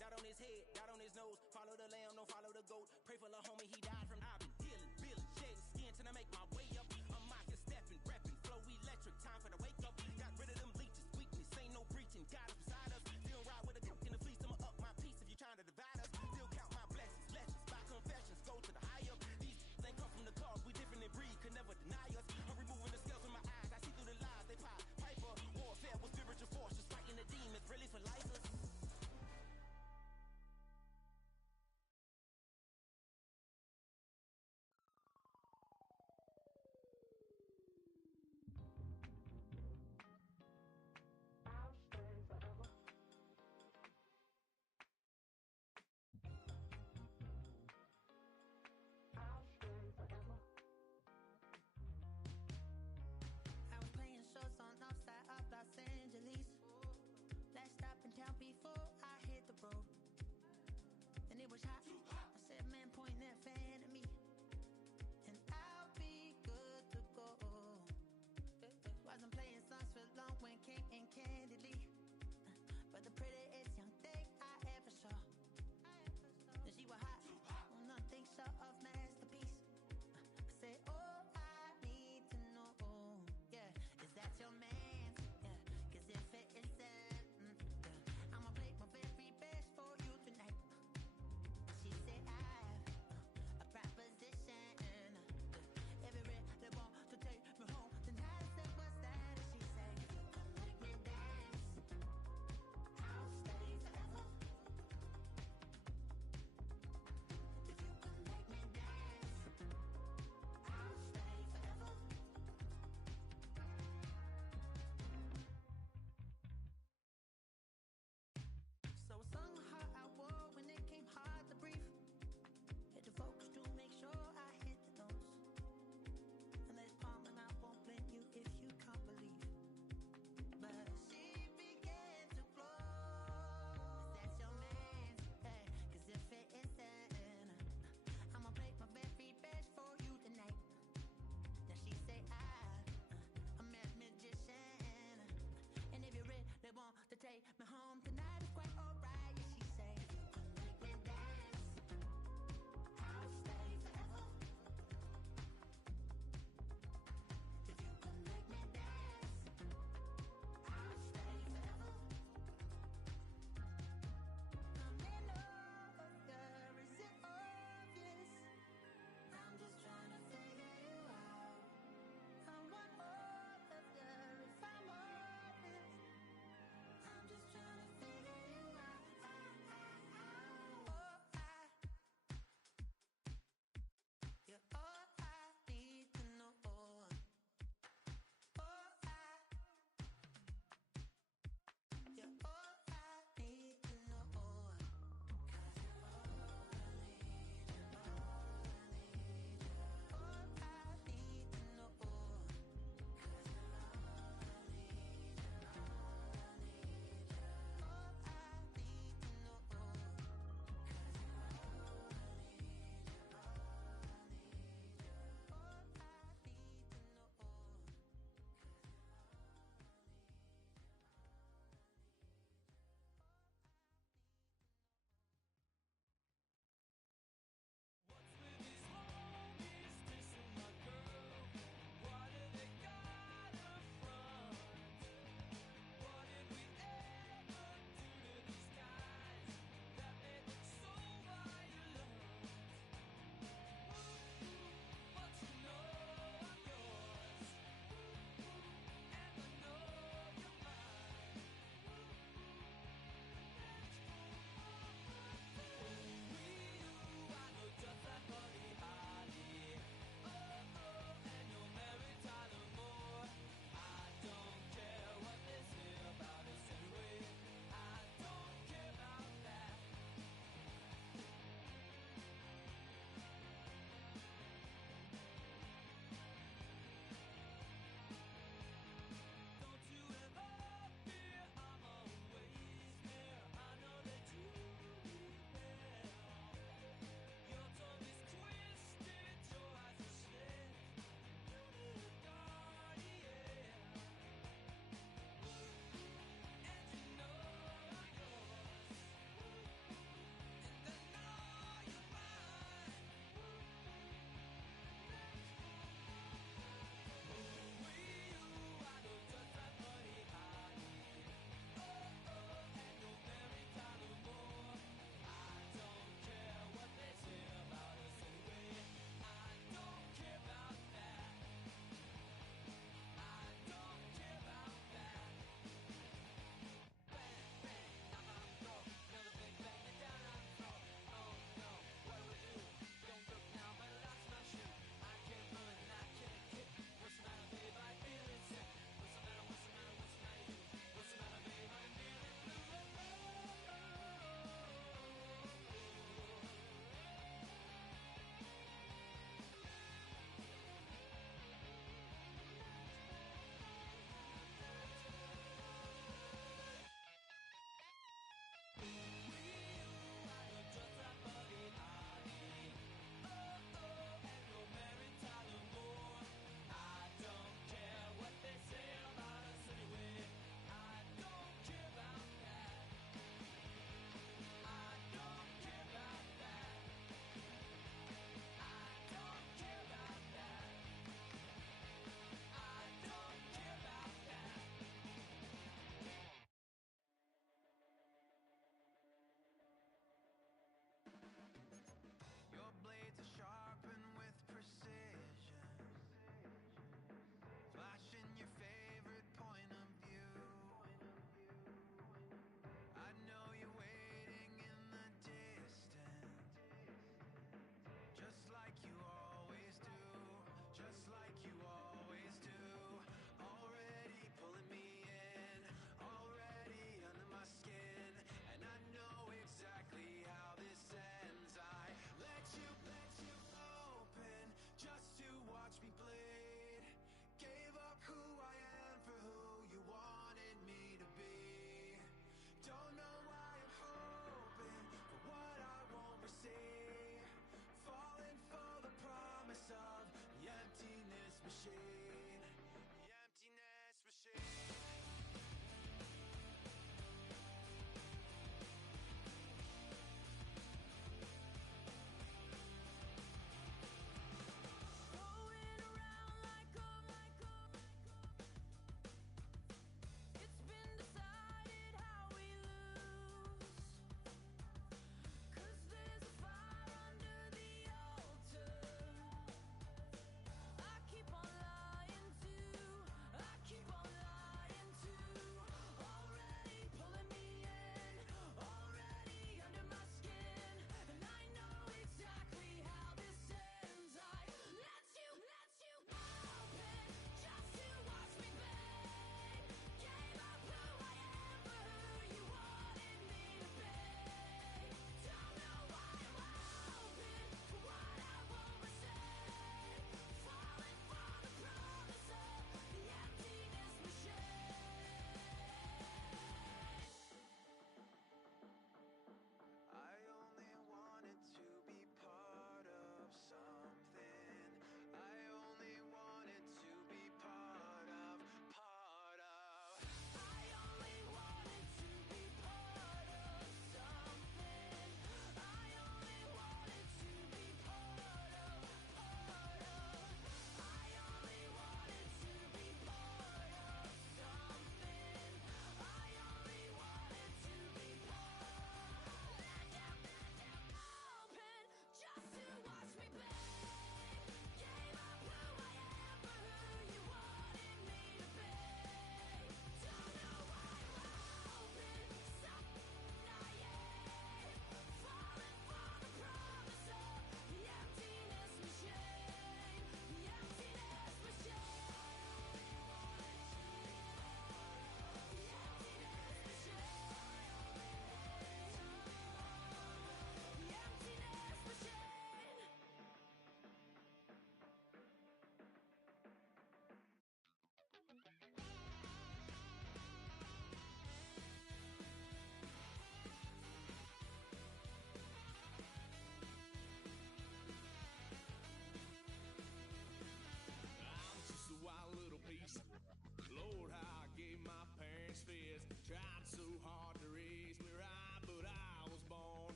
Dot on his head, dot on his nose. Follow the lamb, don't follow the goat. Pray for the homie, he died from. I've been healing, feeling, shedding skin till I make my way up. I'm mocking, stepping, repping, flow electric. Time for the wake up. Got rid of them leeches, weakness, ain't no preaching. God is beside us. Still ride with a cook in the fleece. I'ma up my piece if you trying to divide us. Still count my blessings, lessons, by confessions. Go to the high up. These ain't come from the cause. We different in breed, could never deny us. I'm removing the scales from my eyes. I see through the lies they pop. Piper, warfare with spiritual forces, fighting the demons, really for life.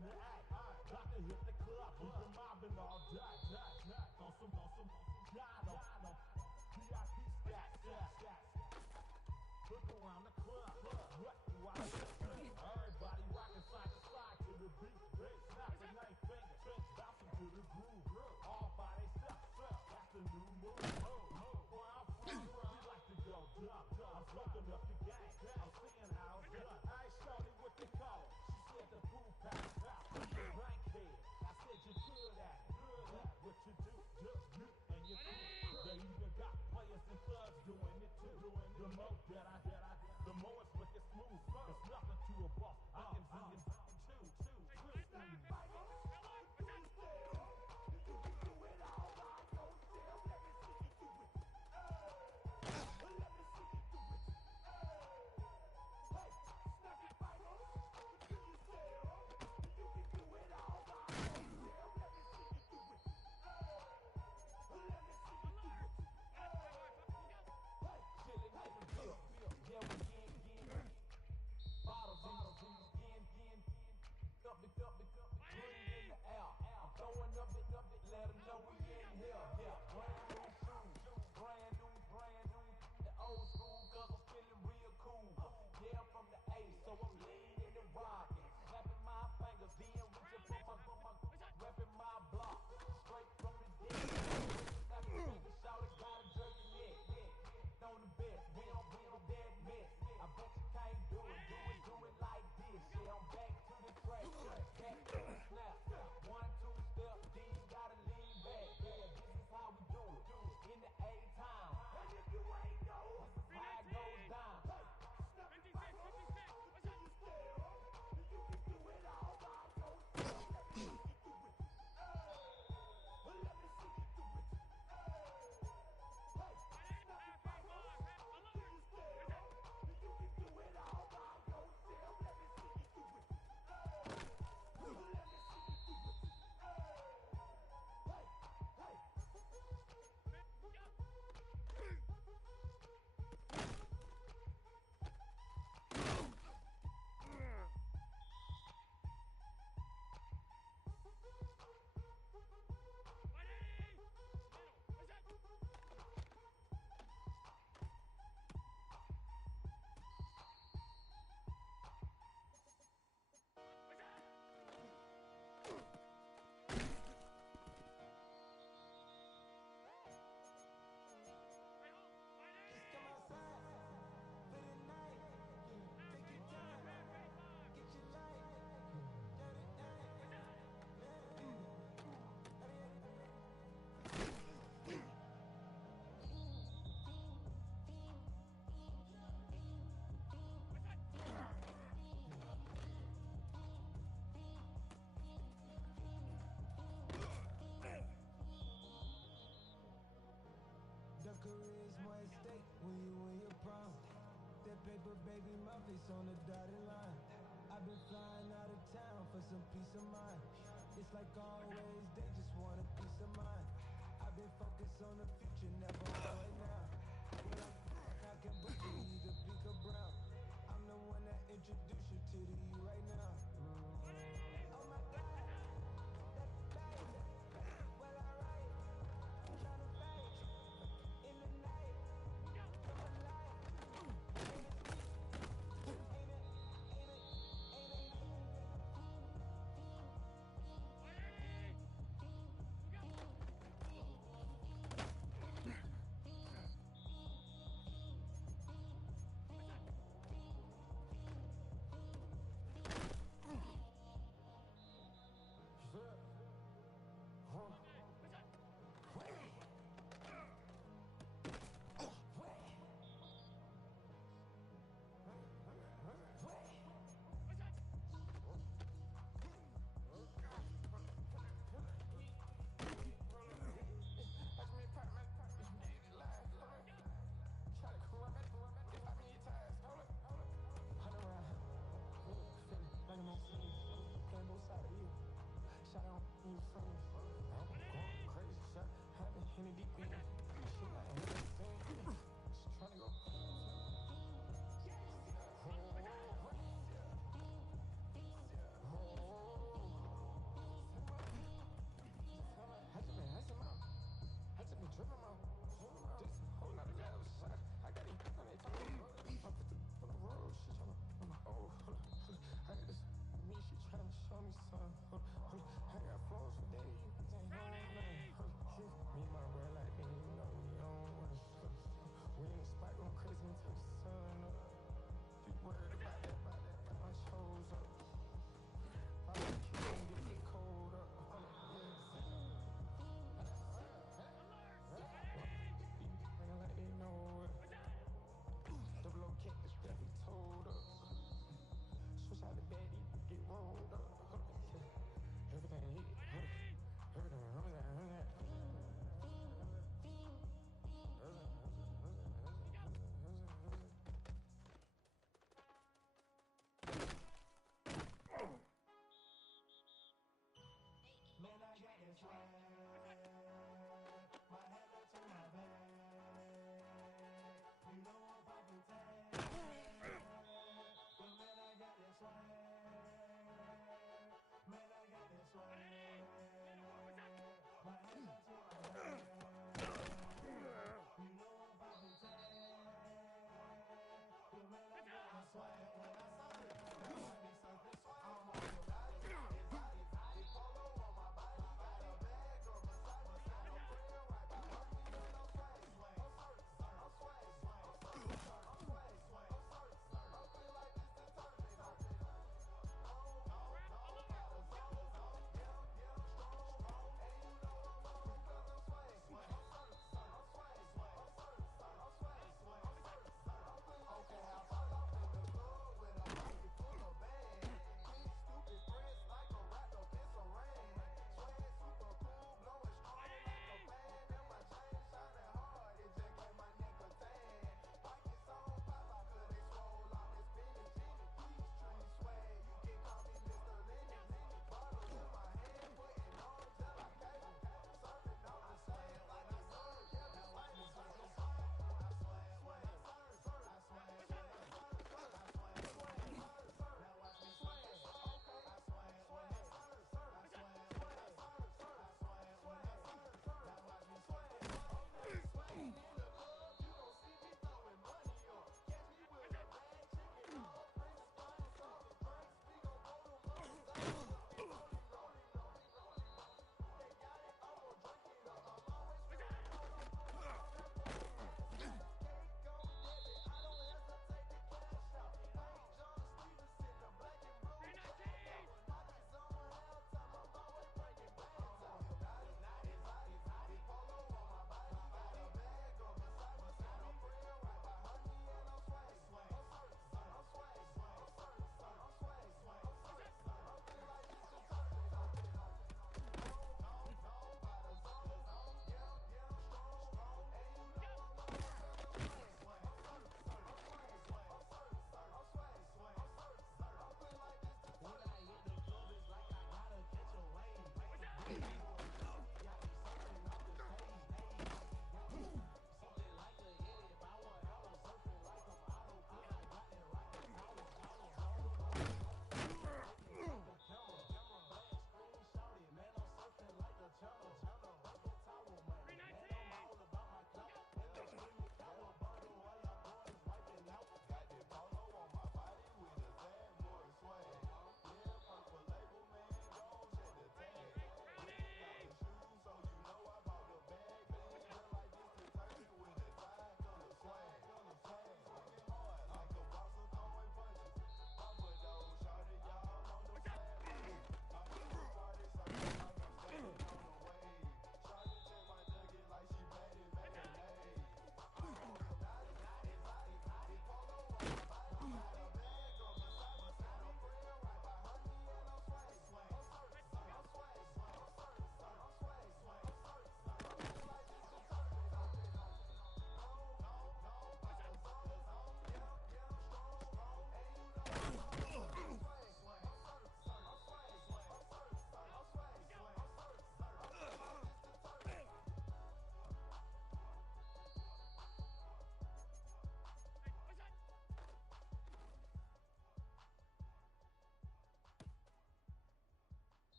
the act. Got to hit the club, we've been mobbing all day. On some Giano, VIP stats. Look around the club, what do I see? Everybody rocking side to side to the beat. Snapping their fingers, bouncing to the groove. All by themselves, that's the new move. Where I'm from, we like to go dumb. I'm smoking up the gang, I'm seeing how it's done. I ain't shorty with the color, she said the pool pass. Rank head, I said you good at it. What you do, and you do. They even got players and thugs doing it too. The more that I the more it's wicked smooth. It's nothing to a boss. I can see it too. paper, baby, my face on the dotted line. I've been flying out of town for some peace of mind. It's like always, they just want a piece of mind. I've been focused on the future, never on right now. I can bring you the peak of brown. I'm the one that introduced you to the you right now. Oh my God, that's bad. Well, alright, I'm trying to fight in the night. Come alive.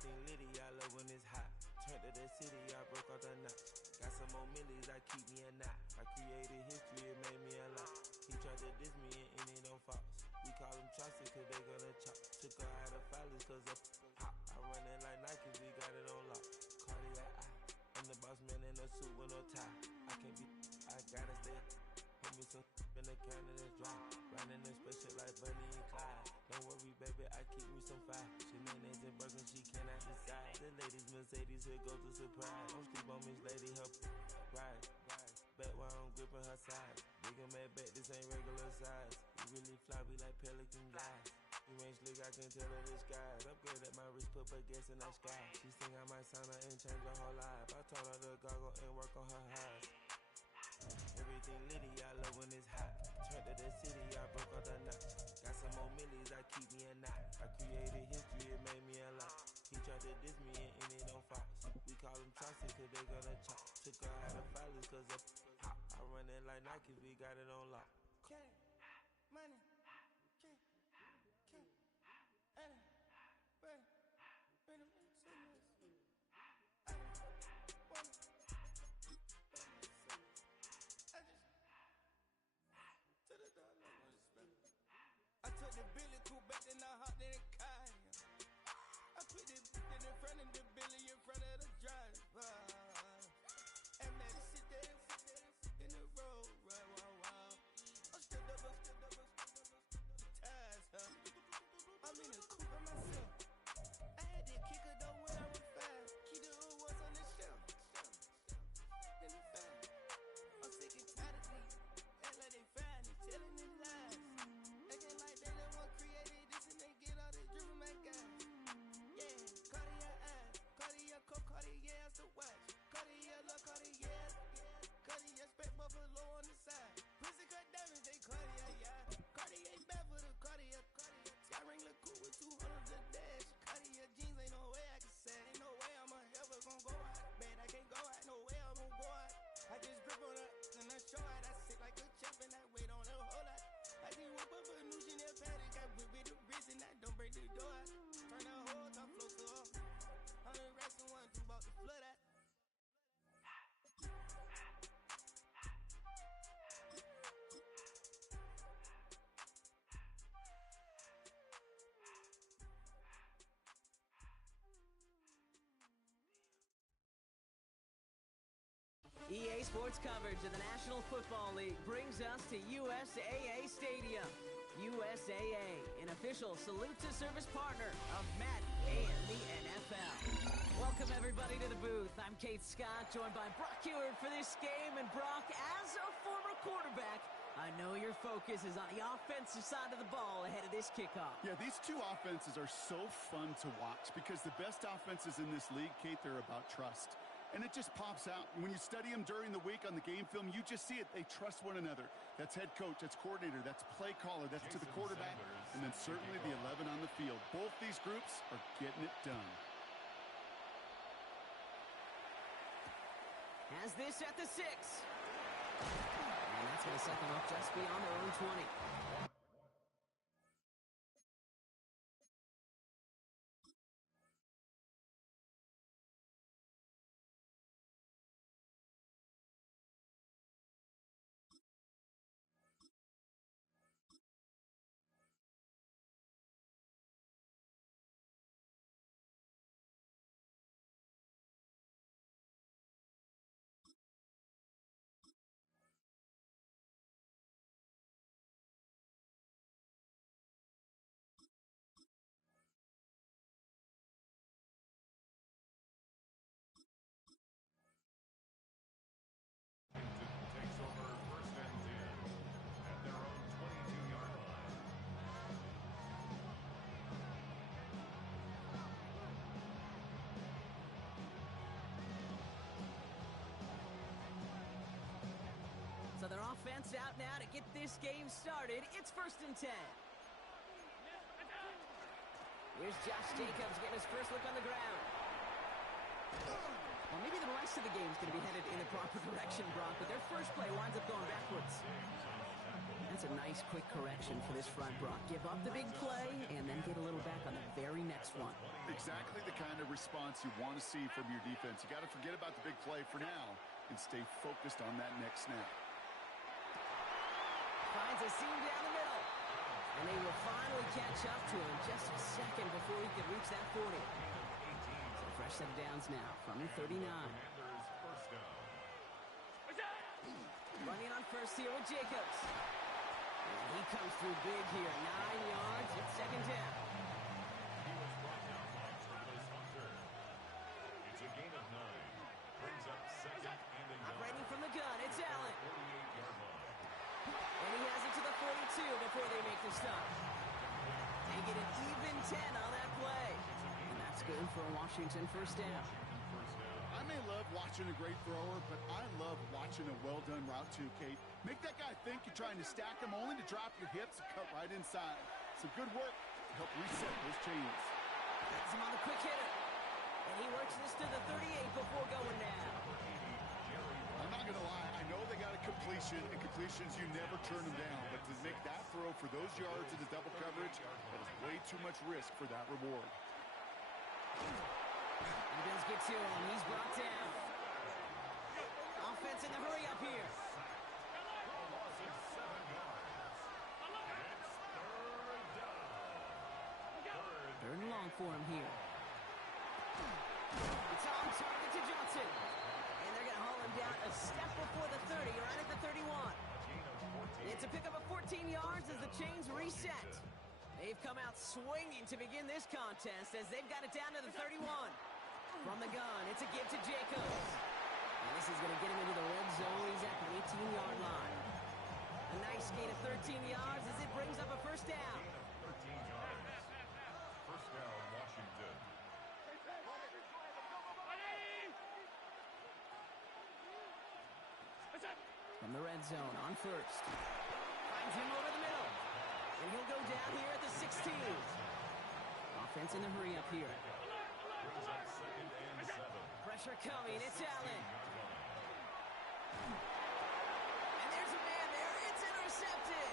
Everything litty, I love when it's hot. Turned to the city, I broke out the notch. Got some more millies, I keep me a knot. I created history, it made me a lot. He tried to diss me and it don't false. We call them Chaucer cause they gonna chop. Took her out of filers cause of hot. I run it like Nike, we got it on lock. Cardiac eye, I'm the boss man in a suit with no tie. I can't be, I gotta stay. Put me some in the can of this dry. Riding in special like Bunny and Clyde. Don't worry baby, I keep me some fire. She mayonnaise and burger, she cannot decide. The ladies Mercedes, here goes the surprise. Don't sleep on Miss Lady, help ride. Bet while I'm gripping her side. Big and mad bet, this ain't regular size. We really fly, we like pelican guys. You ain't slick, I can tell her disguise. Upgrade at my wrist, put her gas in that sky. She sing I might sign her and change her whole life. I told her to goggle and work on her eyes. Everything litty, I love when it's hot. Turned to the city, I broke out the notch. Got some more millies, I keep me a knot. I created history, it made me a lot. He tried to diss me and it don't false. We call them Chaucer cause they gonna chop. Took her out of filers cause of hot. I run it like Nike, we got it on lock. Money. I took the Billy Cool back then I hopped in the car. I put the in front of the Billy in front of the driver. And man, sit there in the road, right, wow. I'm still up, ties, huh? I'm in the coupe by myself. I had that kicker though when I was 5. Key the hood was on the shelf. In the fire. I'm sick and tired of these. Act like they find it, telling it lies. Acting like they the one created this and they get all this driven my guys. Yeah, Cartier eyes, Cartier coat, Cartier ass to watch. Cartier look, Cartier, Cartier spec buffalo on the side. Pussy cut diamonds, they Cartier, yeah. Cartier bad for the Cartier. Sky ring look cool with 200 a dash. Cartier jeans, ain't no way I can say. Ain't no way I'm ever gonna go out. Man, I can't go out, no way I'm gonna go out. I just grip on her and I show out. I sit like a champ and I wait on her whole lot. I just whip up a new Chanel paddock. I whip with the wrist and I don't break the door out. Turn the whole top floor to her. 100 racks and one through about the flood out. EA Sports coverage of the National Football League brings us to USAA Stadium. USAA, an official salute-to-service partner of Madden and the NFL. Welcome, everybody, to the booth. I'm Kate Scott, joined by Brock Ewert for this game. And Brock, as a former quarterback, I know your focus is on the offensive side of the ball ahead of this kickoff. Yeah, these two offenses are so fun to watch because the best offenses in this league, Kate, they're about trust. And it just pops out. When you study them during the week on the game film, you just see it. They trust one another. That's head coach, that's coordinator, that's play caller, that's to the quarterback, and then certainly the 11 on the field. Both these groups are getting it done. Has this at the 6. And that's going to set them up just beyond their own 20. Takes over 1st and 10 at their own 22-yard line. So their offense out now to get this game started. It's 1st and 10. Here's Josh Jacobs getting his first look on the ground. Well, maybe the rest of the game's going to be headed in the proper direction, Brock, but their first play winds up going backwards. And That's a nice quick correction for this front, Brock. Give up the big play and then get a little back on the very next one. Exactly the kind of response you want to see from your defense. You got to forget about the big play for now and stay focused on that next snap. Finds a seam down the middle. And they will finally catch up to him just a second before he could reach that 40. So fresh set of downs now from the 39. Running on first here with Jacobs. And he comes through big here. 9 yards. It's second down. He was brought down by Travis Hunter. It's a gain of 9. Brings up second and a yard. Operating from the gun, it's Allen. 48-yard line. And he has it to the 42 before they make the stop. They get an even 10 on that play. And that's good for a Washington first down. I may love watching a great thrower, but I love watching a well-done route too, Kate. Make that guy think you're trying to stack him only to drop your hips and cut right inside. Some good work to help reset those chains. That's him on the quick hitter. And he works this to the 38 before going down. I'm not going to lie. I know they got a completion, and completions, you never turn them down. But to make that throw for those yards into double coverage, that is way too much risk for that reward. He does get to him. He's brought down. Offense in the hurry up here. Third and long for him here. It's on target to Johnson. And they're going to haul him down a step before the 30, right at the 31. It's a pickup of 14 yards as the chains reset. They've come out swinging to begin this contest as they've got it down to the 31. From the gun, it's a give to Jacobs. And this is going to get him into the red zone. He's at the 18-yard line. A nice gain of 13 yards as it brings up a first down. 13 yards. First down, Washington. From the red zone on first. Finds him over the middle. And he'll go down here at the 16. Offense in the hurry up here. Brings up second and 7. Pressure coming. It's Allen. And there's a man there. It's intercepted.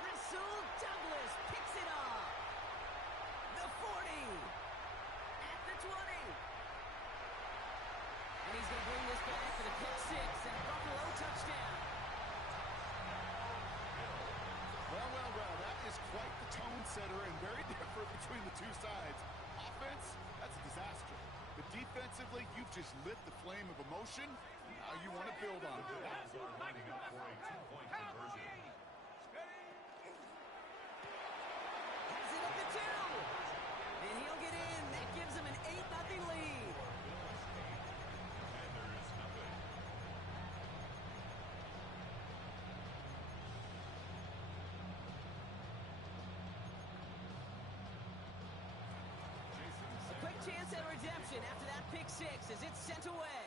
Rasul Douglas picks it off. The 40. At the 20. And he's going to bring this back for the pick 6 and a Buffalo touchdown. Well, that is quite the tone setter and very different between the two sides. Offense, that's a disaster. But defensively, you've just lit the flame of emotion, and now you want to build on it. Are lining up for a 2-point conversion. Has it up to 2. And he'll get in. That gives him an 8-0 lead. And there is nothing. A quick chance at redemption after that pick 6 as it's sent away.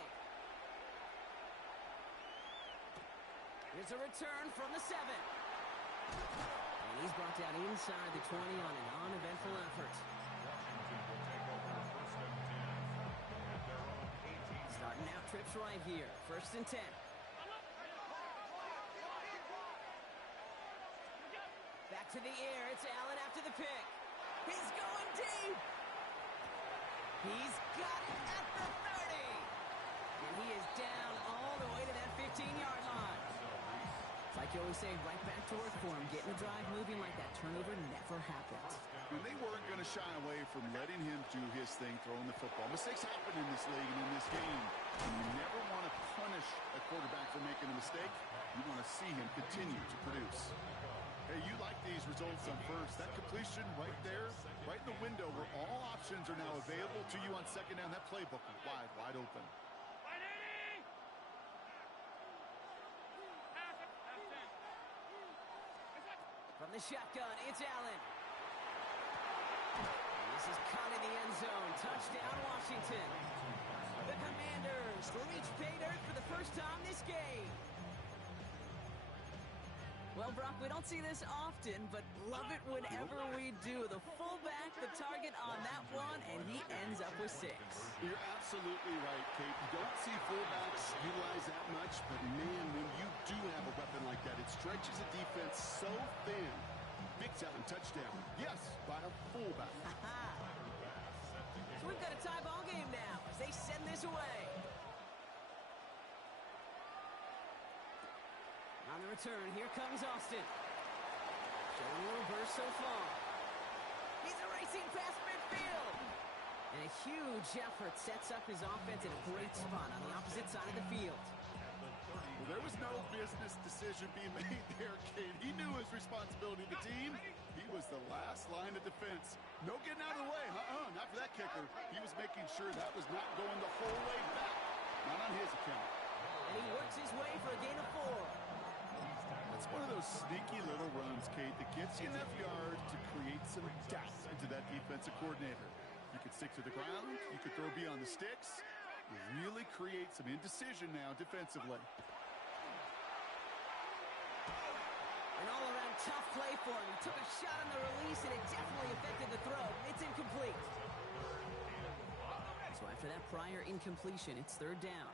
Here's a return from the 7. And he's brought down inside the 20 on an uneventful effort. Washington will take over first and 10 at their own 18. Starting out trips right here. First and 10. Back to the air. It's Allen after the pick. He's going deep. He's got it at the 30. And he is down all the way to that 15-yard line. It's like you always say, right back to work for him. Getting the drive moving like that turnover never happened. And they weren't going to shy away from letting him do his thing, throwing the football. Mistakes happen in this league and in this game. And you never want to punish a quarterback for making a mistake. You want to see him continue to produce. Hey, you like these results on first. That completion right there, right in the window where all options are now available to you on second down. That playbook is wide open. From the shotgun, it's Allen. And this is caught in the end zone. Touchdown, Washington. The Commanders reach pay dirt for the first time this game. Well, Brock, we don't see this often, but love it whenever we do. The fullback, the target on that one, and he ends up with 6. You're absolutely right, Kate. You don't see fullbacks utilize that much, but man, when you do have a weapon like that, it stretches a defense so thin. Big time touchdown. Yes, by a fullback. So we've got a tie ball game now as they send this away. On the return, here comes Austin. Showing a reverse so far. He's racing past midfield. And a huge effort sets up his offense in a great spot on the opposite side of the field. Well, there was no business decision being made there, Kate. He knew his responsibility to the team. He was the last line of defense. No getting out of the way. Not for that kicker. He was making sure that was not going the whole way back. Not on his account. And he works his way for a gain of 4. It's one of those sneaky little runs, Kate, that gets you enough yards to create some doubt into that defensive coordinator. You could stick to the ground. You could throw beyond the sticks. You really create some indecision now defensively. An all-around tough play for him. He took a shot on the release, and it definitely affected the throw. It's incomplete. So after that prior incompletion, it's 3rd down.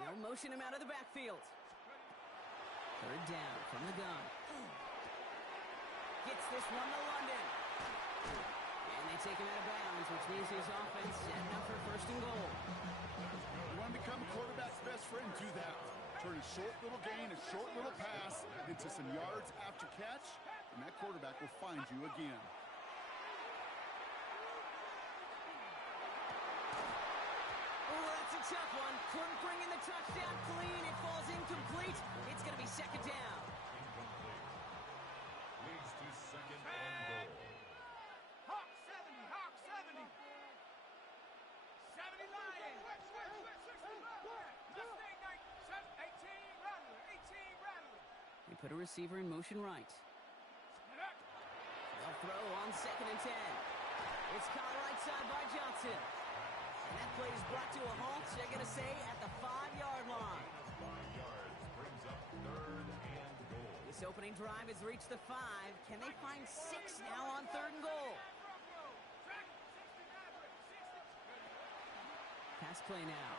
They'll motion him out of the backfield. 3rd down from the gun. Gets this one to London. And they take him out of bounds, which means his offense setting up for 1st and goal. You want to become a quarterback's best friend, do that. Turn a short little gain, a short little pass into some yards after catch, and that quarterback will find you again. Tough one. Couldn't bring in the touchdown clean. It falls incomplete. It's going to be 2nd down. Leads to 2nd and goal. Hawk 70, Hawk 70. 70 Lions. Mustang 18 Rattler, 18 Rattler. They put a receiver in motion right. They'll throw on 2nd and 10. It's caught right side by Johnson. And that play is brought to a halt, they're going to say, at the 5-yard line. 5 yards brings up 3rd and goal. This opening drive has reached the 5. Can they find 6 now on 3rd and goal? Pass play now.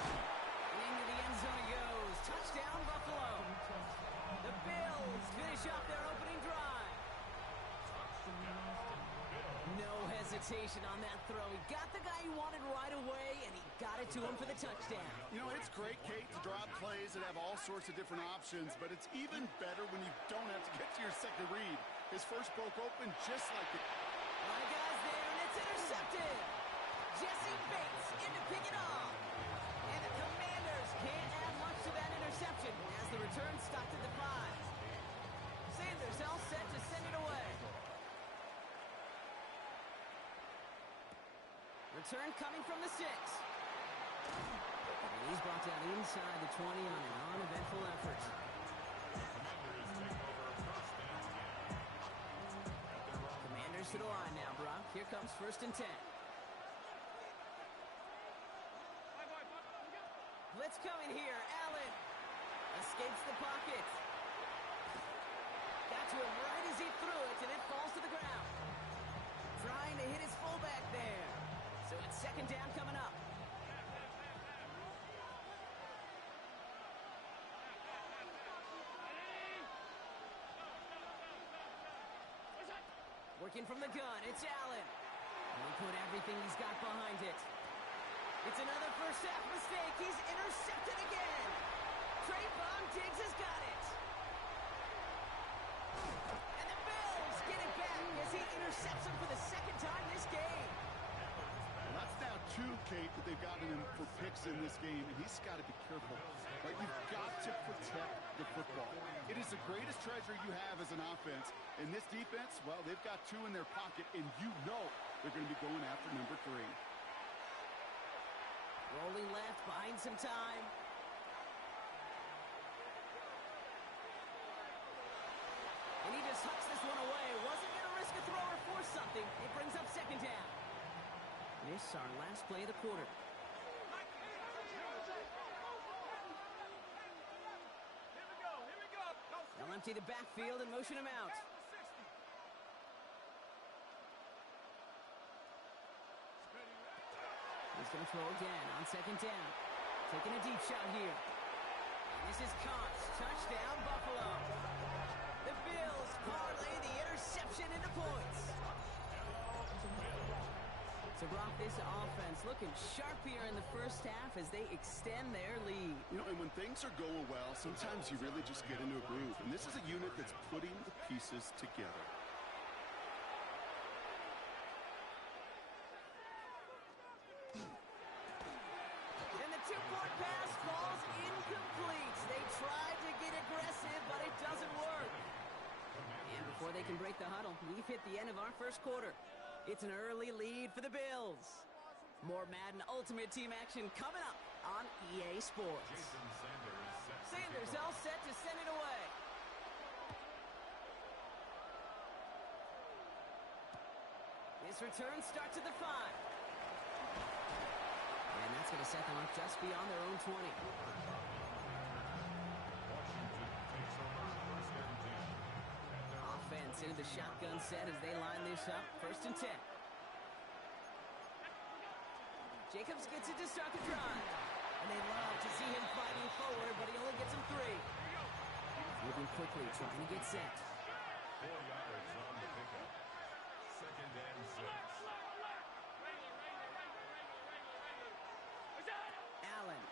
And into the end zone it goes. Touchdown, Buffalo. The Bills finish off their opening drive. No hesitation on that throw. He got the guy he wanted right away, and he got it to him for the touchdown. You know, it's great, Kate, to draw up plays that have all sorts of different options, but it's even better when you don't have to get to your second read. His first broke open just like it. A lot of guys there, and it's intercepted. Jesse Bates in to pick it off. And the Commanders can't add much to that interception as the return stopped at the 5. Sanders all set to send it away. Return coming from the 6. And he's brought down inside the 20 on an uneventful effort. Commanders to the line now, Brock. Here comes 1st and 10. Blitz coming here. Allen escapes the pocket. Got to him right as he threw it, and it falls to the ground. Trying to hit his fullback there. So it's 2nd down coming up. Working from the gun, it's Allen. And he put everything he's got behind it. It's another first half mistake. He's intercepted again. Trayvon Diggs has got it. And the Bills get it back as he intercepts him for the 2nd time this game. Well, that's now 2, Kate, that they've gotten him for picks in this game, and he's got to be careful. Right? You've got to protect the football. It is the greatest treasure you have as an offense. And this defense, well, they've got 2 in their pocket, and you know they're going to be going after number 3. Rolling left, buying some time. nothing. It brings up second down. This is our last play of the quarter. They'll empty the backfield and motion him out. He's going to throw again on second down. Taking a deep shot here. And this is caught. Touchdown, Buffalo. The Bills parlay the interception into points. So, Brock, this offense looking sharp here in the first half as they extend their lead. You know, and when things are going well, sometimes you really just get into a groove. And this is a unit that's putting the pieces together. And the two-point pass falls incomplete. They tried to get aggressive, but it doesn't work. And before they can break the huddle, we've hit the end of our first quarter. It's an early lead for the Bills. More Madden Ultimate Team action coming up on EA Sports. Sanders all set to send it away. This return starts at the 5. And that's going to set them up just beyond their own 20. Offense into the shotgun set as they line this up. First and 10. Jacobs gets it to start the drive. And they love to see him fighting forward, but he only gets him 3. Moving quickly, trying to get set. 4 yards on the pickup. Second and 6. Allen.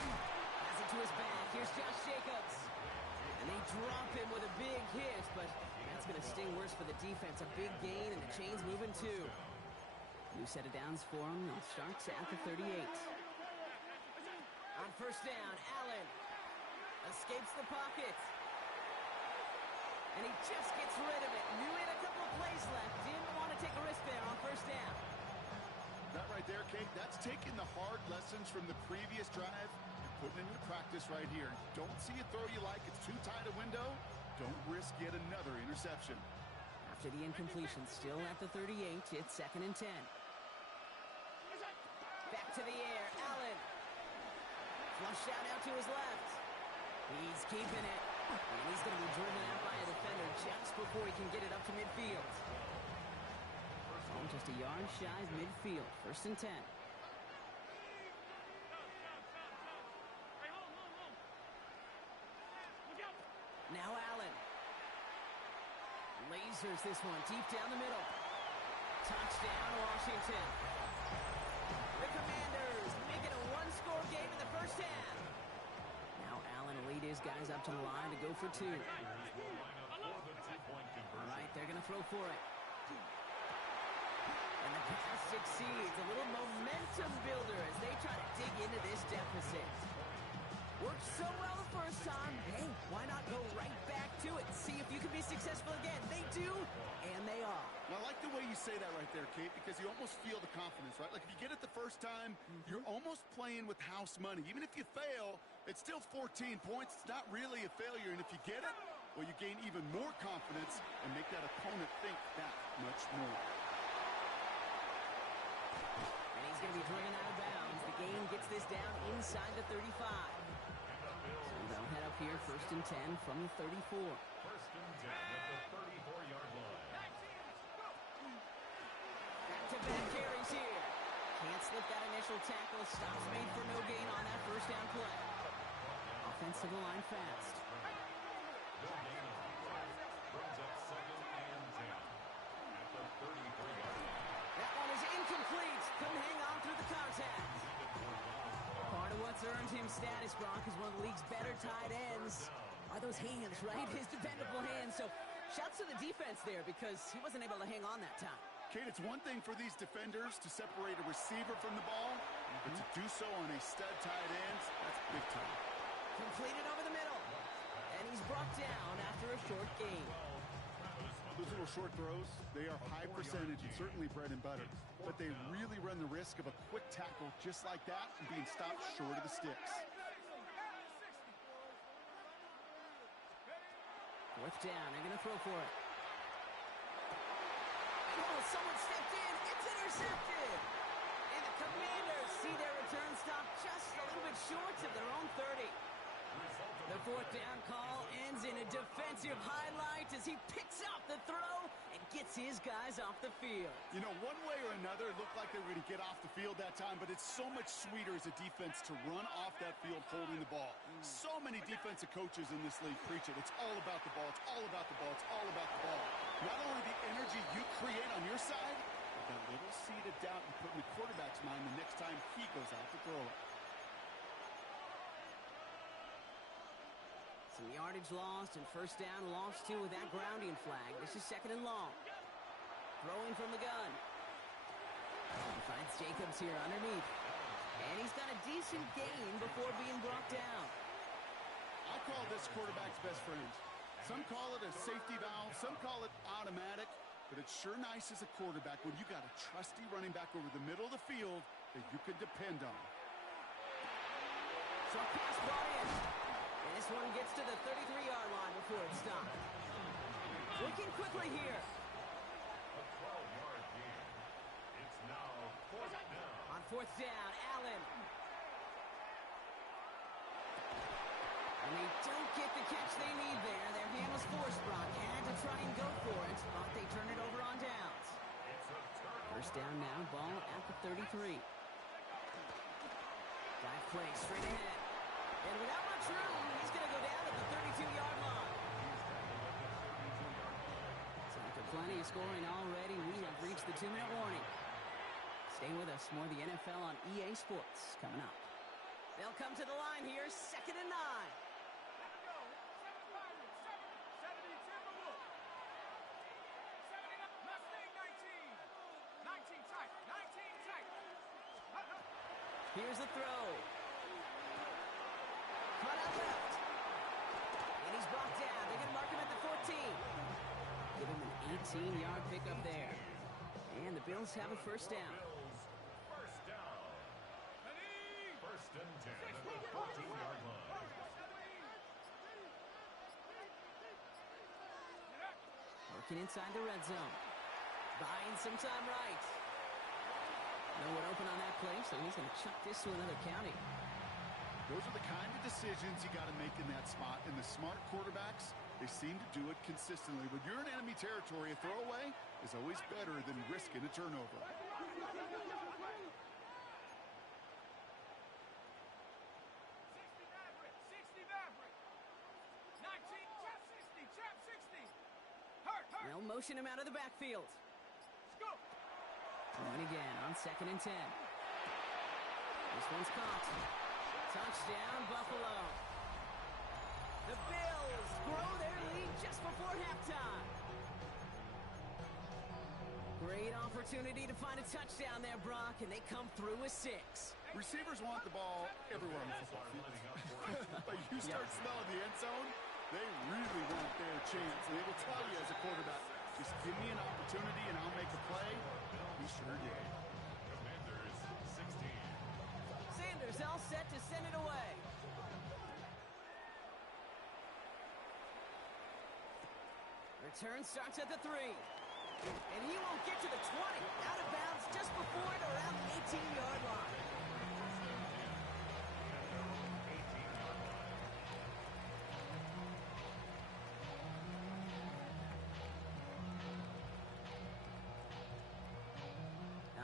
Has it to his back. Here's Josh Jacobs. And they drop him with a big hit, but that's going to sting worse for the defense. A big gain, and the chain's moving too. New set of downs for him. They'll start at the 38. On first down, Allen escapes the pocket. And he just gets rid of it. Knew he had a couple of plays left. Didn't want to take a risk there on first down. That right there, Kate, that's taking the hard lessons from the previous drive and putting it into practice right here. Don't see a throw you like. It's too tight a window. Don't risk yet another interception. After the incompletion, still at the 38, it's second and 10. Back to the air, Allen. Flushed out to his left. He's keeping it. And he's going to be driven out by a defender just before he can get it up to midfield. Oh, just a yard shy of midfield. First and 10. Now Allen. Lasers this one deep down the middle. Touchdown, Washington. The Commanders make it a one-score game in the first half. Now Allen will lead his guys up to the line to go for 2. All right, they're going to throw for it. And the pass succeeds. A little momentum builder as they try to dig into this deficit. Worked so well the first time. Hey, why not go right back to it? See if you can be successful again. They do, and they are. I like the way you say that right there, Kate, because you almost feel the confidence, right? Like if you get it the first time, you're almost playing with house money. Even if you fail, it's still 14 points. It's not really a failure. And if you get it, well, you gain even more confidence and make that opponent think that much more. And he's going to be driven out of bounds. The gain gets this down inside the 35. So they'll head up here first and 10 from the 34. First and 10 at the 34-yard line. Back-to-back carries here. Can't slip that initial tackle. Stops made for no gain on that first down play. Offense to the line fast. No gain on the play. Brings up second and 10 at the 33-yard line. That one is incomplete. Couldn't hang on through the contact. Part of what's earned him status, Brock, is one of the league's better tight ends. Are those hands, right? His dependable hands. So shouts to the defense there because he wasn't able to hang on that time. Kate, it's one thing for these defenders to separate a receiver from the ball, but to do so on a stud tight end, that's big time. Completed over the middle. And he's brought down after a short gain. Those little short throws, they are high percentage and certainly bread and butter. But they really run the risk of a quick tackle just like that and being stopped short of the sticks. Fourth down, they're going to throw for it. Oh, someone stepped in. It's intercepted. And the Commanders see their return stop just a little bit short of their own 30. The fourth down call ends in a defensive highlight as he picks up the throw and gets his guys off the field. You know, one way or another, it looked like they were going to get off the field that time, but it's so much sweeter as a defense to run off that field holding the ball. So many defensive coaches in this league preach it. It's all about the ball. It's all about the ball. It's all about the ball. Not only the energy you create on your side, but that little seed of doubt you put in the quarterback's mind the next time he goes out to throw it. Some yardage lost and first down lost too with that grounding flag. This is second and long. Throwing from the gun. He finds Jacobs here underneath. And he's got a decent gain before being brought down. I call this quarterback's best friend. Some call it a safety valve, some call it automatic, but it's sure nice as a quarterback when you got a trusty running back over the middle of the field that you can depend on. So pass brought in. And this one gets to the 33-yard line before it stopped. Looking quickly here. A 12-yard gain. It's now fourth down. On fourth down, Allen. And they don't get the catch they need there. Their hand was forced. Brock had to try and go for it, but they turn it over on downs. First down now, ball at the 33. Dive play straight ahead. And without much room, he's going to go down at the 32-yard line. So after plenty of scoring already, we have reached the 2-minute warning. Stay with us. More of the NFL on EA Sports coming up. They'll come to the line here, second and 9. Here's the throw. Cut out left. And he's brought down. They're going to mark him at the 14. Give him an 18-yard pickup there. And the Bills have a first down. First down. First and 10 at the 14-yard line. Working inside the red zone. Buying some time right. No one open on that play, so he's going to chuck this to another county. Those are the kind of decisions you got to make in that spot. And the smart quarterbacks, they seem to do it consistently. When you're in enemy territory, a throwaway is always better than risking a turnover. 60. They'll motion him out of the backfield. Throwing again on second and 10. This one's caught. Touchdown, Buffalo. The Bills grow their lead just before halftime. Great opportunity to find a touchdown there, Brock, and they come through with 6. Receivers want the ball everywhere on the football field. But you start smelling the end zone, they really want their chance. And they will tell you as a quarterback, just give me an opportunity and I'll make a play. He sure did. Commanders 16. Sanders all set to send it away. Return starts at the 3. And he won't get to the 20. Out of bounds just before it around the 18-yard line.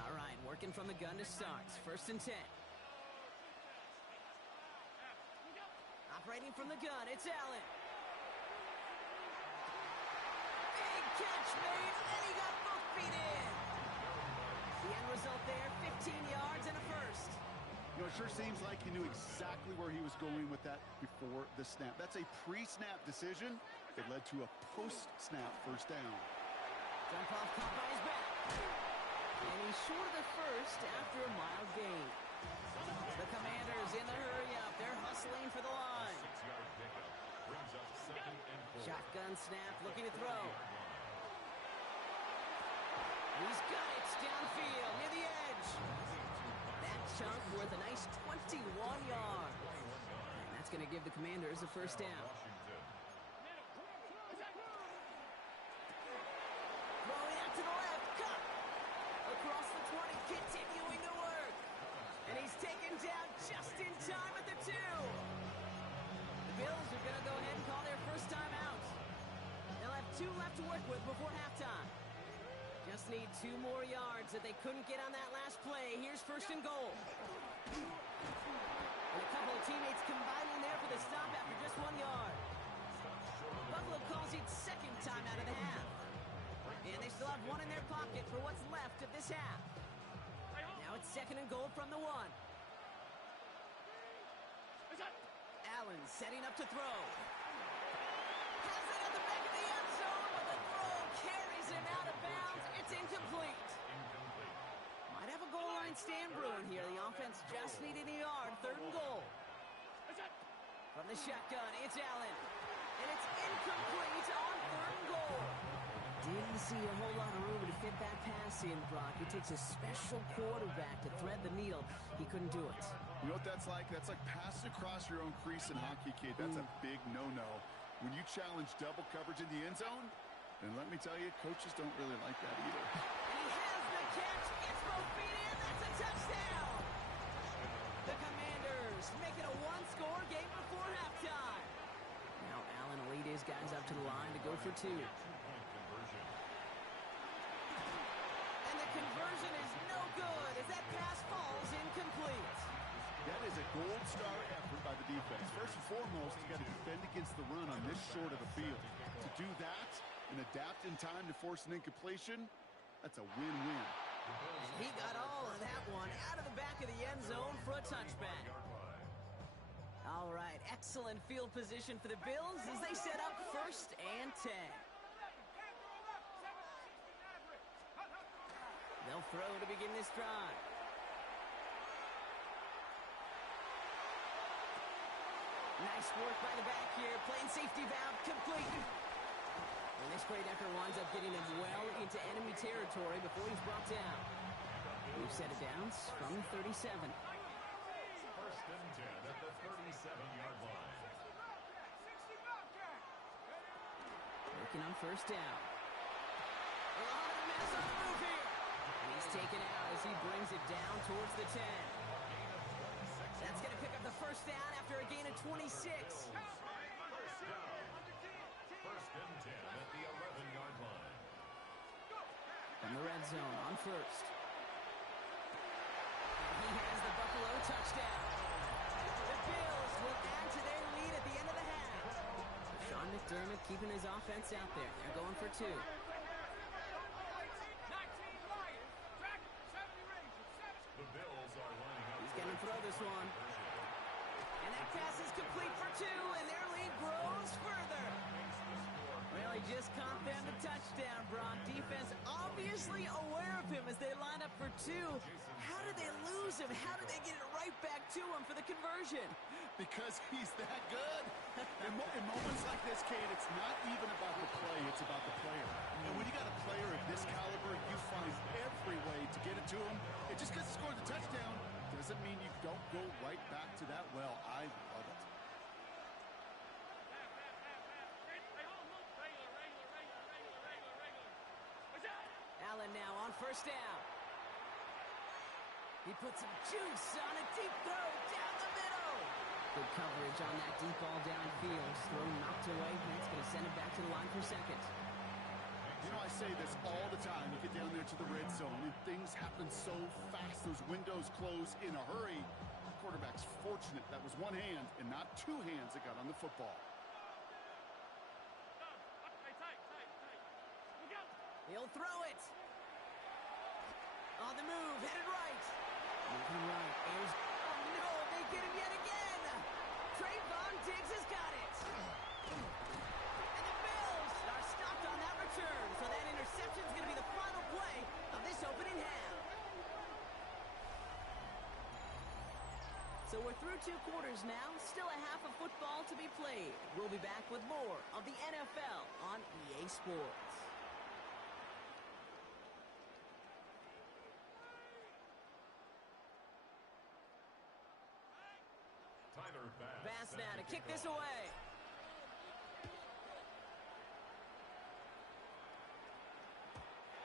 All right, working from the gun to start. First and 10. Operating from the gun, it's Allen. Big catch made, and he got both feet in. The end result there, 15 yards and a first. You know, it sure seems like he knew exactly where he was going with that before the snap. That's a pre-snap decision that led to a post-snap first down. Jump off caught by his back. And he's short of the first after a mild gain. The Commanders in the hurry-up. They're hustling for the line. 6-yard pickup brings up second and 4. Shotgun snap, looking to throw. He's got it downfield near the edge. That chunk worth a nice 21 yards. And that's going to give the Commanders a first down. Throwing out to the left, caught. to work with before halftime. Just need 2 more yards that they couldn't get on that last play. Here's 1st and goal. And a couple of teammates combining there for the stop after just 1 yard. Buffalo calls it 2nd time out of the half. And they still have 1 in their pocket for what's left of this half. Now it's 2nd and goal from the 1. Allen setting up to throw. Has it at the back of the end zone, but the throw carries him out of bounds. It's incomplete. Might have a goal line stand brewing here. The offense just needed a yard. 3rd and goal. From the shotgun, it's Allen. And it's incomplete on 3rd and goal. Didn't see a whole lot of room to fit that pass in, Brock. It takes a special quarterback to thread the needle. He couldn't do it. You know what that's like? That's like passing across your own crease in hockey, kid. That's a big no-no. When you challenge double coverage in the end zone, then let me tell you, coaches don't really like that either. And he has the catch. It's both feet in. That's a touchdown. The Commanders make it a 1-score game before halftime. Now Allen will lead his guys up to the line to go for 2. And the conversion is no good as that pass falls incomplete. That is a gold star effort by the defense. First and foremost, you got to defend against the run on this short of a field. To do that and adapt in time to force an incompletion, that's a win-win. And he got all of that one out of the back of the end zone for a touchback. All right, excellent field position for the Bills as they set up 1st and 10. They'll throw to begin this drive. Nice work by the back here. Playing safety valve complete. And this great effort winds up getting him well into enemy territory before he's brought down. We've set it down from 37. 1st and 10 at the 37-yard line. Working on 1st down. A lot of mess on the move here. And he's taken out as he brings it down towards the 10. That's going to pick up the 1st down after a gain of 26. 1st down. 1st and 10 at the 11-yard line. From the red zone on 1st. And he has the Buffalo touchdown. The Bills will add to their lead at the end of the half. Sean McDermott keeping his offense out there. They're going for 2. The Bills are lining up. He's going to throw this one. And that pass is complete for 2, and their lead grows further. Well, he just caught them the touchdown, Brock. Defense obviously aware of him as they line up for 2. How did they lose him? How did they get it right back to him for the conversion? Because he's that good. In moments like this, Kate, it's not even about the play, it's about the player. And when you got a player of this caliber, you find every way to get it to him. And just because he scored the touchdown doesn't mean you don't go right back to that well. I love it. Allen now on 1st down. He puts some juice on a deep throw down the middle. Good coverage on that deep ball downfield. Throw knocked away. That's going to send it back to the line for 2nd. You know, I say this all the time. You get down there to the red zone, and things happen so fast. Those windows close in a hurry. The quarterback's fortunate that was one hand and not 2 hands that got on the football. He'll throw it. On the move, headed right. Moving right. Airs. Oh, no, they get him yet again. Trayvon Diggs has got it. And the Bills are stopped on that return. So that interception is going to be the final play of this opening half. So we're through 2 quarters now. Still a half of football to be played. We'll be back with more of the NFL on EA Sports. Bass now to kick this away.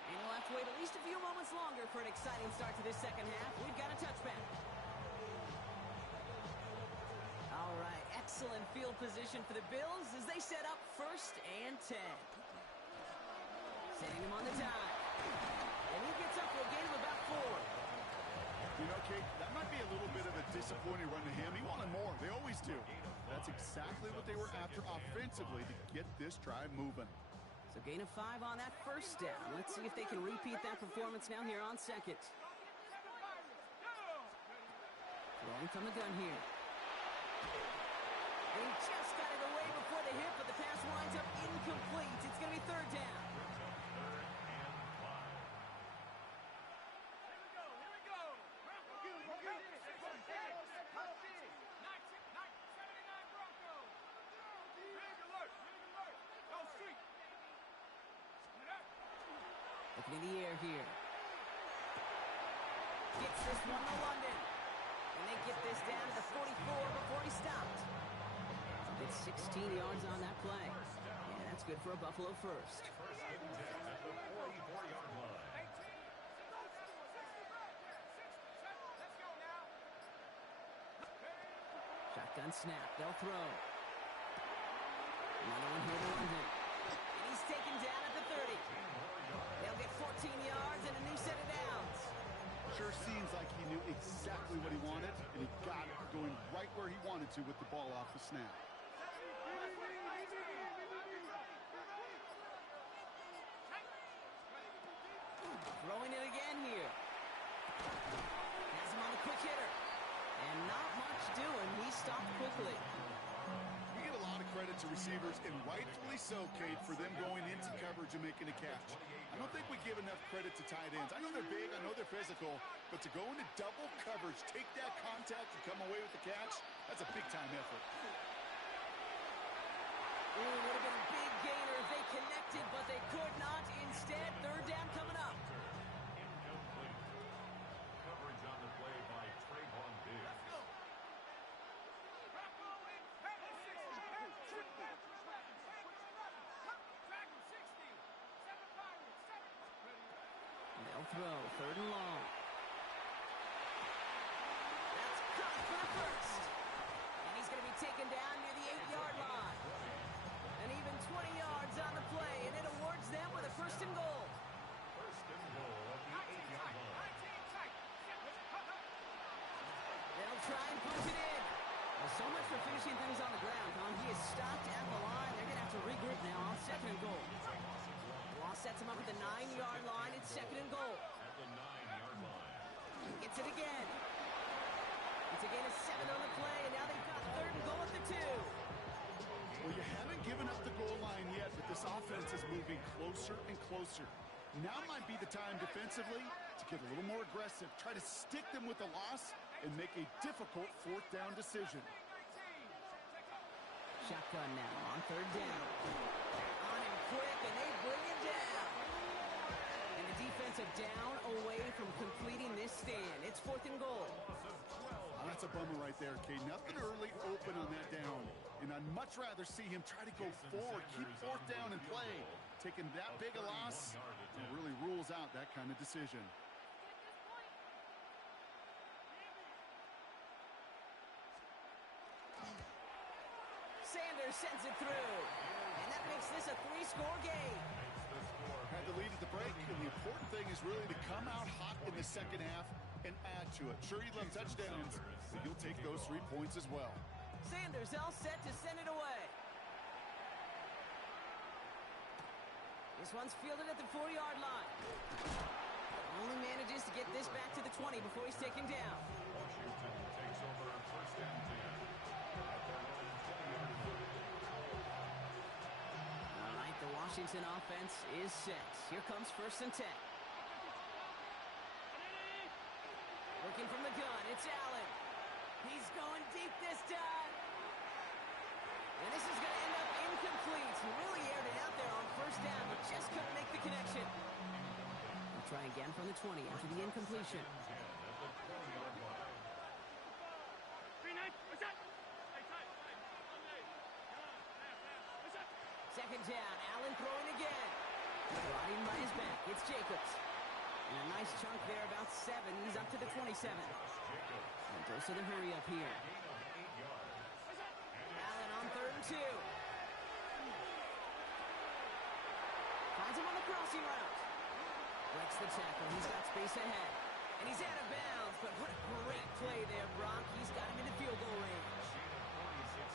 And we'll have to wait at least a few moments longer for an exciting start to this 2nd half. We've got a touchback. All right, excellent field position for the Bills as they set up 1st and 10. Sending him on the dive. And he gets up for a gain of about 4. You know, Kate, that might be a little bit of a disappointing run to him. He wanted more. They always do. That's exactly what they were after offensively to get this drive moving. So gain of 5 on that first down. Let's see if they can repeat that performance now here on second. Throwing from the gun here. And he just got it away before the hit, but the pass winds up incomplete. It's going to be third down. Looking in the air here. Gets this one to London. And they get this down to the 44 before he stopped. It's 16 yards on that play. And that's good for a Buffalo first. Shotgun snap. They'll throw. Another one here to London. And he's taken down at the 30. They'll get 14 yards and a new set of downs. Sure seems like he knew exactly what he wanted, and he got it, going right where he wanted to with the ball off the snap. Throwing it again here. Has him on the quick hitter. And not much doing. He stopped quickly. You get a lot of credit to receivers, and rightfully so, Kate, for them going into coverage and making a catch. I don't think we give enough credit to tight ends. I know they're big, I know they're physical, but to go into double coverage, take that contact and come away with the catch, that's a big-time effort. Ooh, would have been a big gainer if they connected, but they could not. Instead, third down coming up. Incomplete. Coverage on the play by Trayvon Diggs. Let's go. They'll throw, third and long. That's caught for the first. And he's going to be taken down near the 8-yard line. And even 20 yards on the play, and it awards them with a first and goal. First and goal at the 8-yard line. They'll try and push it in. Well, so much for finishing things on the ground, huh? He is stopped at the line. They're going to have to regroup now on second and goal. Law sets him up at the 9-yard line. It's second and goal. At the 9-yard line. He gets it again. It's a gain of 7 on the play, and now they've got third and goal at the 2. Well, you haven't given up the goal line yet, but this offense is moving closer and closer. Now might be the time defensively to get a little more aggressive, try to stick them with the loss, and make a difficult fourth down decision. Shotgun now on third down. On him quick, and they bring him down. And the defensive down away from completing this stand. It's fourth and goal. Oh, that's a bummer right there, Kate. Nothing early open on that down. And I'd much rather see him try to go forward, keep fourth down and play. Taking that big a loss really rules out that kind of decision. Sanders sends it through. And that makes this a 3-score game. Had the lead at the break, and the important thing is really to come out hot in the second half and add to it. Sure, you love touchdowns, but you'll take those 3 points as well. Sanders all set to send it away. This one's fielded at the 4-yard line. Only manages to get this back to the 20 before he's taken down. Washington takes over first and 10. At their own 20-yard line. All right, the Washington offense is set. Here comes first and 10. Working from the gun, it's Allen. He's going deep this time. And this is going to end up incomplete. He really aired it out there on first down, but just couldn't make the connection. We'll try again from the 20 after the incompletion. Second down, Allen throwing again. Brought in by his back, it's Jacobs. And a nice chunk there, about 7. He's up to the 27. And goes to the hurry up here. Allen on third and 2. 5 Finds him on the crossing route. Breaks the tackle. He's got space ahead. And he's out of bounds, but what a great play there, Brock. He's got him into field goal range.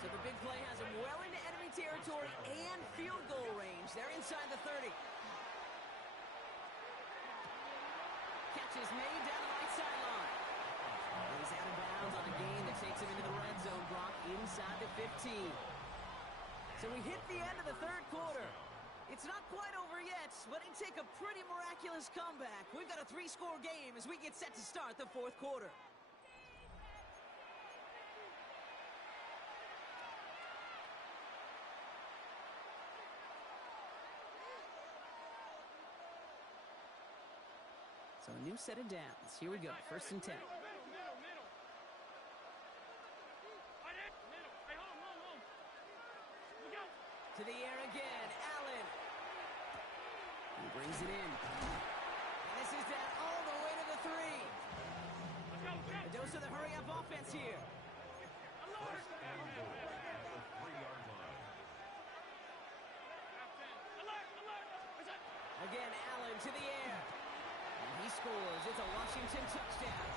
So the big play has him well into enemy territory and field goal range. They're inside the 30. Catch is made down the right sideline. And he's out of bounds on a gain that takes him into the red zone, Brock, inside the 15. So we hit the end of the third quarter. It's not quite over yet, but it take a pretty miraculous comeback. We've got a 3-score game as we get set to start the fourth quarter. So a new set of downs. Here we go, 1st and 10. To the air again, Allen. He brings it in. And this is down all the way to the 3. A dose of the hurry-up offense here. Again, Allen to the air. And he scores. It's a Washington touchdown.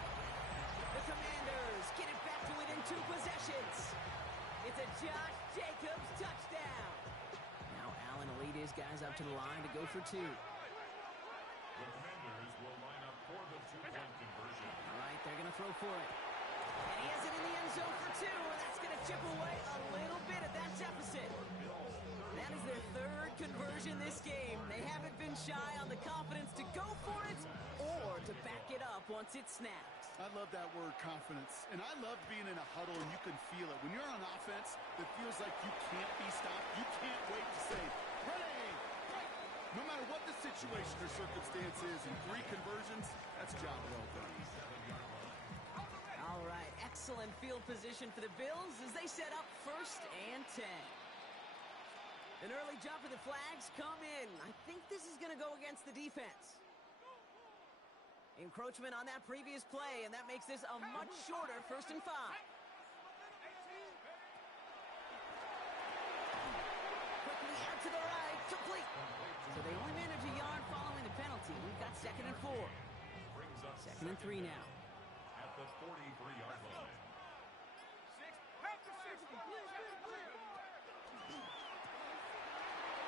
The Commanders get it back to within 2 possessions. It's a Josh Jacobs touchdown. Now Allen will lead his guys up to the line to go for 2. The Commanders will line up for the 2-point conversion. All right, they're going to throw for it. And he has it in the end zone for 2, and that's going to chip away a little bit at that deficit. That is their 3rd conversion this game. They haven't been shy on the confidence to go for it or to back it up once it's snapped. I love that word, confidence. And I love being in a huddle and you can feel it. When you're on offense, it feels like you can't be stopped. You can't wait to say, ready! No matter what the situation or circumstance is, in 3 conversions, that's job well done. All right, excellent field position for the Bills as they set up 1st and 10. An early jump of the flags come in. I think this is going to go against the defense. Encroachment on that previous play, and that makes this a much shorter 1st and 5. Quickly out to the right, complete. So they only manage a yard following the penalty. We've got 2nd and 4. 2nd and 3 now. At the 43-yard line.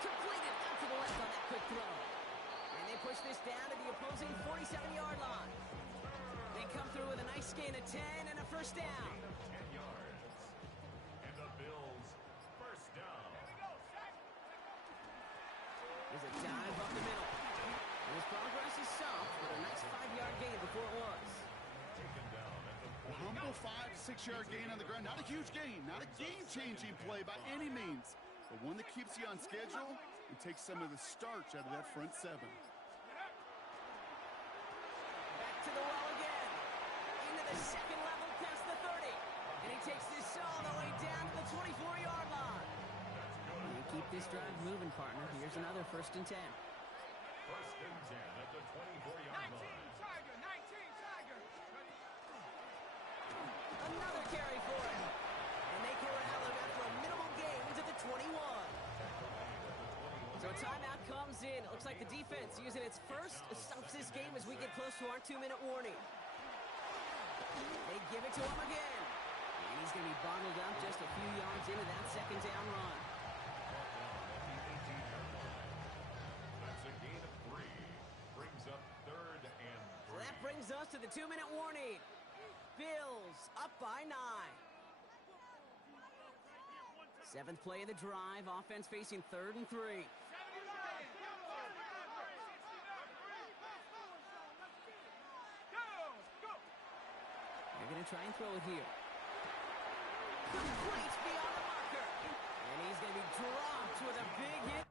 Completed out to the left on that quick throw. And they push this down to the opposing 47-yard line. They come through with a nice gain of 10 and a 1st down. 10 yards. And the Bills, 1st down. There's a dive up the middle. And his progress is soft, but a nice 5-yard gain before it was. Taken down at the A humble 5 to 6-yard gain on the ground. Not a huge gain, not a game-changing play by any means, but one that keeps you on schedule and takes some of the starch out of that front 7. Back to the well again. Into the 2nd level past the 30. And he takes this all the way down to the 24-yard line. You keep this drive moving, partner. Here's another 1st and 10. 1st and 10 at the 24-yard line. Another carry for him. And they corral him after a minimal gain to the 21. So a timeout comes in. It looks like the defense using its first stops this game as we get close to our 2-minute warning. They give it to him again. And he's going to be bundled up just a few yards into that 2nd down run. That's a gain of 3. Brings up 3rd and 3. So that brings us to the 2-minute warning. Bills up by 9. 7th play of the drive. Offense facing 3rd and 3. They're going to try and throw it here. Complete beyond the marker. And he's going to be dropped with a big hit